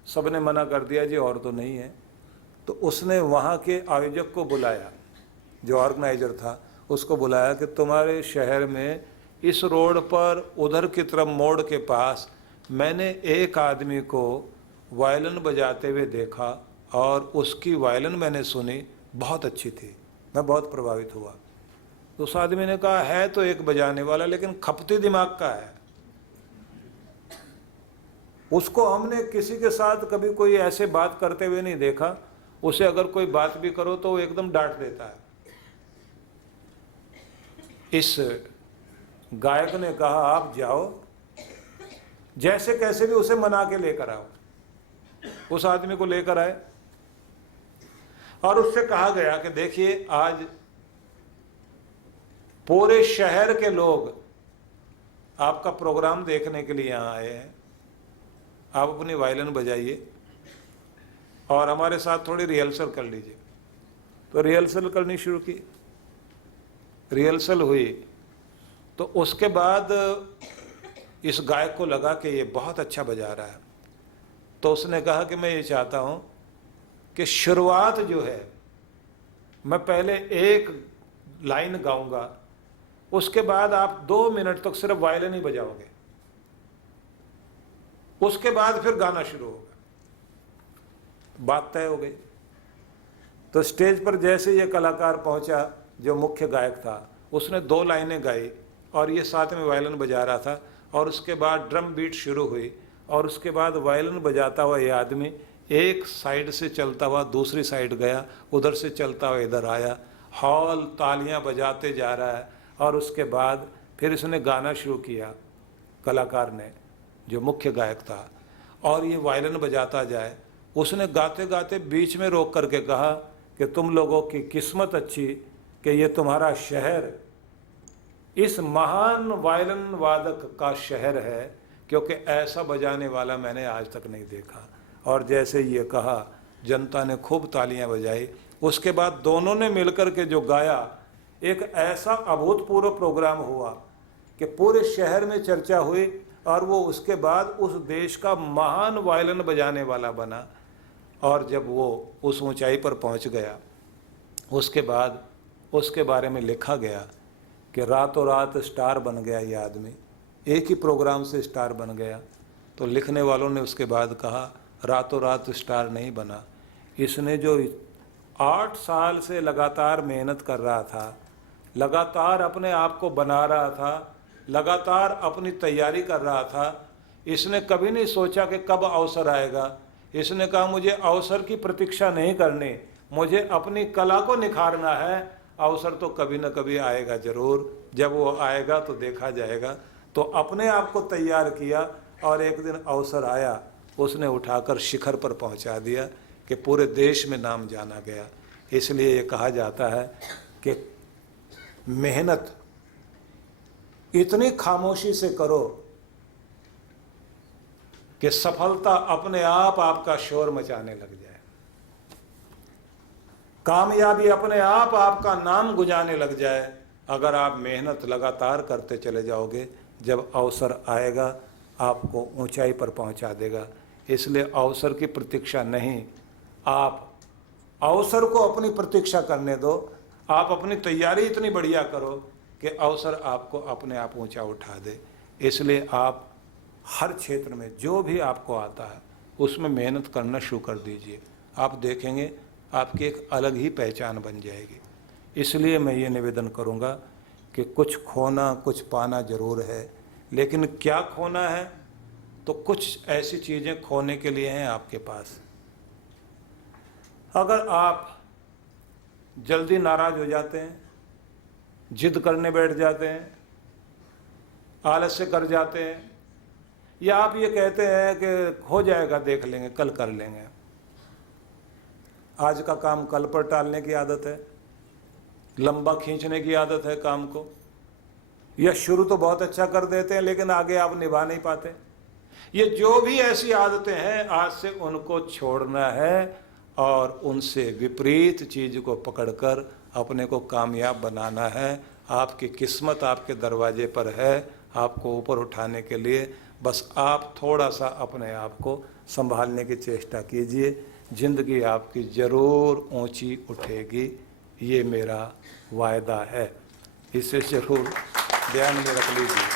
सबने मना कर दिया, जी और तो नहीं है। तो उसने वहाँ के आयोजक को बुलाया, जो ऑर्गेनाइजर था, उसको बुलाया कि तुम्हारे शहर में इस रोड पर उधर की तरफ मोड़ के पास मैंने एक आदमी को वायलिन बजाते हुए देखा और उसकी वायलिन मैंने सुनी, बहुत अच्छी थी, मैं बहुत प्रभावित हुआ। तो उस आदमी ने कहा है तो एक बजाने वाला, लेकिन खपती दिमाग का है, उसको हमने किसी के साथ कभी कोई ऐसे बात करते हुए नहीं देखा, उसे अगर कोई बात भी करो तो वो एकदम डांट देता है। इस गायक ने कहा आप जाओ, जैसे कैसे भी उसे मना के लेकर आओ। उस आदमी को लेकर आए और उससे कहा गया कि देखिए आज पूरे शहर के लोग आपका प्रोग्राम देखने के लिए यहाँ आए हैं, आप अपनी वायलिन बजाइए और हमारे साथ थोड़ी रिहर्सल कर लीजिए। तो रिहर्सल करनी शुरू की, रिहर्सल हुई, तो उसके बाद इस गायक को लगा कि ये बहुत अच्छा बजा रहा है। तो उसने कहा कि मैं ये चाहता हूँ कि शुरुआत जो है, मैं पहले एक लाइन गाऊंगा, उसके बाद आप 2 मिनट तक सिर्फ वायलिन ही बजाओगे, उसके बाद फिर गाना शुरू होगा। बात तय हो गई। तो स्टेज पर जैसे ये कलाकार पहुंचा जो मुख्य गायक था, उसने 2 लाइनें गाई और ये साथ में वायलिन बजा रहा था, और उसके बाद ड्रम बीट शुरू हुई, और उसके बाद वायलिन बजाता हुआ ये आदमी एक साइड से चलता हुआ दूसरी साइड गया, उधर से चलता हुआ इधर आया, हॉल तालियां बजाते जा रहा है। और उसके बाद फिर इसने गाना शुरू किया, कलाकार ने, जो मुख्य गायक था, और ये वायलिन बजाता जाए। उसने गाते गाते बीच में रोक करके कहा कि तुम लोगों की किस्मत अच्छी कि ये तुम्हारा शहर इस महान वायलिन वादक का शहर है, क्योंकि ऐसा बजाने वाला मैंने आज तक नहीं देखा। और जैसे ये कहा, जनता ने खूब तालियां बजाई। उसके बाद दोनों ने मिलकर के जो गाया, एक ऐसा अभूतपूर्व प्रोग्राम हुआ कि पूरे शहर में चर्चा हुई, और वो उसके बाद उस देश का महान वायलिन बजाने वाला बना। और जब वो उस ऊंचाई पर पहुंच गया, उसके बाद उसके बारे में लिखा गया कि रातों रात स्टार बन गया ये आदमी, एक ही प्रोग्राम से स्टार बन गया। तो लिखने वालों ने उसके बाद कहा रातों रात स्टार नहीं बना, इसने जो 8 साल से लगातार मेहनत कर रहा था, लगातार अपने आप को बना रहा था, लगातार अपनी तैयारी कर रहा था, इसने कभी नहीं सोचा कि कब अवसर आएगा। इसने कहा मुझे अवसर की प्रतीक्षा नहीं करनी, मुझे अपनी कला को निखारना है, अवसर तो कभी न कभी आएगा ज़रूर, जब वो आएगा तो देखा जाएगा। तो अपने आप को तैयार किया और एक दिन अवसर आया, उसने उठाकर शिखर पर पहुंचा दिया कि पूरे देश में नाम जाना गया। इसलिए ये कहा जाता है कि मेहनत इतनी खामोशी से करो कि सफलता अपने आप आपका शोर मचाने लग जाए, कामयाबी अपने आप आपका नाम गुंजाने लग जाए। अगर आप मेहनत लगातार करते चले जाओगे, जब अवसर आएगा आपको ऊंचाई पर पहुंचा देगा। इसलिए अवसर की प्रतीक्षा नहीं, आप अवसर को अपनी प्रतीक्षा करने दो। आप अपनी तैयारी इतनी बढ़िया करो कि अवसर आपको अपने आप ऊंचा उठा दे। इसलिए आप हर क्षेत्र में जो भी आपको आता है उसमें मेहनत करना शुरू कर दीजिए। आप देखेंगे आपकी एक अलग ही पहचान बन जाएगी। इसलिए मैं ये निवेदन करूँगा कि कुछ खोना कुछ पाना जरूर है, लेकिन क्या खोना है, तो कुछ ऐसी चीज़ें खोने के लिए हैं आपके पास। अगर आप जल्दी नाराज हो जाते हैं, जिद करने बैठ जाते हैं, आलस्य कर जाते हैं, या आप ये कहते हैं कि हो जाएगा, देख लेंगे, कल कर लेंगे, आज का काम कल पर टालने की आदत है, लंबा खींचने की आदत है काम को, या शुरू तो बहुत अच्छा कर देते हैं लेकिन आगे आप निभा नहीं पाते। ये जो भी ऐसी आदतें हैं, आज से उनको छोड़ना है और उनसे विपरीत चीज को पकड़कर अपने को कामयाब बनाना है। आपकी किस्मत आपके दरवाजे पर है आपको ऊपर उठाने के लिए। बस आप थोड़ा सा अपने आप को संभालने की चेष्टा कीजिए, जिंदगी आपकी जरूर ऊंची उठेगी, ये मेरा वायदा है। इसे जरूर ध्यान में रख लीजिए।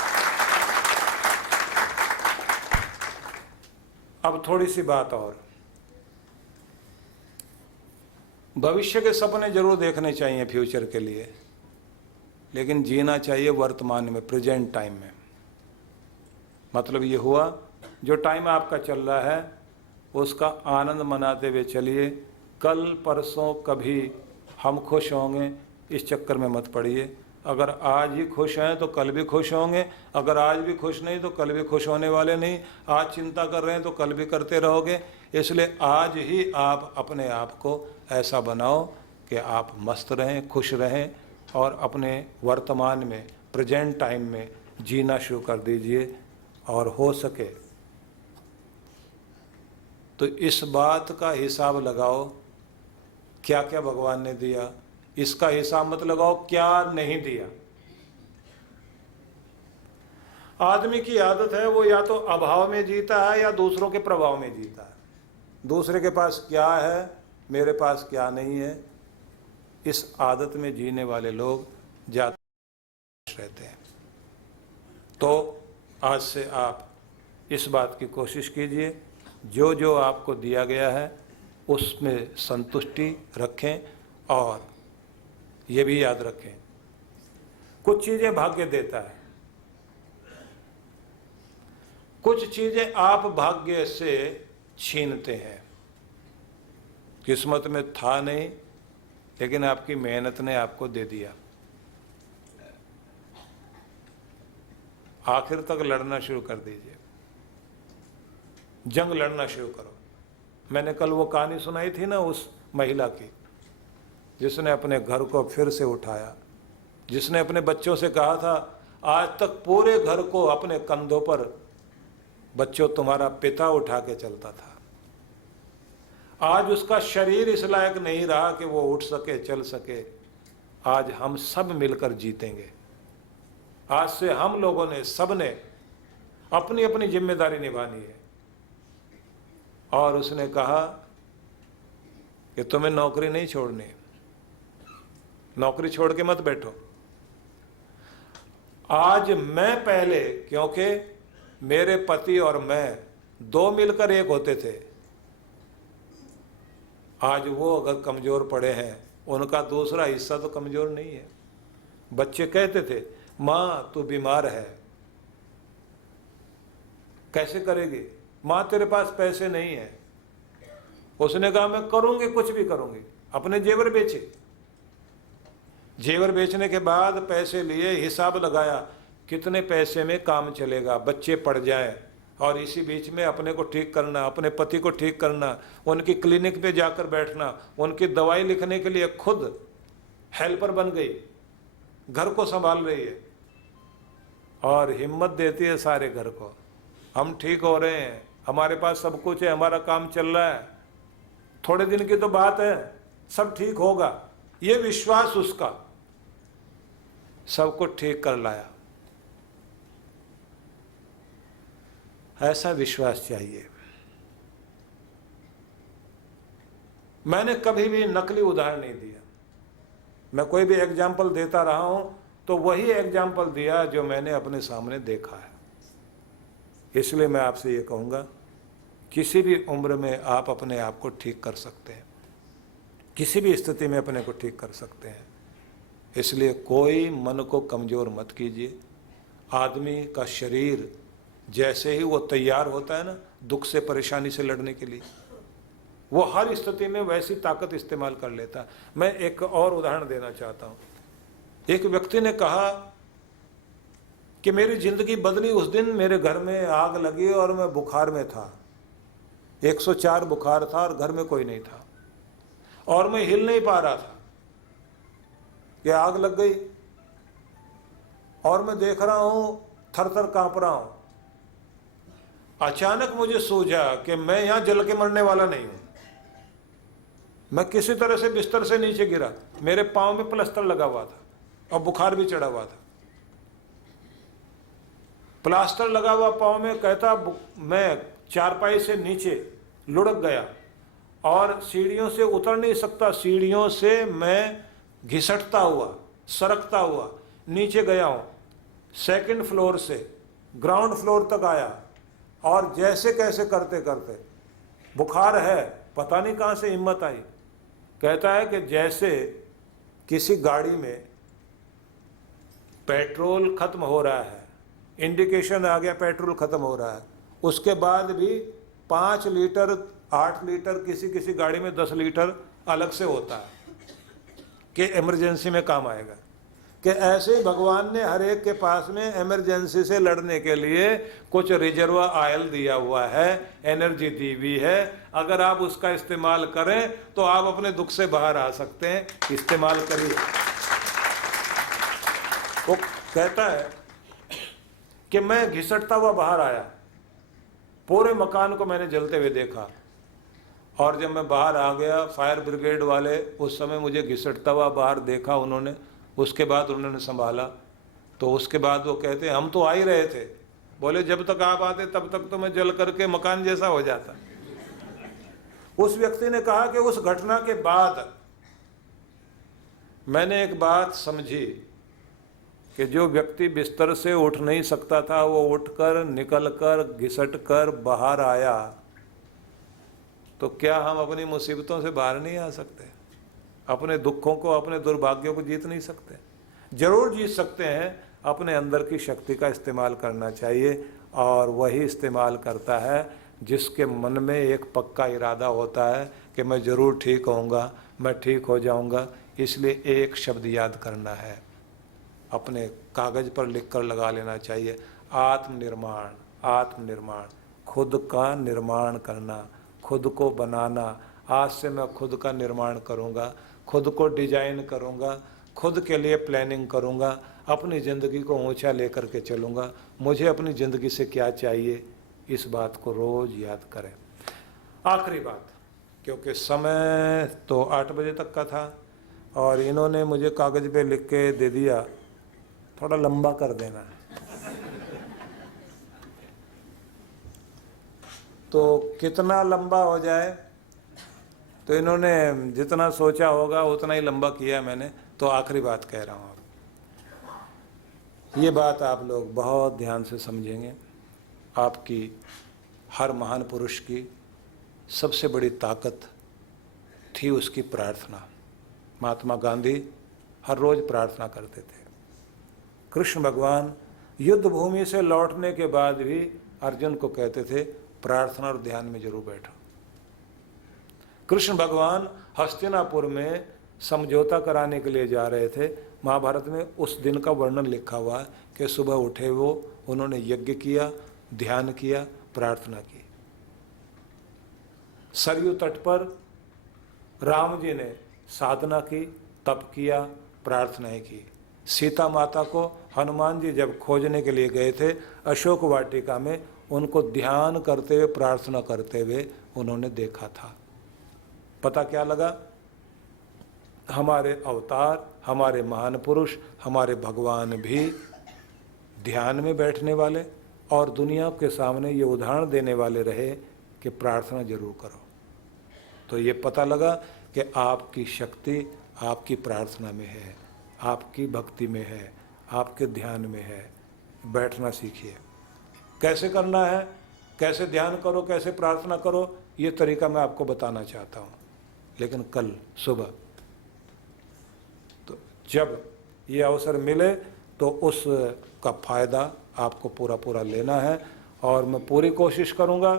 अब थोड़ी सी बात और, भविष्य के सपने जरूर देखने चाहिए फ्यूचर के लिए, लेकिन जीना चाहिए वर्तमान में, प्रेजेंट टाइम में। मतलब ये हुआ जो टाइम आपका चल रहा है उसका आनंद मनाते हुए चलिए। कल परसों कभी हम खुश होंगे इस चक्कर में मत पड़िए। अगर आज ही खुश हैं तो कल भी खुश होंगे, अगर आज भी खुश नहीं तो कल भी खुश होने वाले नहीं। आज चिंता कर रहे हैं तो कल भी करते रहोगे। इसलिए आज ही आप अपने आप को ऐसा बनाओ कि आप मस्त रहें, खुश रहें और अपने वर्तमान में, प्रेजेंट टाइम में जीना शुरू कर दीजिए। और हो सके तो इस बात का हिसाब लगाओ क्या क्या भगवान ने दिया, इसका हिसाब मत लगाओ क्या नहीं दिया। आदमी की आदत है वो या तो अभाव में जीता है या दूसरों के प्रभाव में जीता है। दूसरे के पास क्या है, मेरे पास क्या नहीं है, इस आदत में जीने वाले लोग ज्यादा रहते हैं। तो आज से आप इस बात की कोशिश कीजिए, जो जो आपको दिया गया है उसमें संतुष्टि रखें। और ये भी याद रखें, कुछ चीजें भाग्य देता है, कुछ चीजें आप भाग्य से छीनते हैं। किस्मत में था नहीं लेकिन आपकी मेहनत ने आपको दे दिया। आखिर तक लड़ना शुरू कर दीजिए, जंग लड़ना शुरू करो। मैंने कल वो कहानी सुनाई थी ना उस महिला की जिसने अपने घर को फिर से उठाया, जिसने अपने बच्चों से कहा था आज तक पूरे घर को अपने कंधों पर बच्चों तुम्हारा पिता उठा के चलता था। आज उसका शरीर इस लायक नहीं रहा कि वो उठ सके, चल सके। आज हम सब मिलकर जीतेंगे। आज से हम लोगों ने, सब ने अपनी अपनी जिम्मेदारी निभानी है। और उसने कहा कि तुम्हें नौकरी नहीं छोड़नी, नौकरी छोड़ के मत बैठो। आज मैं पहले, क्योंकि मेरे पति और मैं दो मिलकर एक होते थे, आज वो अगर कमजोर पड़े हैं उनका दूसरा हिस्सा तो कमजोर नहीं है। बच्चे कहते थे माँ तू बीमार है, कैसे करेगी, माँ तेरे पास पैसे नहीं है। उसने कहा मैं करूंगी, कुछ भी करूंगी। अपने जेवर बेचे, जेवर बेचने के बाद पैसे लिए, हिसाब लगाया कितने पैसे में काम चलेगा, बच्चे पढ़ जाएं, और इसी बीच में अपने को ठीक करना, अपने पति को ठीक करना, उनकी क्लिनिक पे जाकर बैठना, उनकी दवाई लिखने के लिए खुद हेल्पर बन गई, घर को संभाल रही है और हिम्मत देती है सारे घर को, हम ठीक हो रहे हैं, हमारे पास सब कुछ है, हमारा काम चल रहा है, थोड़े दिन की तो बात है, सब ठीक होगा। ये विश्वास उसका सबको ठीक कर लाया। ऐसा विश्वास चाहिए। मैंने कभी भी नकली उदाहरण नहीं दिया। मैं कोई भी एग्जाम्पल देता रहा हूं तो वही एग्जाम्पल दिया जो मैंने अपने सामने देखा है। इसलिए मैं आपसे ये कहूँगा, किसी भी उम्र में आप अपने आप को ठीक कर सकते हैं, किसी भी स्थिति में अपने को ठीक कर सकते हैं। इसलिए कोई मन को कमज़ोर मत कीजिए। आदमी का शरीर जैसे ही वो तैयार होता है ना दुख से, परेशानी से लड़ने के लिए, वो हर स्थिति में वैसी ताकत इस्तेमाल कर लेता है। मैं एक और उदाहरण देना चाहता हूँ। एक व्यक्ति ने कहा कि मेरी जिंदगी बदली उस दिन मेरे घर में आग लगी और मैं बुखार में था, 104 बुखार था और घर में कोई नहीं था और मैं हिल नहीं पा रहा था कि आग लग गई और मैं देख रहा हूं थर थर कांप रहा हूं। अचानक मुझे सूझा कि मैं यहां जल के मरने वाला नहीं हूं। मैं किसी तरह से बिस्तर से नीचे गिरा, मेरे पांव में प्लास्टर लगा हुआ था और बुखार भी चढ़ा हुआ था। प्लास्टर लगा हुआ पांव में, कहता मैं चारपाई से नीचे लुढ़क गया और सीढ़ियों से उतर नहीं सकता, सीढ़ियों से मैं घिसटता हुआ, सरकता हुआ नीचे गया हूं। सेकंड फ्लोर से ग्राउंड फ्लोर तक आया और जैसे कैसे करते करते, बुखार है, पता नहीं कहां से हिम्मत आई। कहता है कि जैसे किसी गाड़ी में पेट्रोल खत्म हो रहा है, इंडिकेशन आ गया पेट्रोल खत्म हो रहा है, उसके बाद भी 5 लीटर 8 लीटर, किसी किसी गाड़ी में 10 लीटर अलग से होता है कि इमरजेंसी में काम आएगा। कि ऐसे ही भगवान ने हर एक के पास में इमरजेंसी से लड़ने के लिए कुछ रिजर्व ऑयल दिया हुआ है, एनर्जी दी हुई है। अगर आप उसका इस्तेमाल करें तो आप अपने दुख से बाहर आ सकते हैं। इस्तेमाल करिए। वो कहता है कि मैं घिसटता हुआ बाहर आया, पूरे मकान को मैंने जलते हुए देखा और जब मैं बाहर आ गया, फायर ब्रिगेड वाले उस समय मुझे घिसटता हुआ बाहर देखा उन्होंने, उसके बाद उन्होंने संभाला। तो उसके बाद वो कहते हम तो आ ही रहे थे, बोले जब तक आप आते तब तक तो मैं जल करके मकान जैसा हो जाता। उस व्यक्ति ने कहा कि उस घटना के बाद मैंने एक बात समझी कि जो व्यक्ति बिस्तर से उठ नहीं सकता था वो उठकर, निकलकर, घिसटकर बाहर आया, तो क्या हम अपनी मुसीबतों से बाहर नहीं आ सकते? अपने दुखों को, अपने दुर्भाग्यों को जीत नहीं सकते? जरूर जीत सकते हैं। अपने अंदर की शक्ति का इस्तेमाल करना चाहिए और वही इस्तेमाल करता है जिसके मन में एक पक्का इरादा होता है कि मैं ज़रूर ठीक होऊंगा, मैं ठीक हो जाऊंगा। इसलिए एक शब्द याद करना है, अपने कागज़ पर लिखकर लगा लेना चाहिए, आत्मनिर्माण। आत्मनिर्माण, खुद का निर्माण करना, खुद को बनाना। आज से मैं खुद का निर्माण करूंगा, खुद को डिजाइन करूंगा, खुद के लिए प्लानिंग करूंगा, अपनी ज़िंदगी को ऊंचा लेकर के चलूंगा। मुझे अपनी ज़िंदगी से क्या चाहिए, इस बात को रोज़ याद करें। आखिरी बात, क्योंकि समय तो 8 बजे तक का था और इन्होंने मुझे कागज़ पे लिख के दे दिया, थोड़ा लंबा कर देना है। तो कितना लंबा हो जाए, तो इन्होंने जितना सोचा होगा उतना ही लंबा किया मैंने। तो आखिरी बात कह रहा हूँ, ये बात आप लोग बहुत ध्यान से समझेंगे। आपकी हर महान पुरुष की सबसे बड़ी ताकत थी उसकी प्रार्थना। महात्मा गांधी हर रोज़ प्रार्थना करते थे। कृष्ण भगवान युद्ध भूमि से लौटने के बाद भी अर्जुन को कहते थे प्रार्थना और ध्यान में जरूर बैठो। कृष्ण भगवान हस्तिनापुर में समझौता कराने के लिए जा रहे थे। महाभारत में उस दिन का वर्णन लिखा हुआ है कि सुबह उठे उन्होंने यज्ञ किया, ध्यान किया, प्रार्थना की। सरयू तट पर राम जी ने साधना की, तप किया, प्रार्थनाएं की। सीता माता को हनुमान जी जब खोजने के लिए गए थे अशोक वाटिका में, उनको ध्यान करते हुए, प्रार्थना करते हुए उन्होंने देखा था। पता क्या लगा? हमारे अवतार, हमारे महान पुरुष, हमारे भगवान भी ध्यान में बैठने वाले और दुनिया के सामने ये उदाहरण देने वाले रहे कि प्रार्थना जरूर करो। तो ये पता लगा कि आपकी शक्ति आपकी प्रार्थना में है, आपकी भक्ति में है, आपके ध्यान में है। बैठना सीखिए। कैसे करना है, कैसे ध्यान करो, कैसे प्रार्थना करो, ये तरीका मैं आपको बताना चाहता हूँ, लेकिन कल सुबह। तो जब ये अवसर मिले तो उसका फ़ायदा आपको पूरा पूरा लेना है। और मैं पूरी कोशिश करूँगा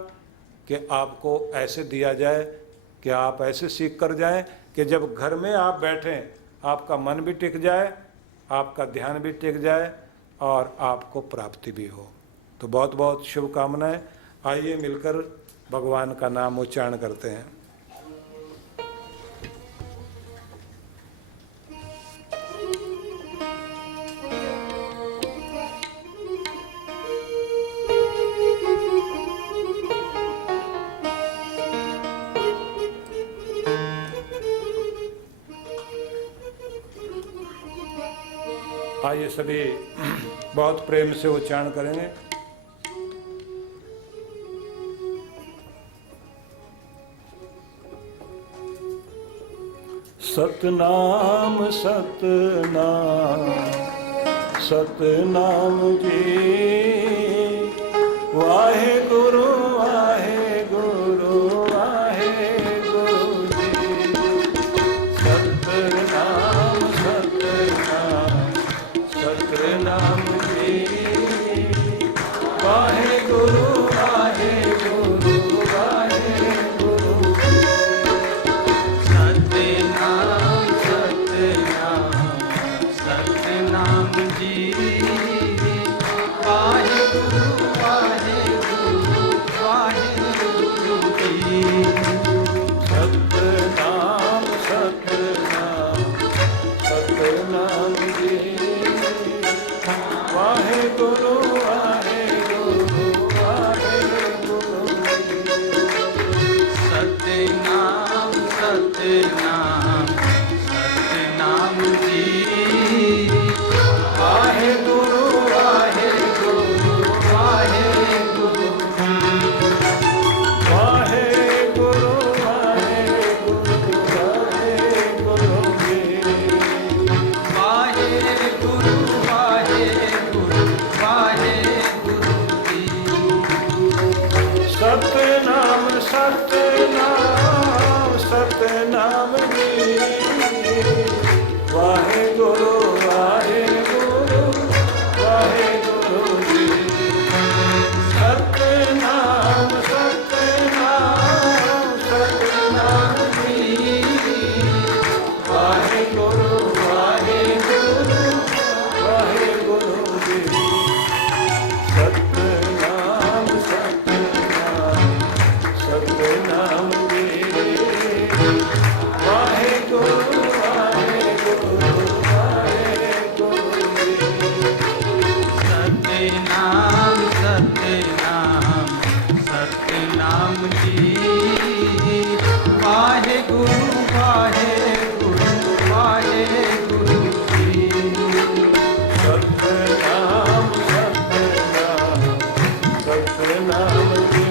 कि आपको ऐसे दिया जाए कि आप ऐसे सीख कर जाएं कि जब घर में आप बैठें आपका मन भी टिक जाए, आपका ध्यान भी टिक जाए और आपको प्राप्ति भी हो। तो बहुत बहुत शुभकामनाएं। आइए मिलकर भगवान का नाम उच्चारण करते हैं। आइए सभी बहुत प्रेम से उच्चारण करेंगे। सतनाम सतनाम सतनाम जी, वाहे गुरु वाहे गुरु वाहे गुरु जी। सतनाम सतनाम सतनाम जी, वाहे गुरु वाहे गुरु वाहे गुरु जी। सतनाम सतनाम सतनाम जी, वाहे गुरु वाहे गुरु वाहे गुरु जी। सतनाम सतनाम सतनाम जी, वाहे गुरु वाहे गुरु वाहे गुरु जी। सतनाम सतनाम सतनाम जी, वाहे गुरु वाहे गुरु वाहे गुरु जी। वाहे गुरु वाहे गुरु वाहे गुरु जी। वाहे गुरु वाहे गुरु वाहे गुरु जी। सतनाम सतनाम सतनाम जी, वाहे गुरु वाहे गुरु वाहे गुरु जी। सतनाम सतनाम सतनाम जी, वाहे गुरु वाहे गुरु वाहे गुरु जी। सतनाम सतनाम सतनाम जी, वाहे गुरु वाहे गुरु वाहे गुरु जी। सतनाम सतनाम सतनाम जी, वाहे गुरु वाहे गुरु वाहे गुरु जी। सतनाम सतनाम सतनाम जी,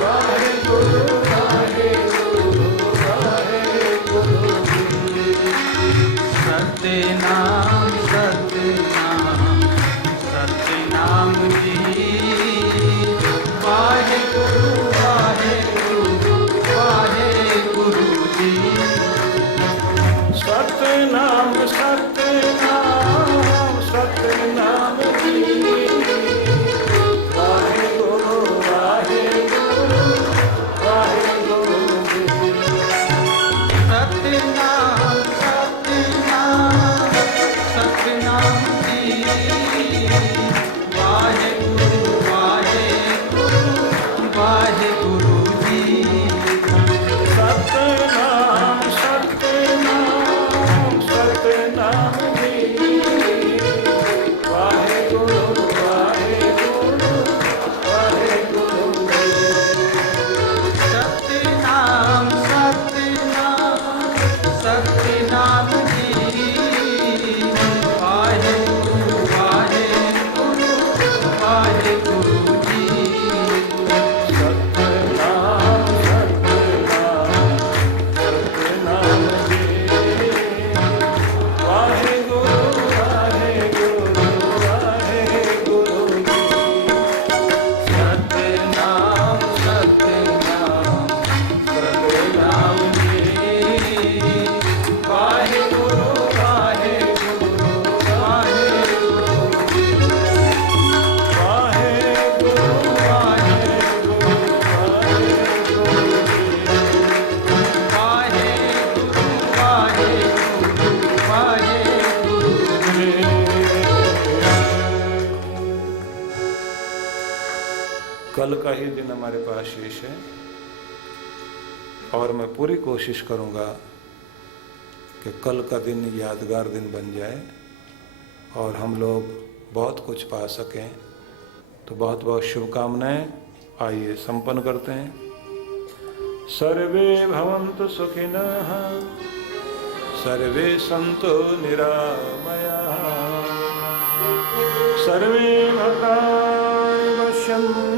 वाहे गुरु वाहे गुरु वाहे गुरु जी। सतनाम सतनाम सतनाम जी, वाहे गुरु वाहे गुरु वाहे गुरु जी। सतनाम सतनाम सतनाम जी, वाहे गुरु वाहे गुरु वाहे गुरु जी। कल का ही दिन हमारे पास शेष है और मैं पूरी कोशिश करूंगा कि कल का दिन यादगार दिन बन जाए और हम लोग बहुत कुछ पा सकें। तो बहुत बहुत शुभकामनाएं। आइए संपन्न करते हैं। सर्वे भवन्तु सुखिनः, सर्वे सन्तु निरामयाः, सर्वे भद्राणि पश्यन्तु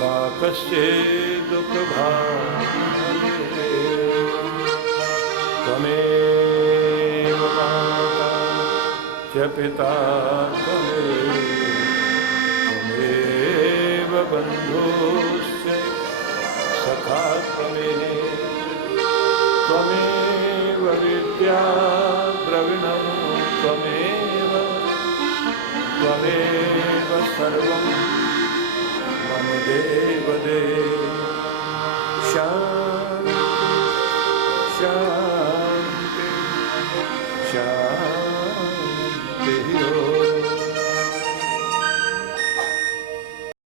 मा कश्चित् दुःखभाग् भवेत्। त्वमेव माता च पिता त्वमेव बन्धुश्च सखा त्वमेव विद्या द्रविणं त्वमेव सर्वं मम देव।